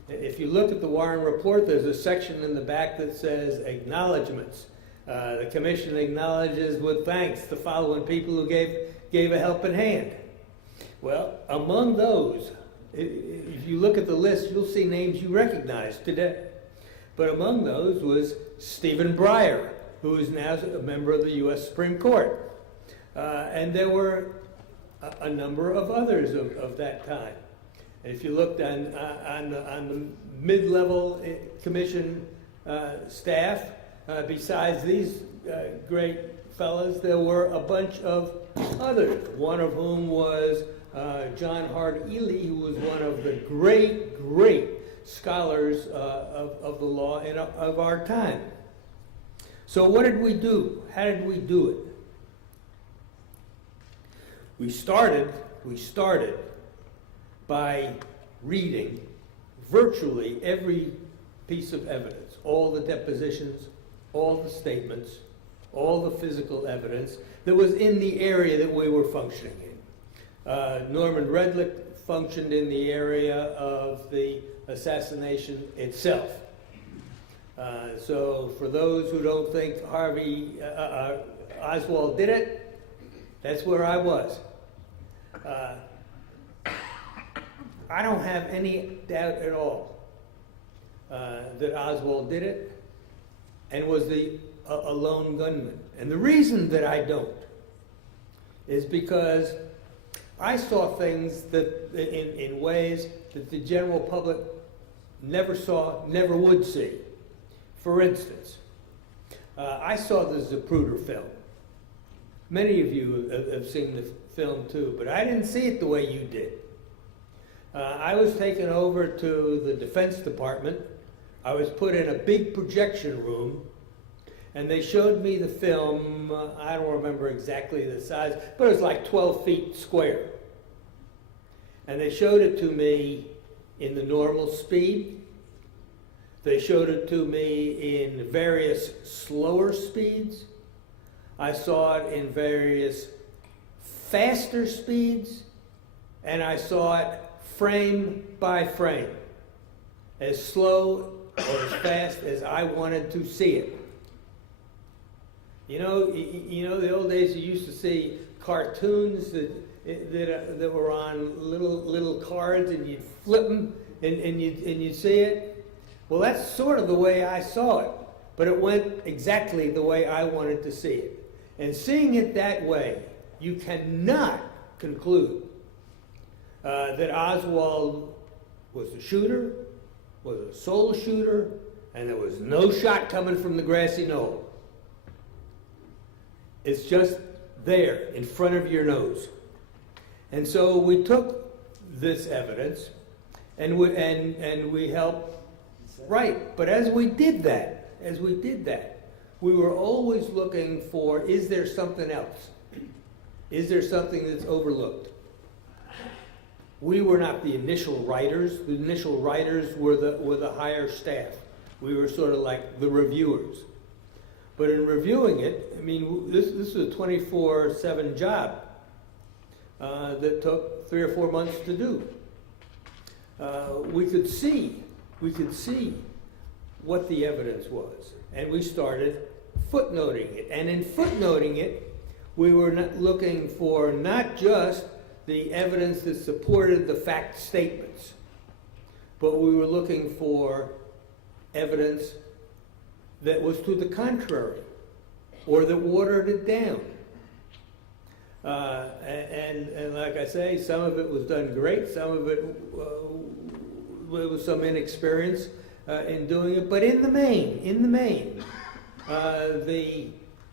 If you look at the Warren Report, there's a section in the back that says acknowledgments. The Commission acknowledges with thanks the following people who gave a helping hand. Well, among those, if you look at the list, you'll see names you recognize today. But among those was Stephen Breyer, who is now a member of the U.S. Supreme Court. And there were a number of others of that time. And if you looked on the mid-level commission staff, besides these great fellas, there were a bunch of others, one of whom was John Hart Ely, who was one of the great scholars of the law of our time. So what did we do? How did we do it? We started by reading virtually every piece of evidence, all the depositions, all the statements, all the physical evidence that was in the area that we were functioning in. Norman Redlich functioned in the area of the assassination itself. So for those who don't think Oswald did it, that's where I was. I don't have any doubt at all that Oswald did it and was a lone gunman. And the reason that I don't is because I saw things that in ways that the general public never saw, never would see. For instance, I saw the Zapruder film. Many of you have seen the film too, but I didn't see it the way you did. I was taken over to the Defense Department. I was put in a big projection room, and they showed me the film. I don't remember exactly the size, but it was like 12 feet square. And they showed it to me in the normal speed. They showed it to me in various slower speeds. I saw it in various faster speeds, and I saw it frame by frame, as slow or as fast as I wanted to see it. You know, the old days you used to see cartoons that were on little cards, and you'd flip them and you'd see it. Well, that's sort of the way I saw it, but it went exactly the way I wanted to see it. And seeing it that way, you cannot conclude that Oswald was the shooter, was a sole shooter, and there was no shot coming from the grassy knoll. It's just there in front of your nose. And so we took this evidence and we helped write. But as we did that, we were always looking for, is there something else? Is there something that's overlooked? We were not the initial writers. The initial writers were the higher staff. We were sort of like the reviewers. But in reviewing it, I mean, this is a 24/7 job that took 3 or 4 months to do. We could see what the evidence was, and we started footnoting it. And in footnoting it, we were not looking for not just the evidence that supported the fact statements, but we were looking for evidence that was to the contrary, or that watered it down. And like I say, some of it was done great, some of it there was some inexperience in doing it, but in the main, the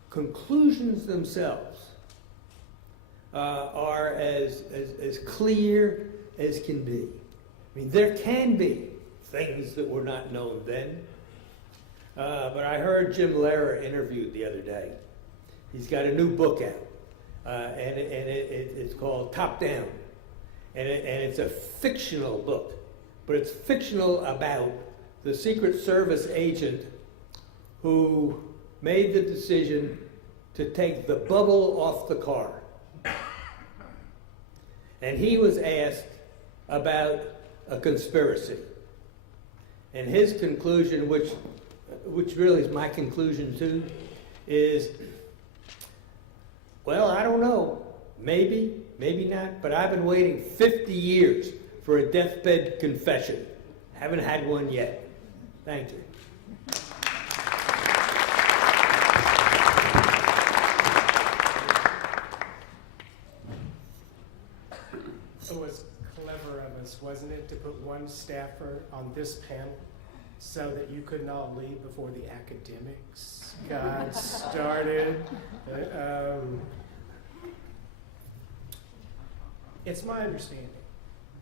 conclusions themselves are as clear as can be. I mean, there can be things that were not known then, but I heard Jim Lehrer interviewed the other day. He's got a new book out, and it's called Top Down, and it's a fictional book, but it's fictional about the Secret Service agent who made the decision to take the bubble off the car. And he was asked about a conspiracy. And his conclusion, which really is my conclusion too, is, well, I don't know, maybe not, but I've been waiting 50 years for a deathbed confession. Haven't had one yet. Thank you. It was clever of us, wasn't it, to put one staffer on this panel so that you couldn't all leave before the academics got started. It's my understanding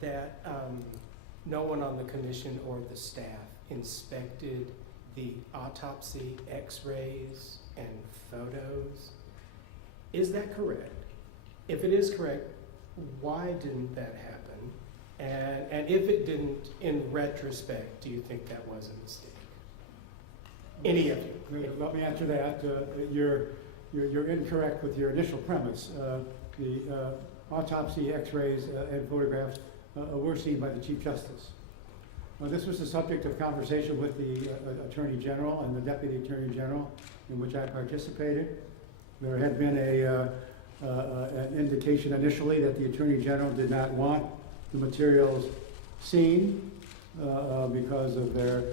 that no one on the commission or the staff inspected the autopsy x-rays and photos. Is that correct? If it is correct, why didn't that happen? And if it didn't, in retrospect, do you think that was a mistake? Any of you? Let me answer that. You're incorrect with your initial premise. The autopsy, x-rays, and photographs were seen by the Chief Justice. This was the subject of conversation with the Attorney General and the Deputy Attorney General, in which I participated. There had been an indication initially that the Attorney General did not want the materials seen because of their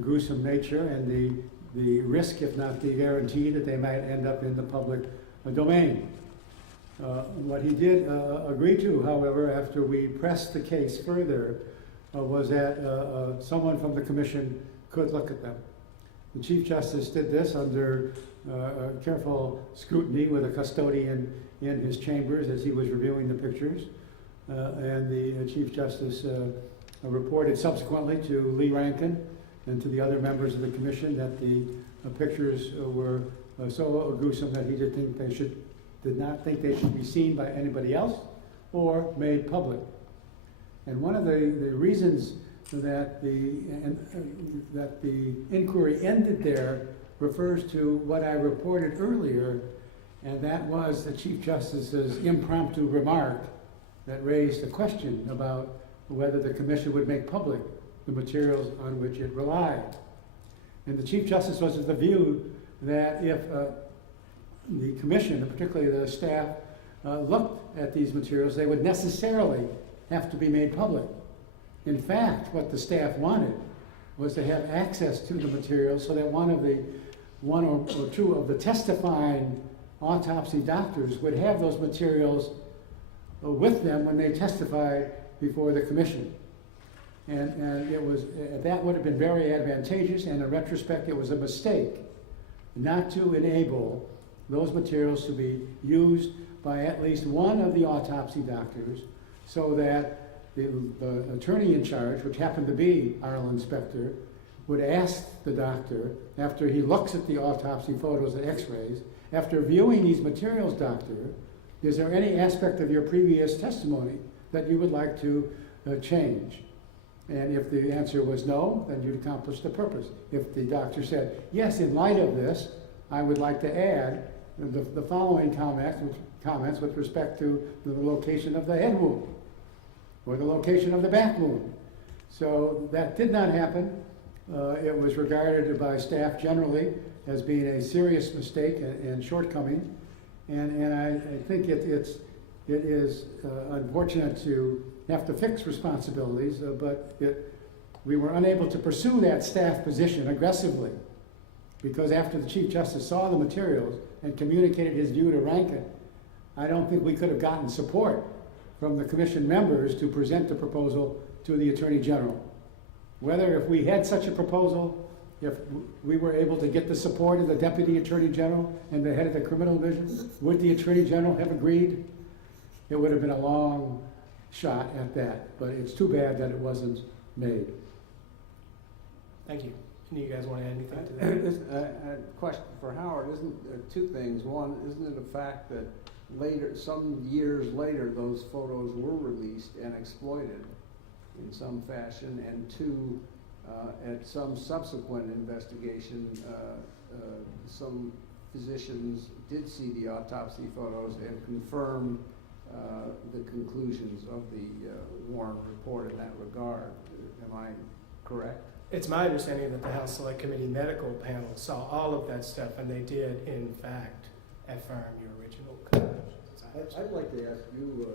gruesome nature and the risk, if not the guarantee, that they might end up in the public domain. What he did agree to, however, after we pressed the case further, was that someone from the commission could look at them. The Chief Justice did this under careful scrutiny with a custodian in his chambers as he was reviewing the pictures. And the Chief Justice reported subsequently to Lee Rankin and to the other members of the commission that the pictures were so gruesome that he did not think they should be seen by anybody else or made public. And one of the reasons that the inquiry ended there refers to what I reported earlier, and that was the Chief Justice's impromptu remark that raised a question about whether the commission would make public the materials on which it relied. And the Chief Justice was of the view that if the commission, and particularly the staff, looked at these materials, they would necessarily have to be made public. In fact, what the staff wanted was to have access to the materials so that one or two of the testifying autopsy doctors would have those materials with them when they testified before the commission. And it was, that would have been very advantageous, and in retrospect it was a mistake not to enable those materials to be used by at least one of the autopsy doctors, so that the attorney in charge, which happened to be our inspector, would ask the doctor, after he looks at the autopsy photos and x-rays, after viewing these materials, doctor, is there any aspect of your previous testimony that you would like to change? And if the answer was no, then you'd accomplish the purpose. If the doctor said, yes, in light of this, I would like to add the following comments with respect to the location of the head wound or the location of the back wound. So that did not happen. It was regarded by staff generally as being a serious mistake and shortcoming. And I think it is unfortunate to have to fix responsibilities, but we were unable to pursue that staff position aggressively because after the Chief Justice saw the materials and communicated his view to Rankin, I don't think we could have gotten support from the commission members to present the proposal to the Attorney General. Whether if we had such a proposal, if we were able to get the support of the Deputy Attorney General and the head of the criminal division, would the Attorney General have agreed? It would have been a long shot at that, but it's too bad that it wasn't made. Thank you. Do you guys want to add anything to that? A question for Howard. Isn't two things? One, isn't it a fact that later, some years later, those photos were released and exploited in some fashion? And two, at some subsequent investigation, some physicians did see the autopsy photos and confirmed the conclusions of the Warren report in that regard. Am I correct? It's my understanding that the House Select Committee medical panel saw all of that stuff, and they did, in fact, affirm your original conclusions. I'd like to ask you,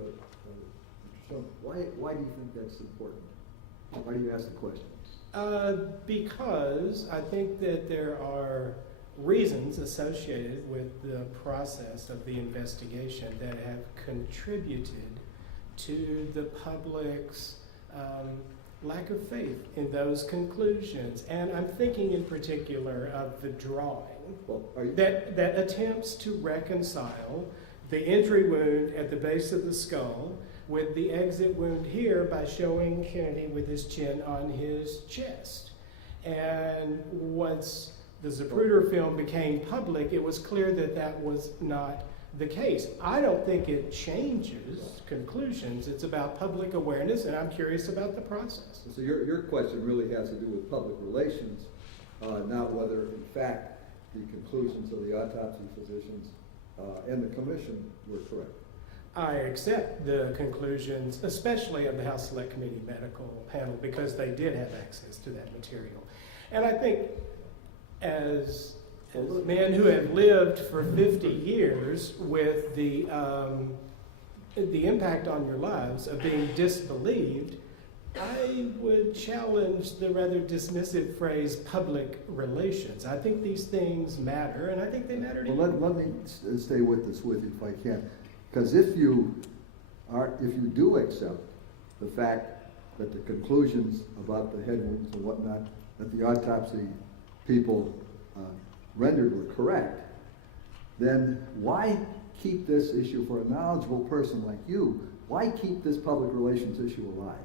Mr. why do you think that's important? Why do you ask the question? Because I think that there are reasons associated with the process of the investigation that have contributed to the public's lack of faith in those conclusions. And I'm thinking in particular of the drawing that attempts to reconcile the entry wound at the base of the skull with the exit wound here by showing Kennedy with his chin on his chest. And once the Zapruder film became public, it was clear that that was not the case. I don't think it changes conclusions. It's about public awareness, and I'm curious about the process. So your question really has to do with public relations, not whether, in fact, the conclusions of the autopsy physicians and the commission were correct. I accept the conclusions, especially of the House Select Committee medical panel, because they did have access to that material. And I think as men who have lived for 50 years with the impact on your lives of being disbelieved, I would challenge the rather dismissive phrase public relations. I think these things matter, and I think they matter to you. Well, let me stay with this with you if I can. Because if you do accept the fact that the conclusions about the head wounds and whatnot that the autopsy people rendered were correct, then why keep this issue for a knowledgeable person like you? Why keep this public relations issue alive?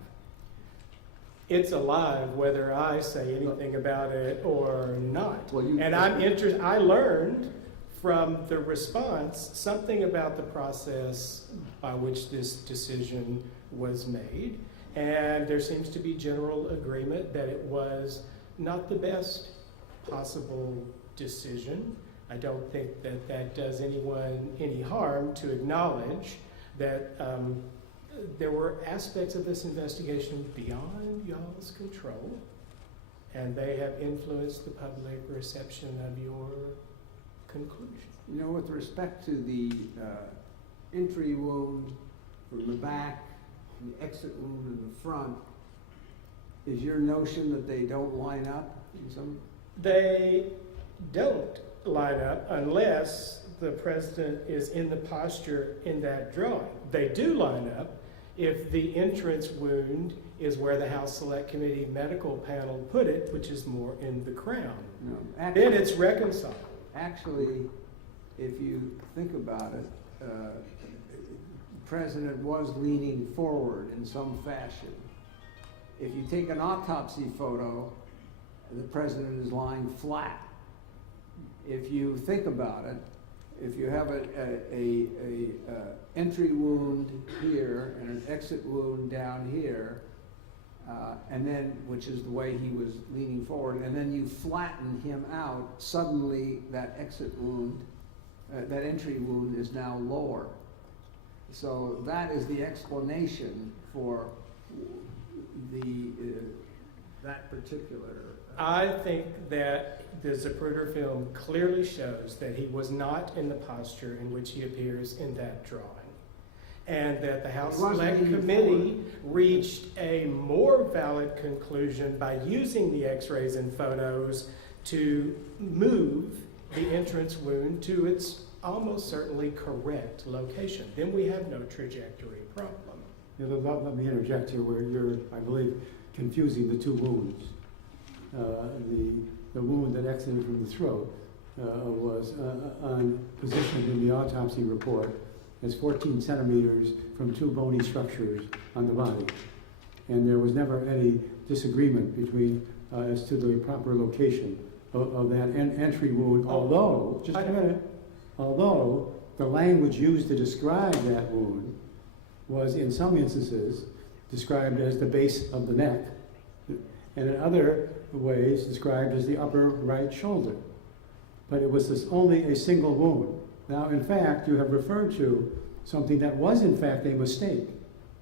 It's alive whether I say anything about it or not. Well, and I'm interested. I learned from the response something about the process by which this decision was made, and there seems to be general agreement that it was not the best possible decision. I don't think that that does anyone any harm to acknowledge that there were aspects of this investigation beyond y'all's control, and they have influenced the public reception of your conclusion. You know, with respect to the entry wound from the back, the exit wound in the front, is your notion that they don't line up in some? They don't line up unless the president is in the posture in that drawing. They do line up if the entrance wound is where the House Select Committee medical panel put it, which is more in the crown. No, then it's reconciled. Actually, if you think about it, the president was leaning forward in some fashion. If you take an autopsy photo, the president is lying flat. If you think about it, if you have a entry wound here and an exit wound down here, and then, which is the way he was leaning forward, and then you flatten him out, suddenly that exit wound, that entry wound is now lower. So that is the explanation for the that particular. I think that the Zapruder film clearly shows that he was not in the posture in which he appears in that drawing, and that the House Select Committee reached a more valid conclusion by using the x-rays and photos to move the entrance wound to its almost certainly correct location. Then we have no trajectory problem. Yeah, let me interject here where you're, I believe, confusing the two wounds. The wound that exited from the throat was positioned in the autopsy report as 14 centimeters from two bony structures on the body. And there was never any disagreement between as to the proper location of that entry wound, although, just a minute, although the language used to describe that wound was in some instances described as the base of the neck, and in other ways described as the upper right shoulder. But it was only a single wound. Now, in fact, you have referred to something that was in fact a mistake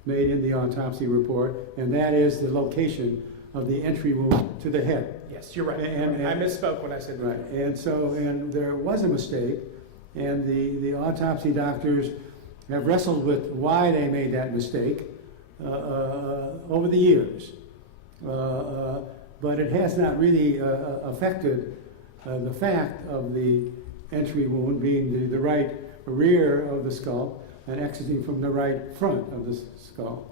made in the autopsy report, and that is the location of the entry wound to the head. Yes, you're right. And I misspoke when I said that. Right, and there was a mistake, and the autopsy doctors have wrestled with why they made that mistake over the years. But it has not really affected the fact of the entry wound being the right rear of the skull and exiting from the right front of the skull.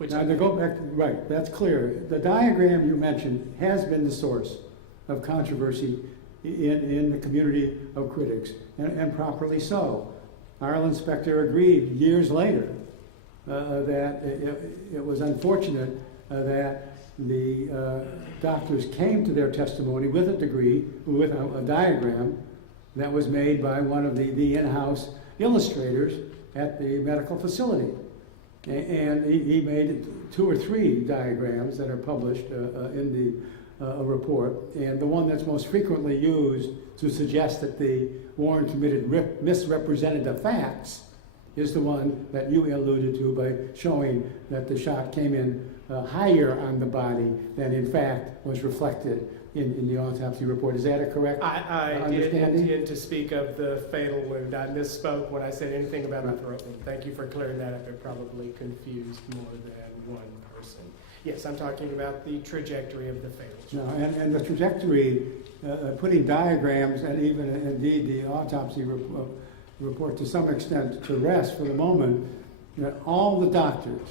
Now, to go back, right, that's clear. The diagram you mentioned has been the source of controversy in the community of critics, and properly so. Ireland Spector agreed years later that it was unfortunate that the doctors came to their testimony with a diagram that was made by one of the in-house illustrators at the medical facility. And he made 2 or 3 diagrams that are published in the report. And the one that's most frequently used to suggest that the Warren committed misrepresented the facts is the one that you alluded to by showing that the shot came in higher on the body than in fact was reflected in the autopsy report. Is that a correct I did intend to speak of the fatal wound. I misspoke when I said anything about the throat wound. Thank you for clearing that up. It probably confused more than one person. Yes, I'm talking about the trajectory of the fatal shot. No, and the trajectory, putting diagrams and even indeed the autopsy report to some extent to rest for the moment, all the doctors,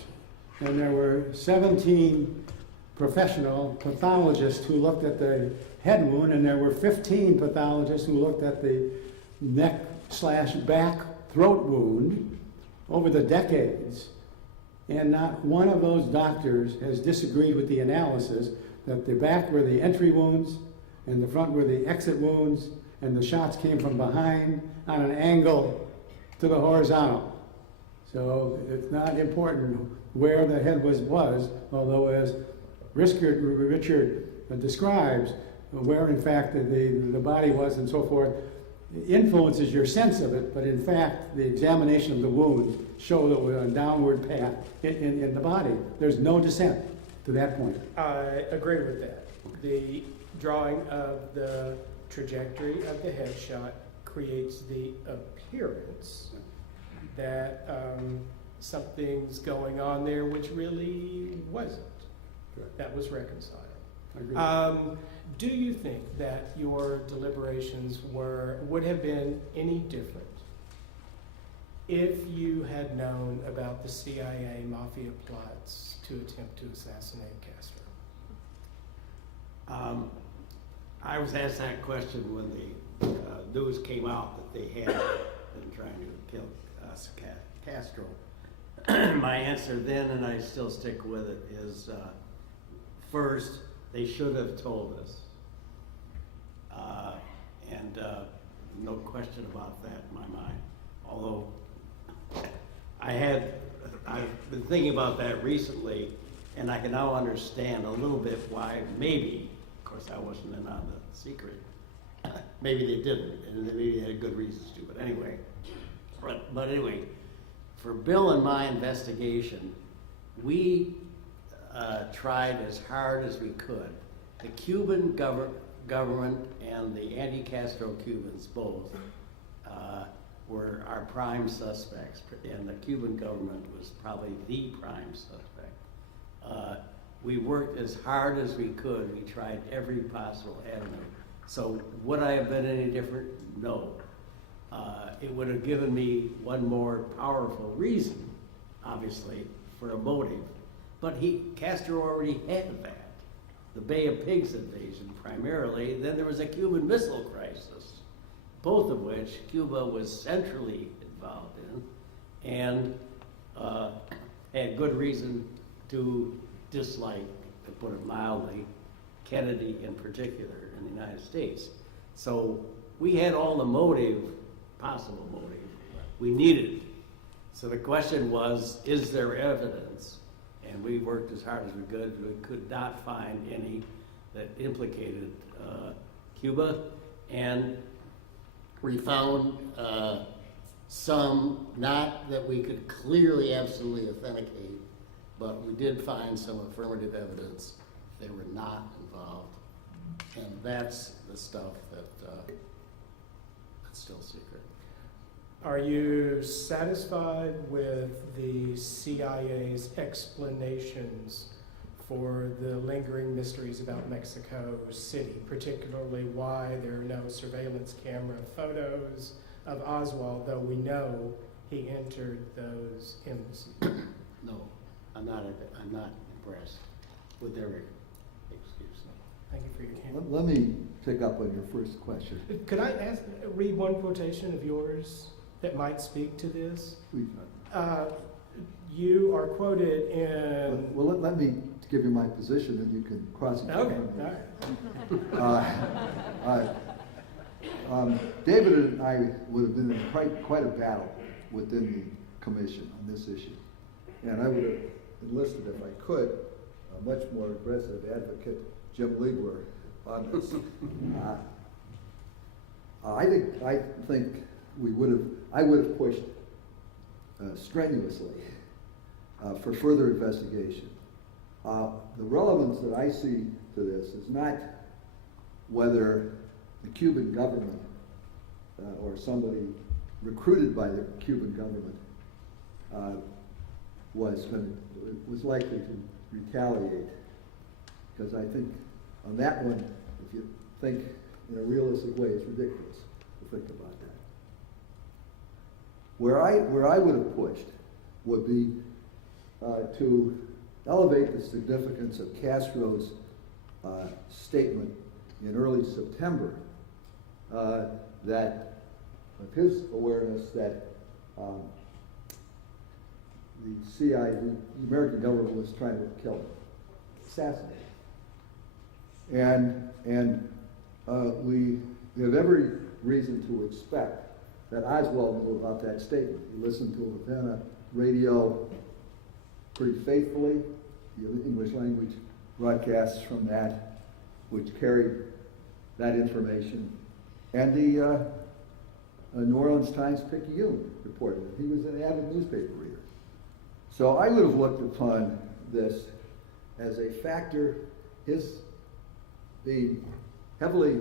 and there were 17 professional pathologists who looked at the head wound, and there were 15 pathologists who looked at the neck/back throat wound over the decades. And not one of those doctors has disagreed with the analysis that the back were the entry wounds and the front were the exit wounds, and the shots came from behind on an angle to the horizontal. So it's not important where the head was, although as Richard describes, where in fact the body was and so forth, influences your sense of it, but in fact the examination of the wounds show that we're on a downward path in the body. There's no descent to that point. I agree with that. The drawing of the trajectory of the headshot creates the appearance that something's going on there which really wasn't. That was reconciled. I agree. Do you think that your deliberations would have been any different if you had known about the CIA mafia plots to attempt to assassinate Castro? I was asked that question when news came out that they had been trying to kill Castro. My answer then, and I still stick with it, is first, they should have told us. And no question about that in my mind. Although I've been thinking about that recently, and I can now understand a little bit why maybe, of course I wasn't in on the secret, maybe they didn't, and maybe they had good reasons to, but anyway. But anyway, for Bill and my investigation, we tried as hard as we could. The Cuban government and the anti-Castro Cubans both were our prime suspects, and the Cuban government was probably the prime suspect. We worked as hard as we could. We tried every possible avenue. So would I have been any different? No. It would have given me one more powerful reason, obviously, for a motive. But Castro already had that. The Bay of Pigs invasion primarily, then there was a Cuban Missile Crisis, both of which Cuba was centrally involved in, and had good reason to dislike, to put it mildly, Kennedy in particular in the United States. So we had all the motive, possible motive, we needed. So the question was, is there evidence? And we worked as hard as we could. We could not find any that implicated Cuba. And we found some, not that we could clearly, absolutely authenticate, but we did find some affirmative evidence they were not involved. And that's the stuff that's still secret. Are you satisfied with the CIA's explanations for the lingering mysteries about Mexico City, particularly why there are no surveillance camera photos of Oswald, though we know he entered those embassies? No, I'm not impressed with their excuse. Thank you for your candor. Let me pick up on your first question. Could I read one quotation of yours that might speak to this? Please. You are quoted in... Well, let me give you my position and you can cross-examine. Okay, all right. David and I would have been in quite a battle within the commission on this issue. And I would have enlisted, if I could, a much more aggressive advocate, Jim Liebler, on this. I think I would have pushed strenuously for further investigation. The relevance that I see to this is not whether the Cuban government or somebody recruited by the Cuban government was likely to retaliate, because I think on that one, if you think in a realistic way, it's ridiculous to think about that. Where I would have pushed would be to elevate the significance of Castro's statement in early September that of his awareness that the CIA, the American government, was trying to kill him, assassinate him. And we have every reason to expect that Oswald knew about that statement. He listened to Havana radio pretty faithfully, the English language broadcasts from that, which carried that information. And the New Orleans Times-Picayune reported it. He was an avid newspaper reader. So I would have looked upon this as a factor, his being heavily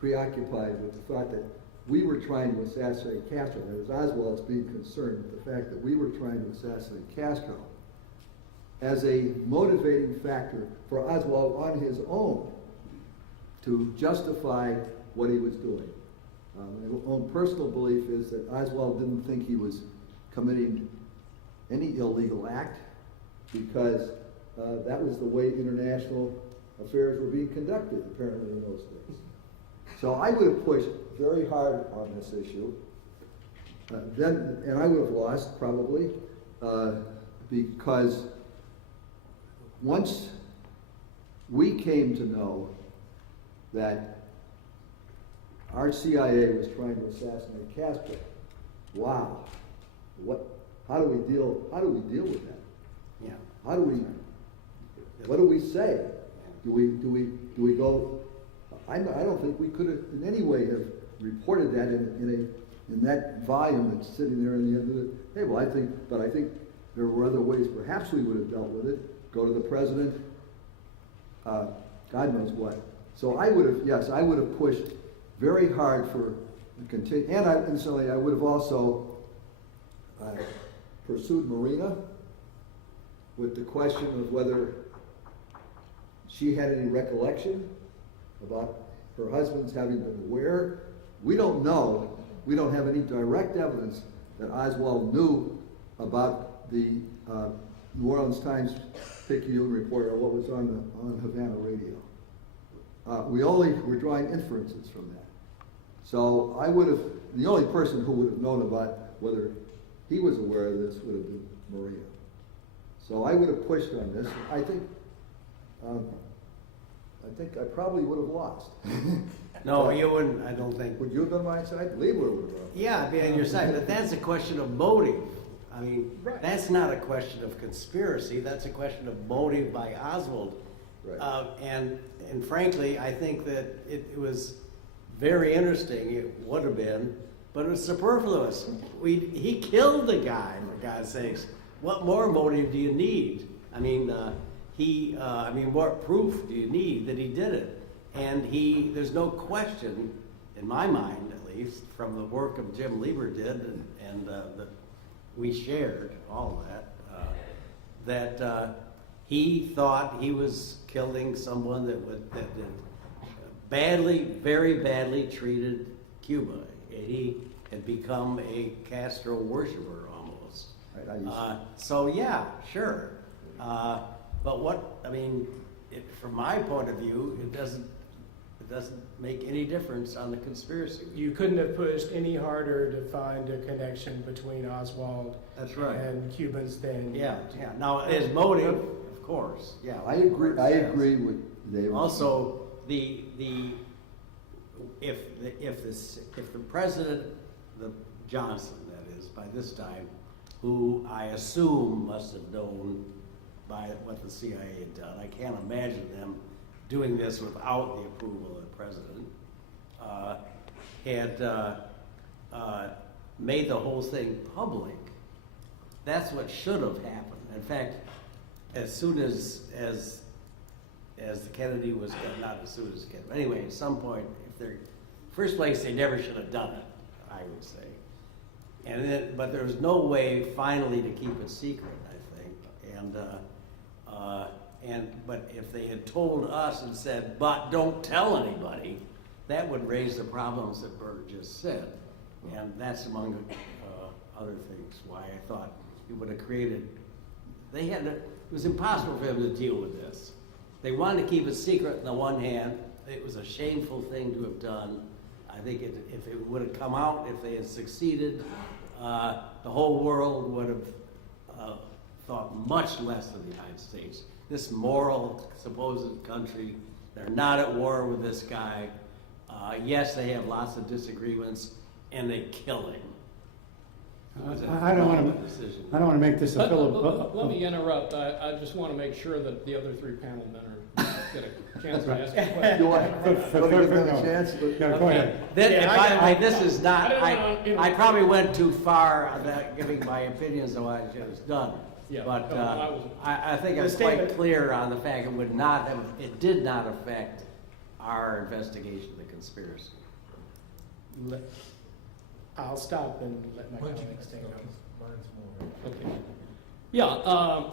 preoccupied with the thought that we were trying to assassinate Castro. That is, Oswald's being concerned with the fact that we were trying to assassinate Castro as a motivating factor for Oswald on his own to justify what he was doing. My own personal belief is that Oswald didn't think he was committing any illegal act, because that was the way international affairs were being conducted, apparently, in those days. So I would have pushed very hard on this issue. And I would have lost probably, because once we came to know that our CIA was trying to assassinate Castro, wow, how do we deal with that? Yeah. What do we say? Do we go? I don't think we could have in any way have reported that in that volume that's sitting there in the end of the table. I think there were other ways. Perhaps we would have dealt with it. Go to the president. God knows what. So I would have pushed very hard for continue. And so I would have also pursued Marina with the question of whether she had any recollection about her husband's having been aware. We don't know. We don't have any direct evidence that Oswald knew about the New Orleans Times-Picayune report or what was on Havana radio. We're drawing inferences from that. So the only person who would have known about whether he was aware of this would have been Maria. So I would have pushed on this. I think I probably would have lost. No, you wouldn't, I don't think. Would you have been on my side? Lieber would have. Yeah, I'd be on your side, but that's a question of motive. I mean, Right. that's not a question of conspiracy, that's a question of motive by Oswald. Right. And frankly, I think that it was very interesting, it would have been, but it was superfluous. He killed the guy, for God's sakes. What more motive do you need? I mean, what proof do you need that he did it? And there's no question, in my mind at least, from the work of Jim Lieber did, and that we shared all of that, that he thought he was killing someone that very badly treated Cuba. He had become a Castro worshiper almost. Right, So yeah, sure. But from my point of view, it doesn't make any difference on the conspiracy. You couldn't have pushed any harder to find a connection between Oswald That's right. and Cubans than Yeah. Now his motive, of course. Yeah. I agree with David. Also, if the president, Johnson, that is, by this time, who I assume must have known by what the CIA had done. I can't imagine them doing this without the approval of the president. Had made the whole thing public. That's what should have happened. In fact, as soon as the Kennedy was, not as soon as Kennedy, but anyway, at some point, first place, they never should have done it, I would say. But there was no way finally to keep it secret, I think. But if they had told us and said, but don't tell anybody, that would raise the problems that Bert just said. And that's among other things why I thought it would have created, it was impossible for them to deal with this. They wanted to keep it secret on the one hand. It was a shameful thing to have done. I think if it would have come out, if they had succeeded, the whole world would have thought much less of the United States. This moral, supposed country, they're not at war with this guy. Yes, they have lots of disagreements, and they kill him. I don't want to make this a Let me interrupt. I just want to make sure that the other three panel men get a chance to ask a question. Do I give them a chance? Yeah, go ahead. By the way, this is not, I probably went too far on that, giving my opinions on what I just done. Yeah, But no, I think it's quite clear on the fact it did not affect our investigation of the conspiracy. I'll stop and let my colleagues take over. Okay. Yeah.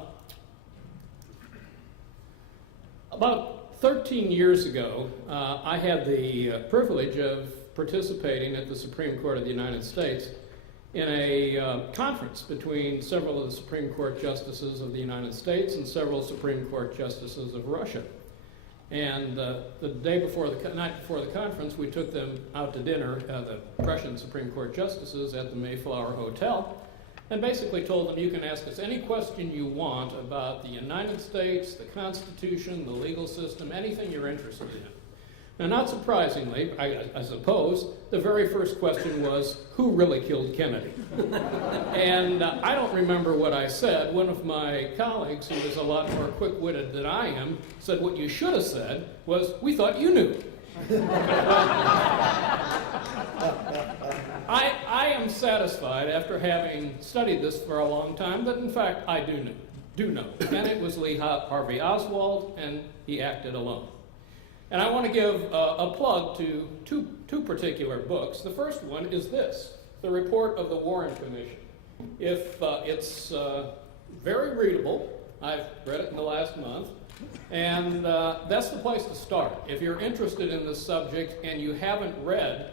About 13 years ago, I had the privilege of participating at the Supreme Court of the United States in a conference between several of the Supreme Court justices of the United States and several Supreme Court justices of Russia. And the day before night before the conference, we took them out to dinner, the Prussian Supreme Court justices, at the Mayflower Hotel, and basically told them, you can ask us any question you want about the United States, the Constitution, the legal system, anything you're interested in. Now, not surprisingly, I suppose, the very first question was, who really killed Kennedy? And I don't remember what I said. One of my colleagues, who is a lot more quick-witted than I am, said what you should have said was, we thought you knew. I am satisfied, after having studied this for a long time, that in fact I do know. And it was Lee Harvey Oswald, and he acted alone. And I want to give a plug to two particular books. The first one is this, the report of the Warren Commission. It's very readable. I've read it in the last month. And that's the place to start. If you're interested in this subject and you haven't read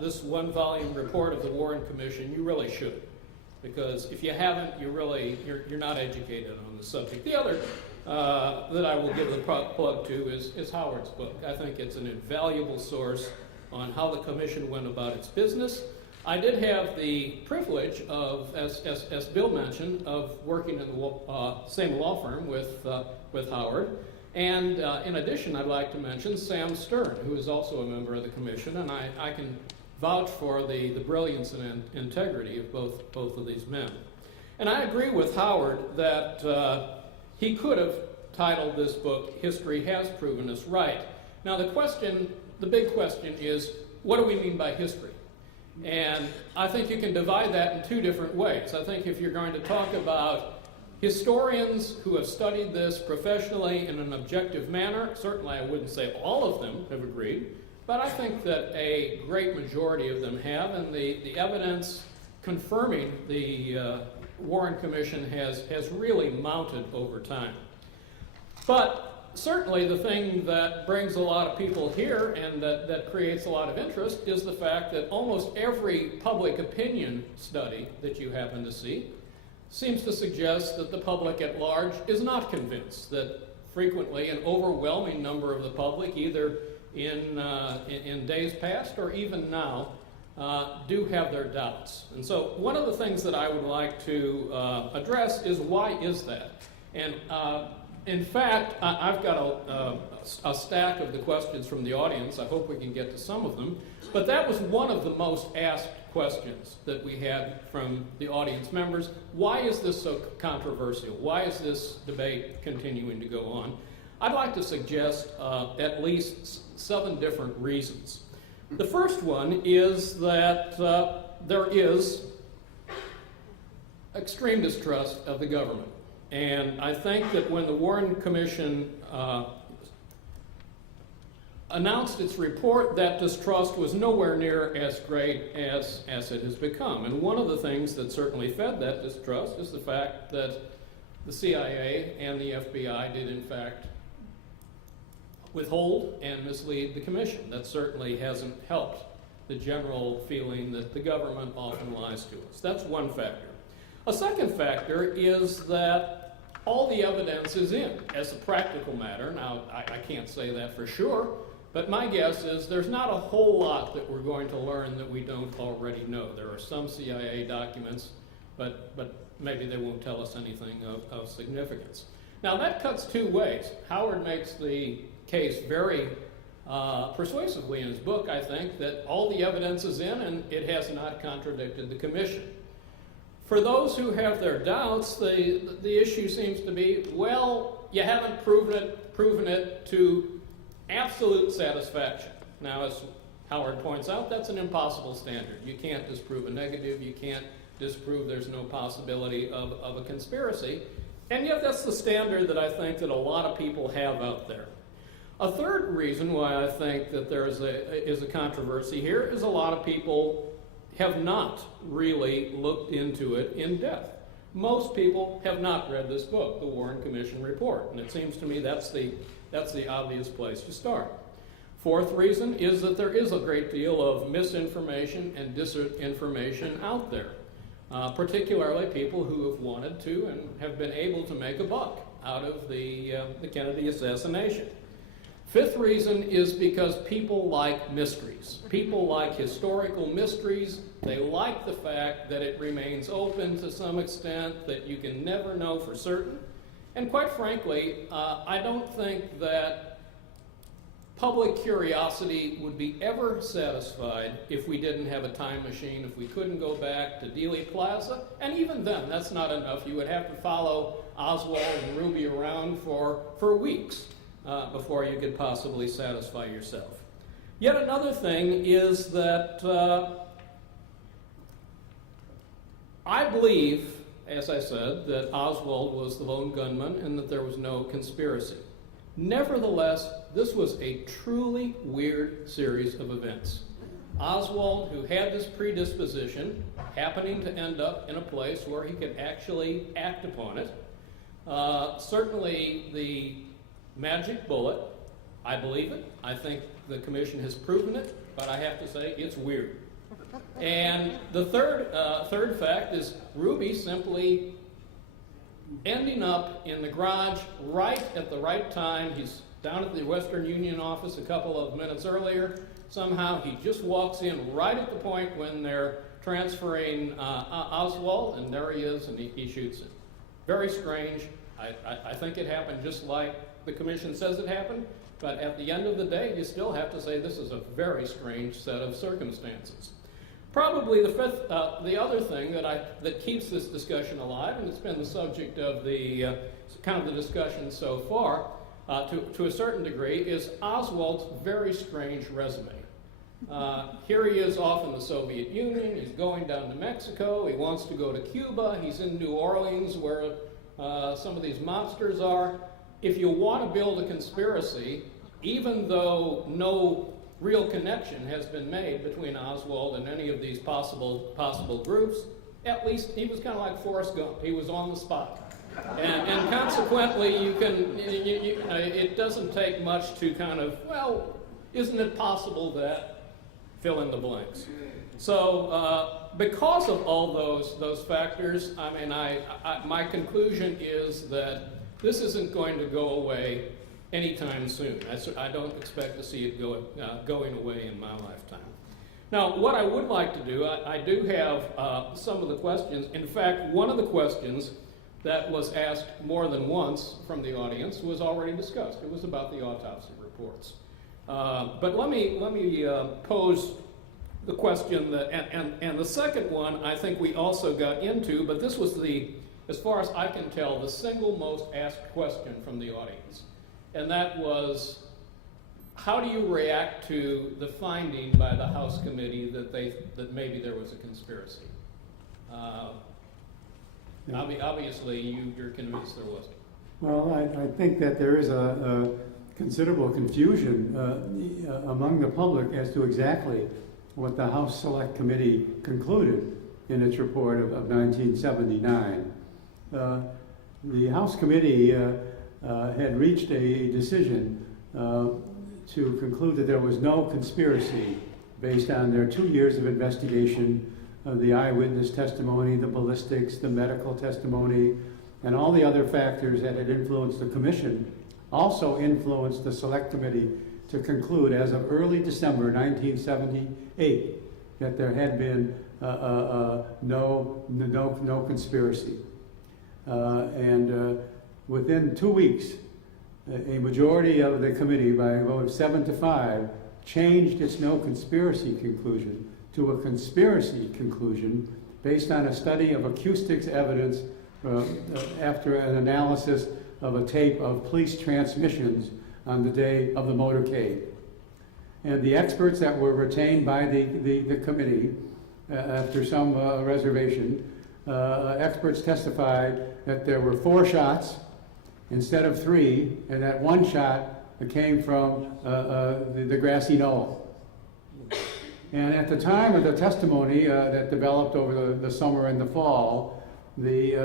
this one-volume report of the Warren Commission, you really should. Because if you haven't, you're not educated on the subject. The other that I will give the plug to is Howard's book. I think it's an invaluable source on how the commission went about its business. I did have the privilege of, as Bill mentioned, of working in the same law firm with Howard. And in addition, I'd like to mention Sam Stern, who is also a member of the commission, and I can vouch for the brilliance and integrity of both of these men. And I agree with Howard that he could have titled this book, History Has Proven Us Right. Now the big question is, what do we mean by history? And I think you can divide that in two different ways. I think if you're going to talk about historians who have studied this professionally in an objective manner, certainly I wouldn't say all of them have agreed, but I think that a great majority of them have, and the evidence confirming the Warren Commission has really mounted over time. But certainly the thing that brings a lot of people here and that creates a lot of interest is the fact that almost every public opinion study that you happen to see seems to suggest that the public at large is not convinced, that frequently an overwhelming number of the public, either in days past or even now, do have their doubts. And so one of the things that I would like to address is, why is that? And in fact, I've got a stack of the questions from the audience. I hope we can get to some of them. But that was one of the most asked questions that we had from the audience members. Why is this so controversial? Why is this debate continuing to go on? I'd like to suggest at least 7 different reasons. The first one is that there is extreme distrust of the government. And I think that when the Warren Commission announced its report, that distrust was nowhere near as great as it has become. And one of the things that certainly fed that distrust is the fact that the CIA and the FBI did in fact withhold and mislead the commission. That certainly hasn't helped the general feeling that the government often lies to us. That's one factor. A second factor is that all the evidence is in, as a practical matter. Now, I can't say that for sure, but my guess is there's not a whole lot that we're going to learn that we don't already know. There are some CIA documents, but maybe they won't tell us anything of significance. Now, that cuts two ways. Howard makes the case very persuasively in his book, I think, that all the evidence is in and it has not contradicted the commission. For those who have their doubts, the issue seems to be, well, you haven't proven it to absolute satisfaction. Now, as Howard points out, that's an impossible standard. You can't disprove a negative. You can't disprove there's no possibility of a conspiracy. And yet that's the standard that I think that a lot of people have out there. A third reason why I think that there is a controversy here is a lot of people have not really looked into it in depth. Most people have not read this book, the Warren Commission report, and it seems to me that's the obvious place to start. Fourth reason is that there is a great deal of misinformation and disinformation out there, particularly people who have wanted to and have been able to make a buck out of the Kennedy assassination. Fifth reason is because people like mysteries. People like historical mysteries. They like the fact that it remains open to some extent, that you can never know for certain. And quite frankly, I don't think that public curiosity would be ever satisfied if we didn't have a time machine, if we couldn't go back to Dealey Plaza. And even then, that's not enough. You would have to follow Oswald and Ruby around for weeks before you could possibly satisfy yourself. Yet another thing is that I believe, as I said, that Oswald was the lone gunman and that there was no conspiracy. Nevertheless, this was a truly weird series of events. Oswald, who had this predisposition, happening to end up in a place where he could actually act upon it. Certainly the magic bullet, I believe it. I think the commission has proven it, but I have to say it's weird. And the third fact is Ruby simply ending up in the garage right at the right time. He's down at the Western Union office a couple of minutes earlier. Somehow he just walks in right at the point when they're transferring Oswald, and there he is, and he shoots him. Very strange. I think it happened just like the commission says it happened, but at the end of the day, you still have to say this is a very strange set of circumstances. Probably the other thing that keeps this discussion alive, and it's been the subject of the kind of the discussion so far, to a certain degree, is Oswald's very strange resume. Here he is off in the Soviet Union. He's going down to Mexico. He wants to go to Cuba. He's in New Orleans, where some of these mobsters are. If you want to build a conspiracy, even though no real connection has been made between Oswald and any of these possible groups, at least he was kind of like Forrest Gump. He was on the spot. And consequently, it doesn't take much to kind of, well, isn't it possible that, fill in the blanks. So because of all those factors, I mean, my conclusion is that this isn't going to go away anytime soon. I don't expect to see it going away in my lifetime. Now, what I would like to do, I do have some of the questions. In fact, one of the questions that was asked more than once from the audience was already discussed. It was about the autopsy reports. But let me pose the question that, and the second one I think we also got into, but this was as far as I can tell, the single most asked question from the audience. And that was, how do you react to the finding by the House committee that maybe there was a conspiracy? Obviously, you're convinced there wasn't. Well, I think that there is a considerable confusion among the public as to exactly what the House Select Committee concluded in its report of 1979. The House Committee had reached a decision to conclude that there was no conspiracy based on their 2 years of investigation of the eyewitness testimony, the ballistics, the medical testimony, and all the other factors that had influenced the commission also influenced the Select Committee to conclude as of early December 1978 that there had been no conspiracy. And within 2 weeks, a majority of the committee, by a vote of 7-5, changed its no conspiracy conclusion to a conspiracy conclusion based on a study of acoustics evidence after an analysis of a tape of police transmissions on the day of the motorcade. And the experts that were retained by the committee, after some reservation, experts testified that there were 4 shots instead of 3, and that 1 shot came from the grassy knoll. And at the time of the testimony that developed over the summer and the fall, the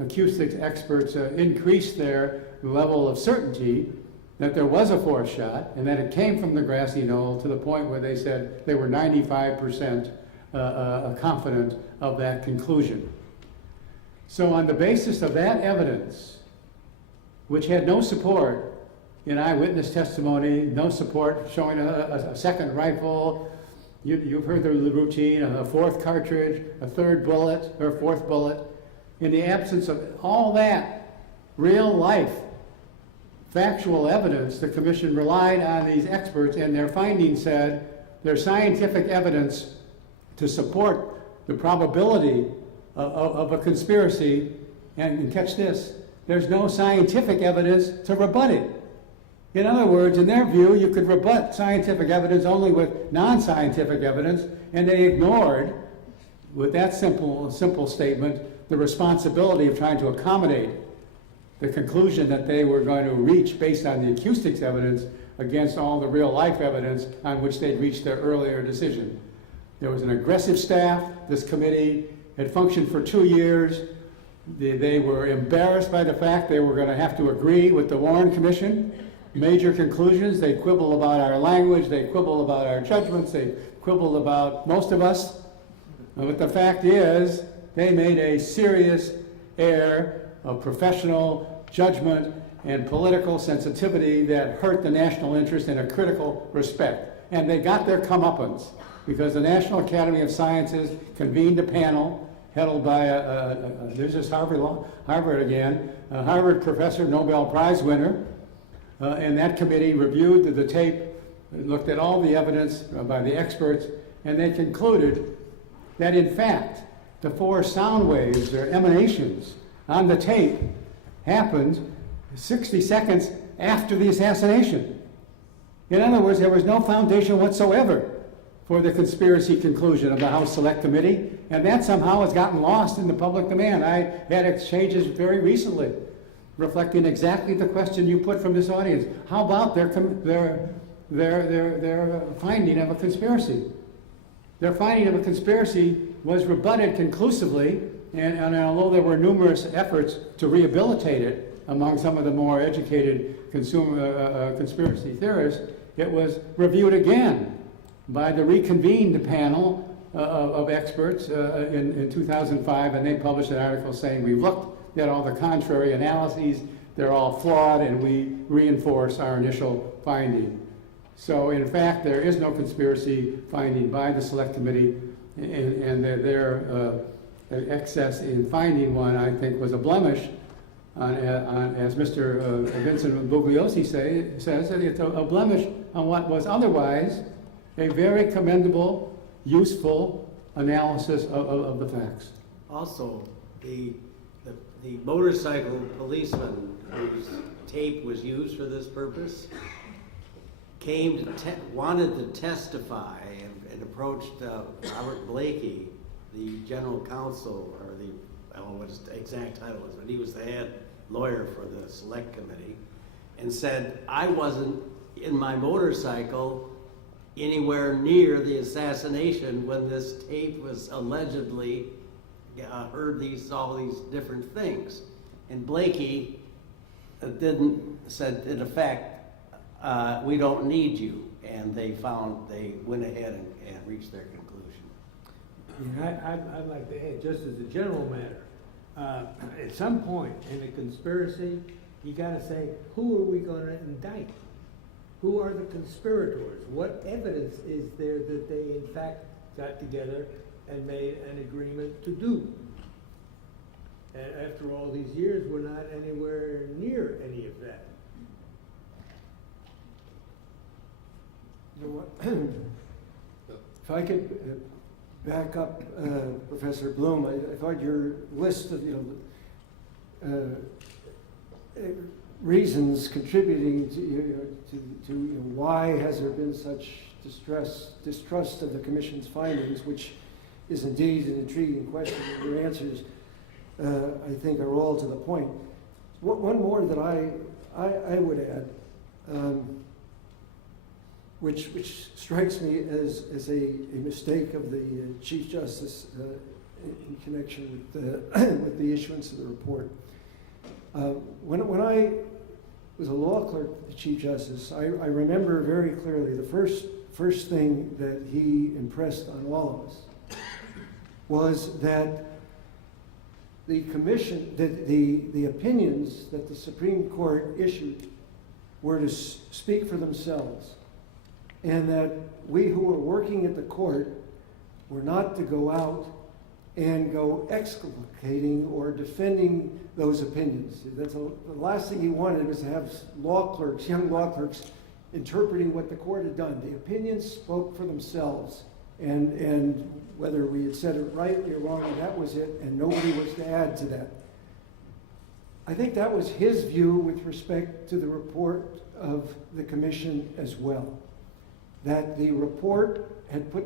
acoustics experts increased their level of certainty that there was a 4th shot and that it came from the grassy knoll to the point where they said they were 95% confident of that conclusion. So on the basis of that evidence, which had no support in eyewitness testimony, no support showing a second rifle. You've heard the routine, a fourth cartridge, a third bullet, or fourth bullet. In the absence of all that real life factual evidence, the commission relied on these experts, and their findings said there's scientific evidence to support the probability of a conspiracy, and catch this, there's no scientific evidence to rebut it. In other words, in their view, you could rebut scientific evidence only with non-scientific evidence, and they ignored, with that simple statement, the responsibility of trying to accommodate the conclusion that they were going to reach based on the acoustics evidence against all the real life evidence on which they'd reached their earlier decision. There was an aggressive staff. This committee had functioned for 2 years. They were embarrassed by the fact they were going to have to agree with the Warren Commission. Major conclusions, they quibble about our language, they quibble about our judgments, they quibble about most of us. But the fact is, they made a serious error of professional judgment and political sensitivity that hurt the national interest in a critical respect. And they got their comeuppance because the National Academy of Sciences convened a panel held by there's this Harvard again, a Harvard professor, Nobel Prize winner, and that committee reviewed the tape, looked at all the evidence by the experts, and they concluded that in fact the 4 sound waves or emanations on the tape happened 60 seconds after the assassination. In other words, there was no foundation whatsoever for the conspiracy conclusion of the House Select Committee, and that somehow has gotten lost in the public domain. I had exchanges very recently reflecting exactly the question you put from this audience. How about their finding of a conspiracy? Their finding of a conspiracy was rebutted conclusively, and although there were numerous efforts to rehabilitate it among some of the more educated conspiracy theorists, it was reviewed again by the reconvened panel of experts in 2005, and they published an article saying we've looked at all the contrary analyses, they're all flawed, and we reinforce our initial finding. So in fact, there is no conspiracy finding by the Select Committee, and their excess in finding one, I think, was a blemish on as Mr. Vincent Bugliosi says, that it's a blemish on what was otherwise a very commendable, useful analysis of the facts. Also, the motorcycle policeman whose tape was used for this purpose wanted to testify and approached Robert Blakey, the general counsel, or I don't know what his exact title was, but he was the head lawyer for the Select Committee, and said, I wasn't in my motorcycle anywhere near the assassination when this tape was allegedly heard all these different things. And Blakey said, in effect, we don't need you. And they went ahead and reached their conclusion. I'd like to add, just as a general matter, at some point in a conspiracy, you got to say, who are we going to indict? Who are the conspirators? What evidence is there that they, in fact, got together and made an agreement to do? And after all these years, we're not anywhere near any of that. You know what? If I could back up Professor Bloom, I thought your list of reasons contributing to why has there been such distrust of the Commission's findings, which is indeed an intriguing question. Your answers, I think, are all to the point. One more that I would add, which strikes me as a mistake of the Chief Justice in connection with the issuance of the report. When I was a law clerk for the Chief Justice, I remember very clearly the first thing that he impressed on all of us was that the commission, that the opinions that the Supreme Court issued were to speak for themselves, and that we who were working at the court were not to go out and go exculpating or defending those opinions. That's the last thing he wanted was to have law clerks, young law clerks, interpreting what the court had done. The opinions spoke for themselves, and whether we had said it right or wrong, that was it, and nobody was to add to that. I think that was his view with respect to the report of the commission as well. That the report had put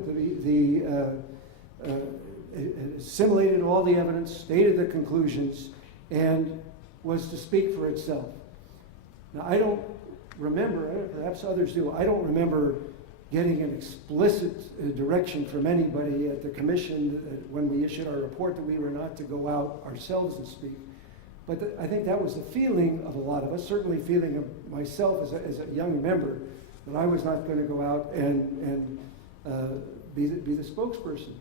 assimilated all the evidence, stated the conclusions, and was to speak for itself. Now, I don't remember, perhaps others do, I don't remember getting an explicit direction from anybody at the commission when we issued our report that we were not to go out ourselves and speak. But I think that was the feeling of a lot of us, certainly feeling of myself as a young member, that I was not going to go out and be the spokesperson.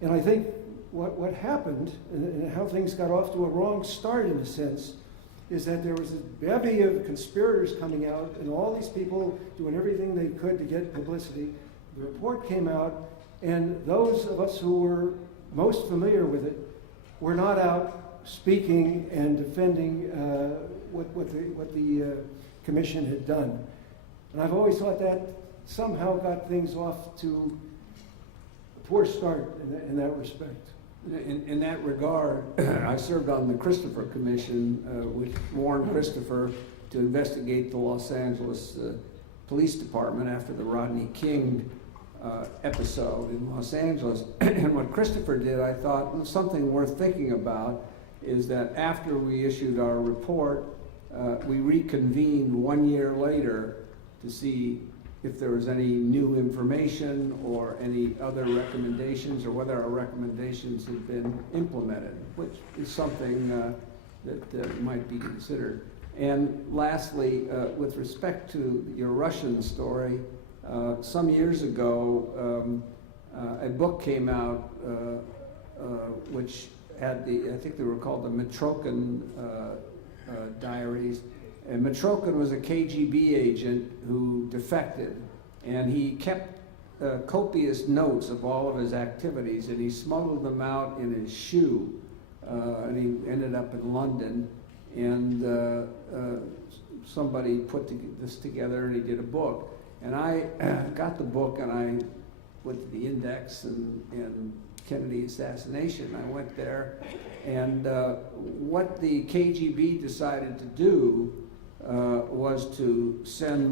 And I think what happened and how things got off to a wrong start in a sense is that there was a bevy of conspirators coming out and all these people doing everything they could to get publicity. The report came out, and those of us who were most familiar with it were not out speaking and defending what the commission had done. And I've always thought that somehow got things off to a poor start in that respect. In that regard, I served on the Christopher Commission with Warren Christopher to investigate the Los Angeles Police Department after the Rodney King episode in Los Angeles. And what Christopher did, I thought, was something worth thinking about, is that after we issued our report, we reconvened 1 year later to see if there was any new information or any other recommendations, or whether our recommendations had been implemented, which is something that might be considered. And lastly, with respect to your Russian story, some years ago, a book came out which had I think they were called the Mitrokhin Diaries. And Mitrokhin was a KGB agent who defected, and he kept copious notes of all of his activities, and he smuggled them out in his shoe, and he ended up in London, and somebody put this together, and he did a book. And I got the book, and I went to the Index and Kennedy assassination. I went there, and what the KGB decided to do was to send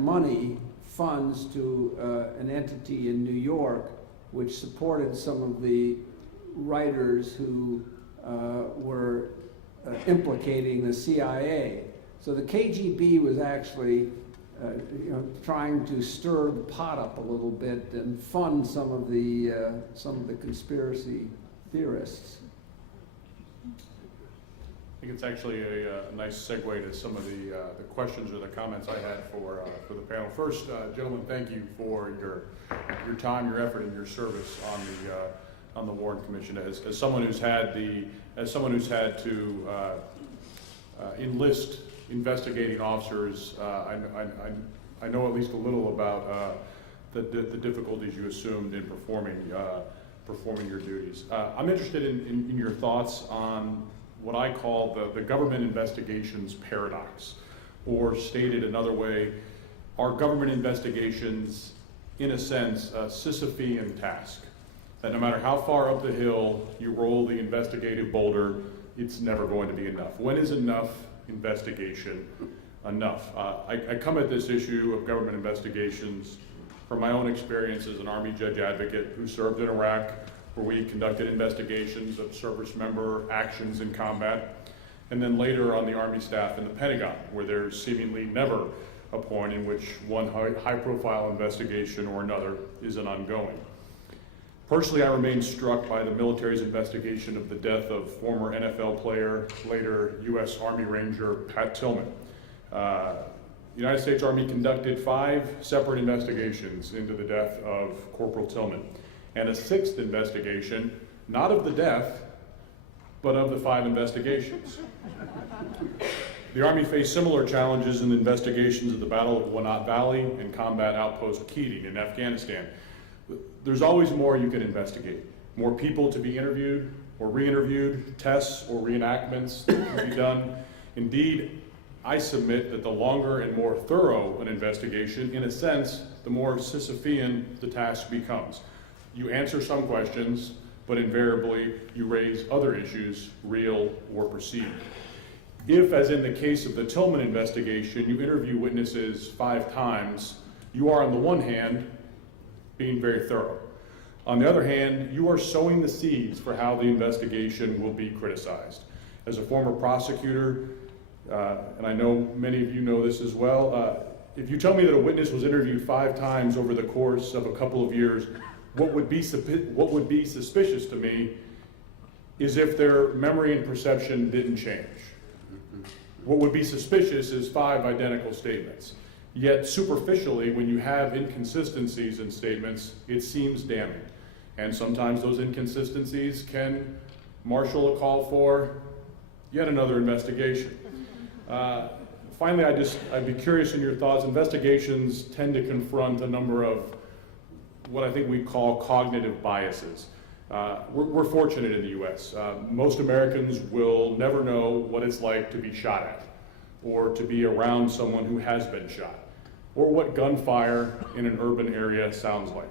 funds to an entity in New York which supported some of the writers who were implicating the CIA. So the KGB was actually trying to stir the pot up a little bit and fund some of the conspiracy theorists. I think it's actually a nice segue to some of the questions or the comments I had for the panel. First, gentlemen, thank you for your time, your effort, and your service on the Warren Commission. As someone who's had to enlist investigating officers, I know at least a little about the difficulties you assumed in performing your duties. I'm interested in your thoughts on what I call the government investigations paradox, or stated another way, are government investigations, in a sense, a Sisyphean task, that no matter how far up the hill you roll the investigative boulder, it's never going to be enough. When is enough investigation enough? I come at this issue of government investigations from my own experience as an Army judge advocate who served in Iraq, where we conducted investigations of service member actions in combat, and then later on the Army staff in the Pentagon, where there's seemingly never a point in which one high-profile investigation or another isn't ongoing. Personally, I remain struck by the military's investigation of the death of former NFL player, later U.S. Army Ranger Pat Tillman. The United States Army conducted 5 separate investigations into the death of Corporal Tillman, and a 6th investigation, not of the death, but of the 5 investigations. The Army faced similar challenges in the investigations of the Battle of Wanat Valley and combat outpost Keating in Afghanistan. There's always more you can investigate. More people to be interviewed or re-interviewed, tests or reenactments that can be done. Indeed, I submit that the longer and more thorough an investigation, in a sense, the more Sisyphean the task becomes. You answer some questions, but invariably you raise other issues, real or perceived. If, as in the case of the Tillman investigation, you interview witnesses 5 times, you are on the one hand being very thorough. On the other hand, you are sowing the seeds for how the investigation will be criticized. As a former prosecutor, and I know many of you know this as well, if you tell me that a witness was interviewed 5 times over the course of a couple of years, what would be suspicious to me is if their memory and perception didn't change. What would be suspicious is 5 identical statements. Yet superficially, when you have inconsistencies in statements, it seems damning. And sometimes those inconsistencies can marshal a call for yet another investigation. Finally, I'd be curious in your thoughts. Investigations tend to confront a number of what I think we call cognitive biases. We're fortunate in the US. Most Americans will never know what it's like to be shot at, or to be around someone who has been shot, or what gunfire in an urban area sounds like.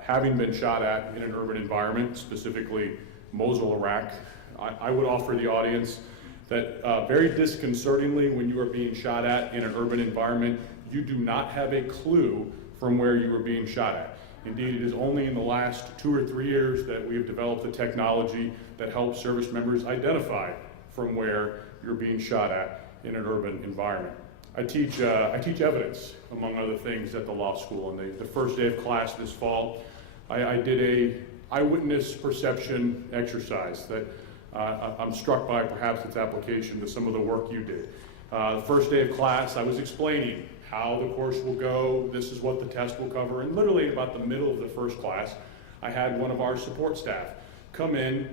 Having been shot at in an urban environment, specifically Mosul, Iraq, I would offer the audience that very disconcertingly, when you are being shot at in an urban environment, you do not have a clue from where you are being shot at. Indeed, it is only in the last 2 or 3 years that we have developed the technology that helps service members identify from where you're being shot at in an urban environment. I teach evidence, among other things, at the law school. And the first day of class this fall, I did a eyewitness perception exercise that I'm struck by perhaps its application to some of the work you did. The first day of class, I was explaining how the course will go, this is what the test will cover, and literally about the middle of the first class, I had one of our support staff come in,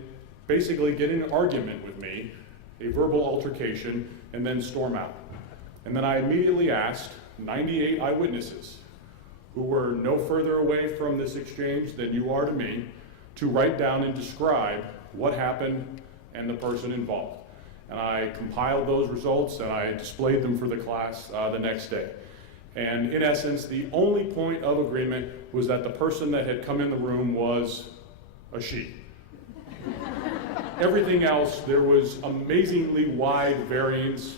basically get in an argument with me, a verbal altercation, and then storm out. And then I immediately asked 98 eyewitnesses, who were no further away from this exchange than you are to me, to write down and describe what happened and the person involved. And I compiled those results and I displayed them for the class the next day. And in essence, the only point of agreement was that the person that had come in the room was a she. Everything else, there was amazingly wide variance.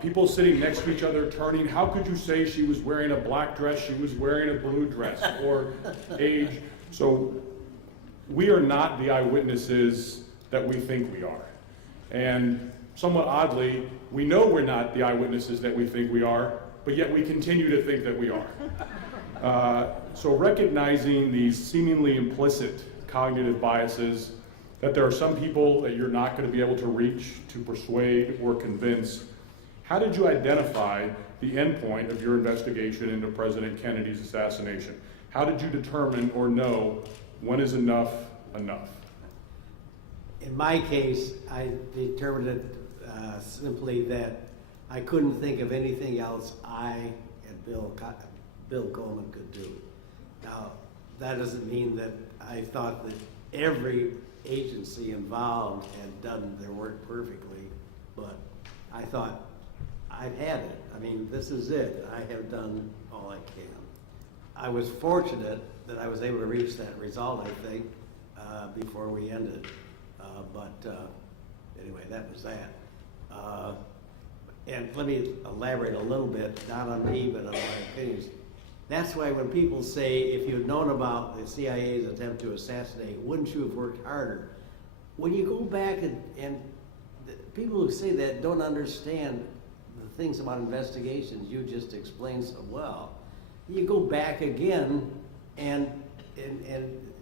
People sitting next to each other turning, how could you say she was wearing a black dress, she was wearing a blue dress, or age. So we are not the eyewitnesses that we think we are. And somewhat oddly, we know we're not the eyewitnesses that we think we are, but yet we continue to think that we are. So recognizing these seemingly implicit cognitive biases, that there are some people that you're not going to be able to reach, to persuade or convince, how did you identify the end point of your investigation into President Kennedy's assassination? How did you determine or know when is enough enough? In my case, I determined it simply that I couldn't think of anything else I and Bill Coleman could do. Now, that doesn't mean that I thought that every agency involved had done their work perfectly, but I thought, I've had it. I mean, this is it. I have done all I can. I was fortunate that I was able to reach that result, I think, before we ended. Anyway, that was that. And let me elaborate a little bit, not on me, but on my opinions. That's why when people say, if you'd known about the CIA's attempt to assassinate, wouldn't you have worked harder? When you go back and people who say that don't understand the things about investigations you just explained so well. You go back again and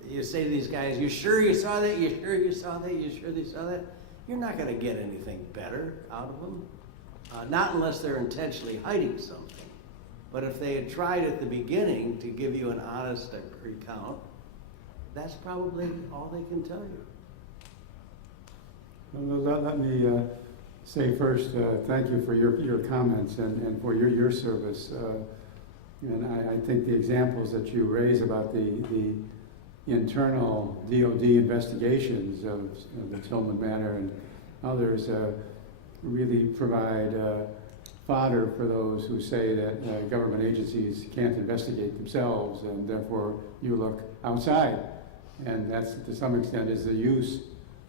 you say to these guys, you sure you saw that? You sure you saw that? You sure they saw that? You're not going to get anything better out of them. Not unless they're intentionally hiding something. But if they had tried at the beginning to give you an honest recount, that's probably all they can tell you. Let me say first, thank you for your comments and for your service. And I think the examples that you raise about the internal DOD investigations of the Tillman matter and others really provide fodder for those who say that government agencies can't investigate themselves and therefore you look outside. And that's, to some extent, is the use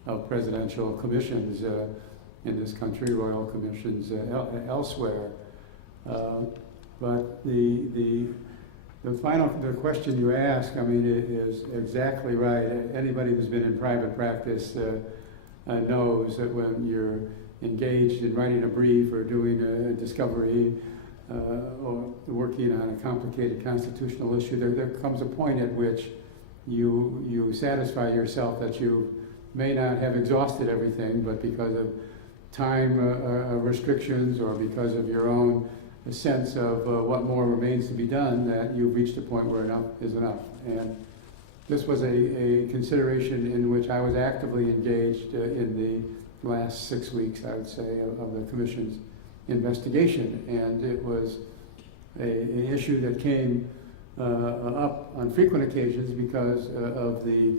of presidential commissions in this country, royal commissions elsewhere. But the question you ask, I mean, is exactly right. Anybody who's been in private practice knows that when you're engaged in writing a brief or doing a discovery or working on a complicated constitutional issue, there comes a point at which you satisfy yourself that you may not have exhausted everything, but because of time restrictions or because of your own sense of what more remains to be done, that you've reached a point where enough is enough. And this was a consideration in which I was actively engaged in the last 6 weeks, I would say, of the Commission's investigation. And it was an issue that came up on frequent occasions because of the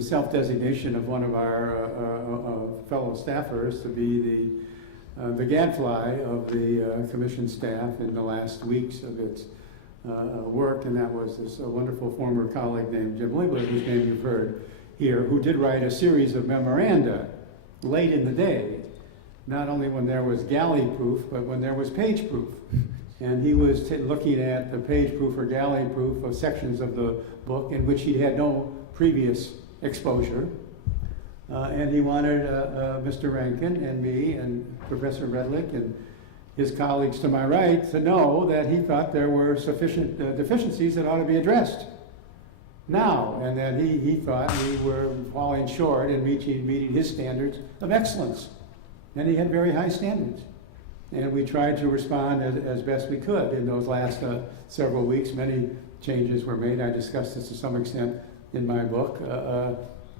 self-designation of one of our fellow staffers to be the gadfly of the Commission staff in the last weeks of its work, and that was this wonderful former colleague named Jim Liebler, whose name you've heard here, who did write a series of memoranda late in the day, not only when there was galley proof, but when there was page proof. And he was looking at the page proof or galley proof of sections of the book in which he had no previous exposure. And he wanted Mr. Rankin and me and Professor Redlich and his colleagues to my right to know that he thought there were sufficient deficiencies that ought to be addressed now, and that he thought we were falling short in meeting his standards of excellence. And he had very high standards. And we tried to respond as best we could in those last several weeks. Many changes were made. I discussed this to some extent in my book.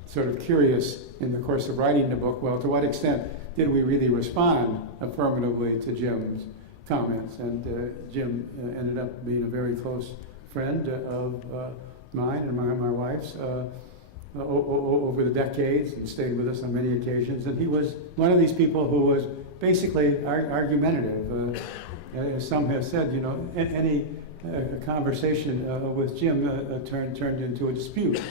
Sort of curious in the course of writing the book, well, to what extent did we really respond affirmatively to Jim's comments? And Jim ended up being a very close friend of mine and my wife's over the decades, and stayed with us on many occasions. And he was one of these people who was basically argumentative. As some have said, you know, any conversation with Jim turned into a dispute,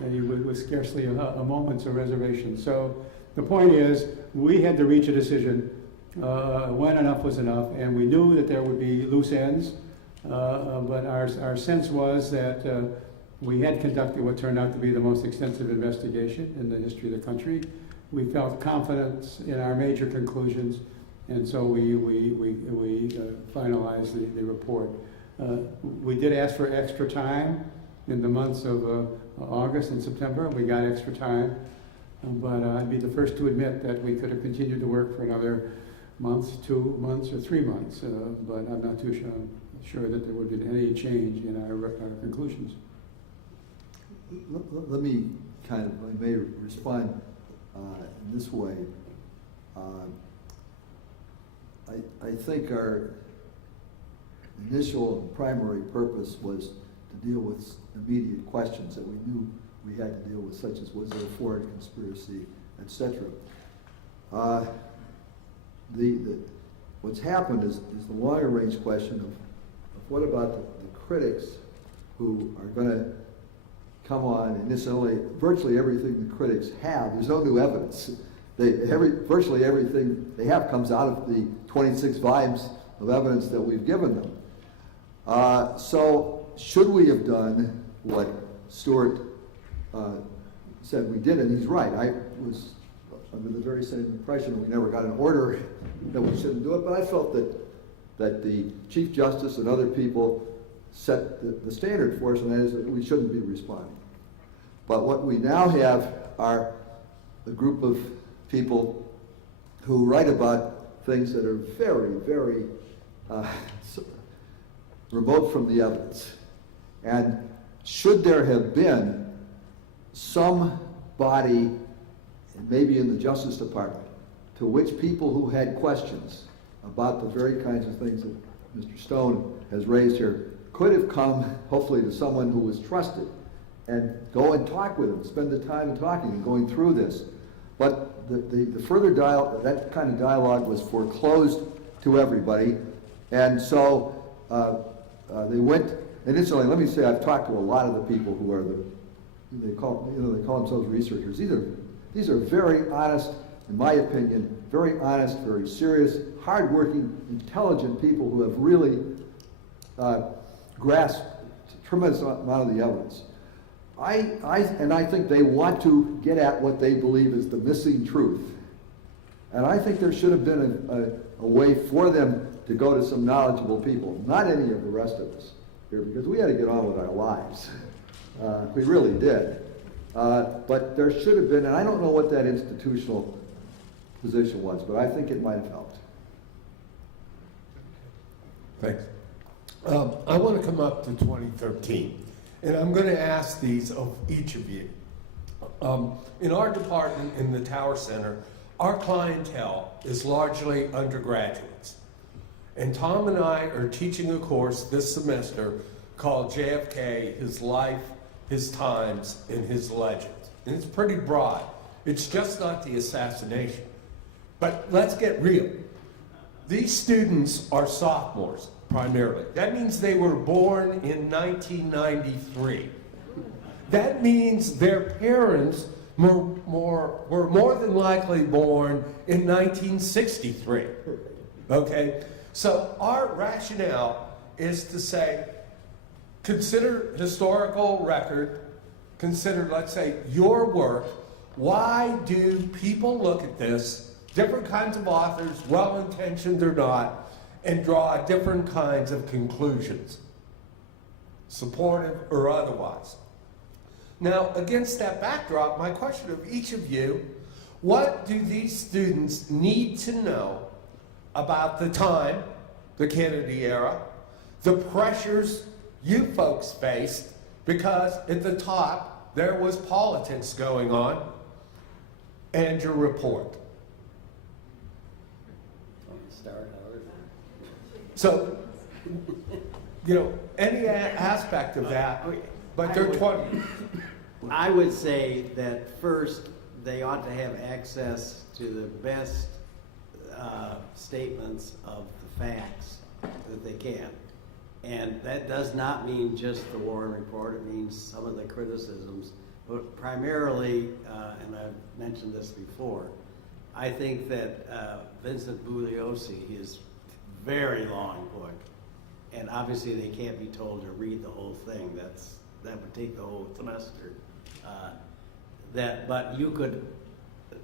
and with scarcely a moment's of reservation. So the point is, we had to reach a decision when enough was enough, and we knew that there would be loose ends, but our sense was that we had conducted what turned out to be the most extensive investigation in the history of the country. We felt confidence in our major conclusions, and so we finalized the report. We did ask for extra time in the months of August and September. We got extra time, but I'd be the first to admit that we could have continued to work for another month, 2 months, or 3 months, but I'm not too sure that there would be any change in our conclusions. Let me kind of, I may respond in this way. I think our initial and primary purpose was to deal with immediate questions that we knew we had to deal with, such as was there a foreign conspiracy, etc. What's happened is the longer range question of what about the critics who are going to come on, and incidentally, virtually everything the critics have, there's no new evidence. Virtually everything they have comes out of the 26 volumes of evidence that we've given them. So should we have done what Stuart said we did, and he's right. I was under the very same impression that we never got an order that we shouldn't do it, but I felt that the Chief Justice and other people set the standard for us, and that is that we shouldn't be responding. But what we now have are a group of people who write about things that are very, very remote from the evidence. And should there have been some body, maybe in the Justice Department, to which people who had questions about the very kinds of things that Mr. Stone has raised here could have come, hopefully, to someone who was trusted and go and talk with them, spend the time talking and going through this. But the further dialogue, that kind of dialogue was foreclosed to everybody. And so they went, and incidentally, let me say, I've talked to a lot of the people who are they call themselves researchers. These are very honest, in my opinion, very honest, very serious, hardworking, intelligent people who have really grasped a tremendous amount of the evidence. I think they want to get at what they believe is the missing truth. And I think there should have been a way for them to go to some knowledgeable people, not any of the rest of us here, because we had to get on with our lives. We really did. But there should have been, and I don't know what that institutional position was, but I think it might have helped. Thanks. I want to come up to 2013, and I'm going to ask these of each of you. In our department in the Tower Center, our clientele is largely undergraduates. And Tom and I are teaching a course this semester called JFK, His Life, His Times, and His Legends. And it's pretty broad. It's just not the assassination. But let's get real. These students are sophomores, primarily. That means they were born in 1993. That means their parents were more than likely born in 1963. Okay? So our rationale is to say, consider historical record, consider, let's say, your work. Why do people look at this, different kinds of authors, well-intentioned or not, and draw different kinds of conclusions, supportive or otherwise? Now, against that backdrop, my question of each of you, what do these students need to know about the time, the Kennedy era, the pressures you folks faced, because at the top there was politics going on, and your report? So, any aspect of that, but they're 20. I would say that first, they ought to have access to the best statements of the facts that they can. And that does not mean just the Warren Report, it means some of the criticisms, but primarily, and I've mentioned this before, I think that Vincent Bugliosi, his very long book, and obviously they can't be told to read the whole thing, that would take the whole semester. But you could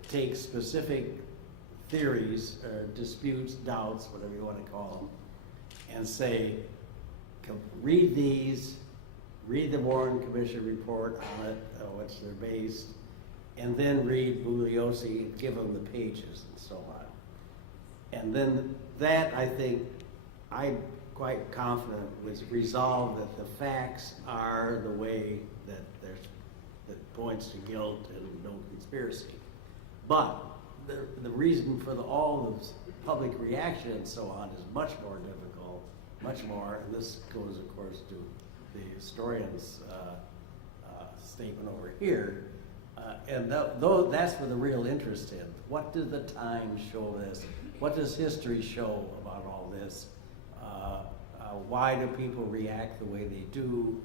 take specific theories or disputes, doubts, whatever you want to call them, and say, read these, read the Warren Commission report on it, which they're based, and then read Bugliosi and give them the pages and so on. And then that, I think, I'm quite confident was resolved that the facts are the way that points to guilt and no conspiracy. But the reason for all this public reaction and so on is much more difficult, much more, and this goes, of course, to the historian's statement over here, and that's where the real interest is. What did the Times show this? What does history show about all this? Why do people react the way they do?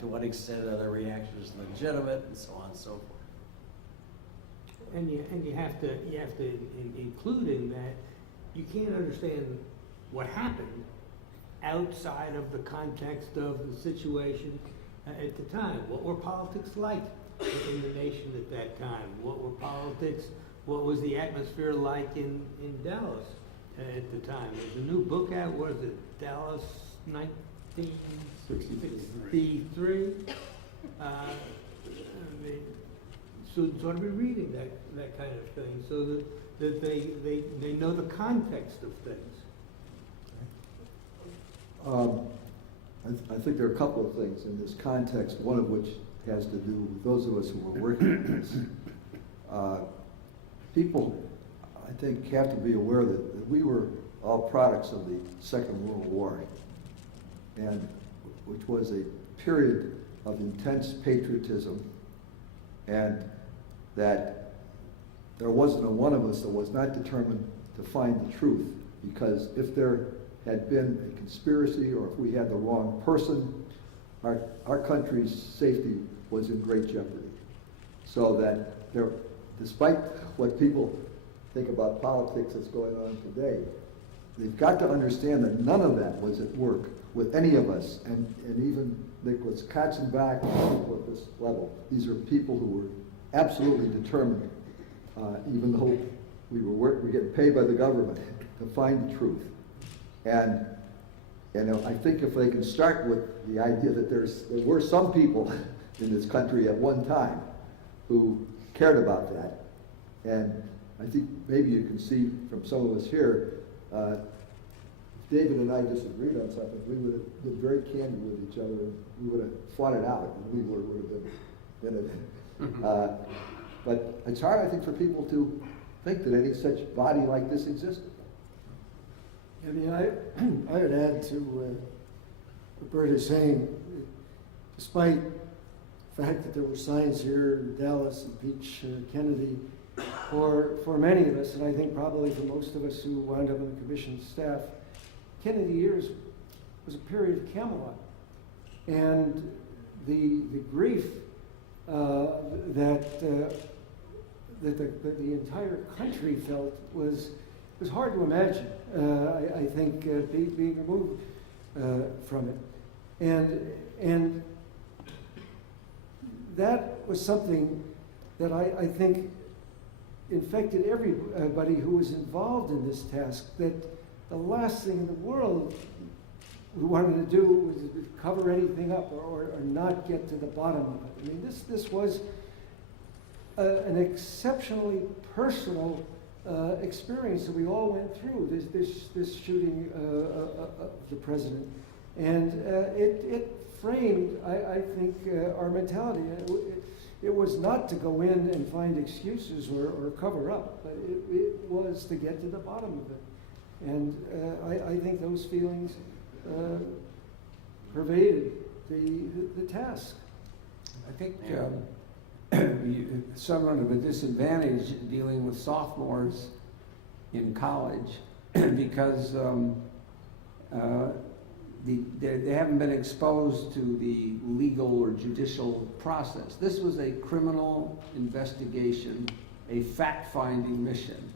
To what extent are their reactions legitimate, and so on and so forth. And you have to include in that, you can't understand what happened outside of the context of the situation at the time. What were politics like in the nation at that time? What was the atmosphere like in Dallas at the time? There's a new book out, what is it, Dallas 1963? Students ought to be reading that kind of thing so that they know the context of things. I think there are a couple of things in this context, one of which has to do with those of us who were working on this. People, I think, have to be aware that we were all products of the Second World War, and which was a period of intense patriotism, and that there wasn't a one of us that was not determined to find the truth, because if there had been a conspiracy or if we had the wrong person, our country's safety was in great jeopardy. So that there, despite what people think about politics that's going on today, they've got to understand that none of that was at work with any of us, and even Nick was Katzenbach and people at this level. These are people who were absolutely determined, even though we're getting paid by the government, to find the truth. And I think if they can start with the idea that there were some people in this country at one time who cared about that, and I think maybe you can see from some of us here, if David and I disagreed on something, we would have been very candid with each other, and we would have fought it out, and we would have been in it. But it's hard, I think, for people to think that any such body like this existed. I mean, I would add to what Bert is saying, despite the fact that there were signs here in Dallas and Peach Kennedy, for many of us, and I think probably for most of us who wound up on the commission staff, Kennedy years was a period of Camelot. And the grief that the entire country felt was hard to imagine, I think, being removed from it. And that was something that I think infected everybody who was involved in this task, that the last thing in the world we wanted to do was cover anything up or not get to the bottom of it. I mean, this was an exceptionally personal experience that we all went through, this shooting of the president. And it framed, I think, our mentality. It was not to go in and find excuses or cover up, but it was to get to the bottom of it. And I think those feelings pervaded the task. I think someone of a disadvantage dealing with sophomores in college because they haven't been exposed to the legal or judicial process. This was a criminal investigation, a fact-finding mission.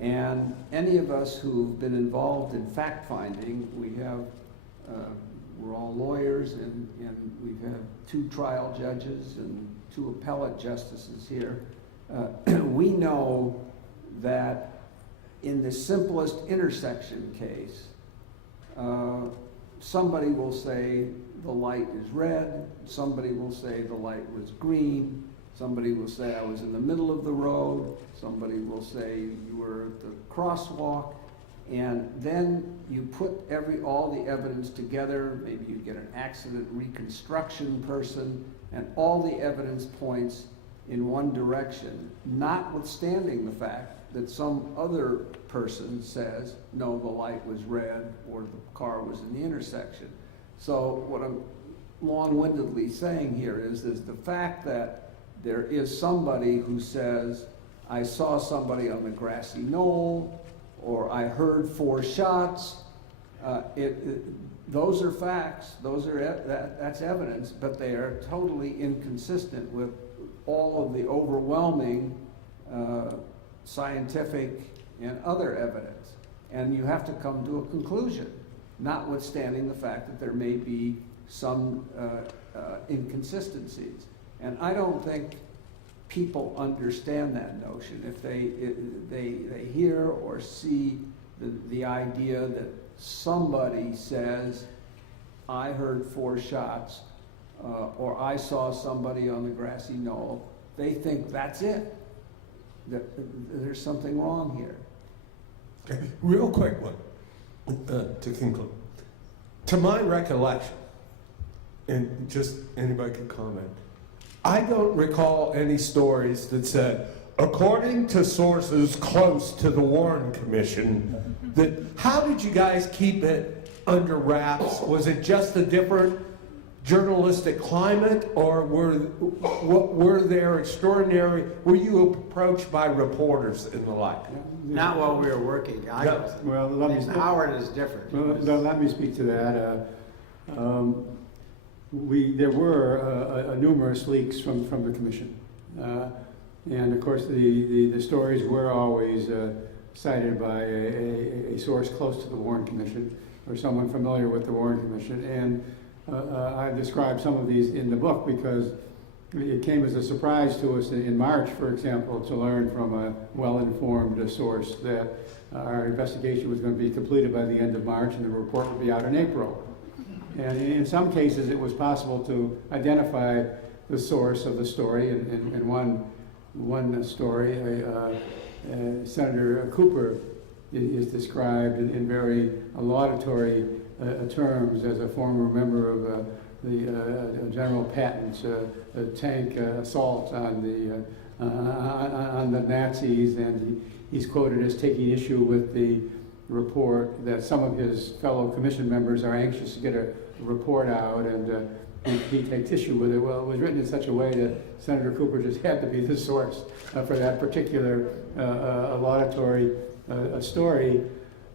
And any of us who've been involved in fact-finding, we're all lawyers, and we've had 2 trial judges and 2 appellate justices here. We know that in the simplest intersection case, somebody will say the light is red, somebody will say the light was green, somebody will say I was in the middle of the road, somebody will say you were at the crosswalk, and then you put all the evidence together. Maybe you get an accident reconstruction person, and all the evidence points in one direction, notwithstanding the fact that some other person says, no, the light was red, or the car was in the intersection. So what I'm long-windedly saying here is the fact that there is somebody who says, I saw somebody on the grassy knoll, or I heard 4 shots, those are facts, that's evidence, but they are totally inconsistent with all of the overwhelming scientific and other evidence. And you have to come to a conclusion, notwithstanding the fact that there may be some inconsistencies. And I don't think people understand that notion. If they hear or see the idea that somebody says, I heard 4 shots, or I saw somebody on the grassy knoll, they think that's it, that there's something wrong here. Okay. Real quick one to conclude. To my recollection, and just anybody can comment, I don't recall any stories that said, according to sources close to the Warren Commission, how did you guys keep it under wraps? Was it just a different journalistic climate, or were you approached by reporters and the like? Not while we were working. Well, Howard is different. Well, let me speak to that. There were numerous leaks from the commission. And of course, the stories were always cited by a source close to the Warren Commission or someone familiar with the Warren Commission. And I described some of these in the book because it came as a surprise to us in March, for example, to learn from a well-informed source that our investigation was going to be completed by the end of March and the report would be out in April. And in some cases, it was possible to identify the source of the story. In one story, Senator Cooper is described in very laudatory terms as a former member of General Patton's tank assault on the Nazis, and he's quoted as taking issue with the report that some of his fellow commission members are anxious to get a report out, and he takes issue with it. Well, it was written in such a way that Senator Cooper just had to be the source for that particular laudatory story.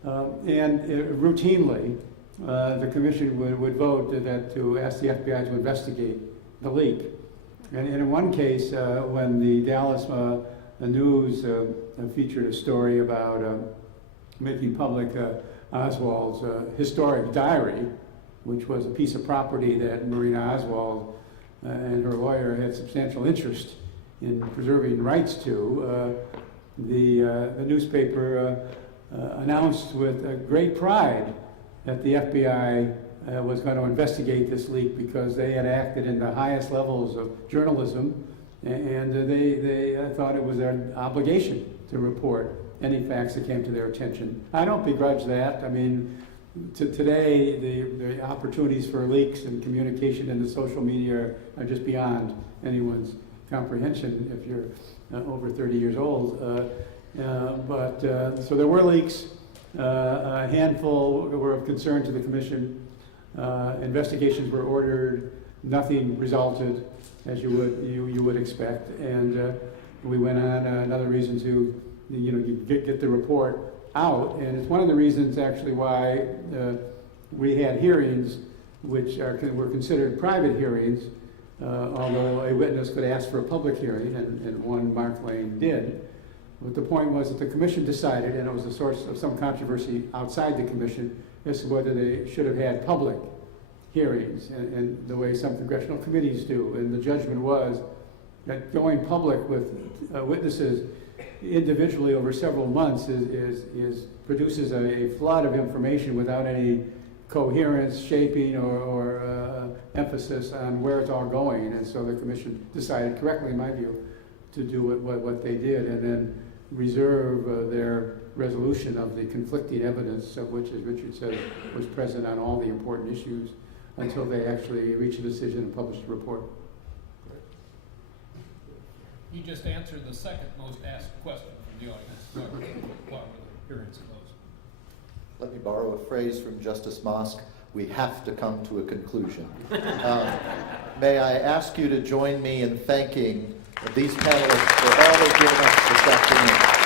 And routinely, the commission would vote to ask the FBI to investigate the leak. And in one case, when the Dallas News featured a story about making public Oswald's historic diary, which was a piece of property that Marina Oswald and her lawyer had substantial interest in preserving rights to, the newspaper announced with great pride that the FBI was going to investigate this leak because they had acted in the highest levels of journalism, and they thought it was their obligation to report any facts that came to their attention. I don't begrudge that. I mean, today, the opportunities for leaks and communication in the social media are just beyond anyone's comprehension if you're over 30 years old. So there were leaks. A handful were of concern to the commission. Investigations were ordered. Nothing resulted, as you would expect. And we went on another reason to get the report out, and it's one of the reasons actually why we had hearings which were considered private hearings, although a witness could ask for a public hearing, and one, Mark Lane, did. But the point was that the commission decided, and it was a source of some controversy outside the commission, as to whether they should have had public hearings, and the way some congressional committees do. And the judgment was that going public with witnesses individually over several months produces a flood of information without any coherence, shaping, or emphasis on where it's all going. And so the commission decided, correctly in my view, to do what they did, and then reserve their resolution of the conflicting evidence, of which, as Richard said, was present on all the important issues, until they actually reached a decision and published a report. You just answered the second most asked question from the audience. While the hearing's closed. Let me borrow a phrase from Justice Mosk. We have to come to a conclusion. May I ask you to join me in thanking these panelists for all they've given us this afternoon.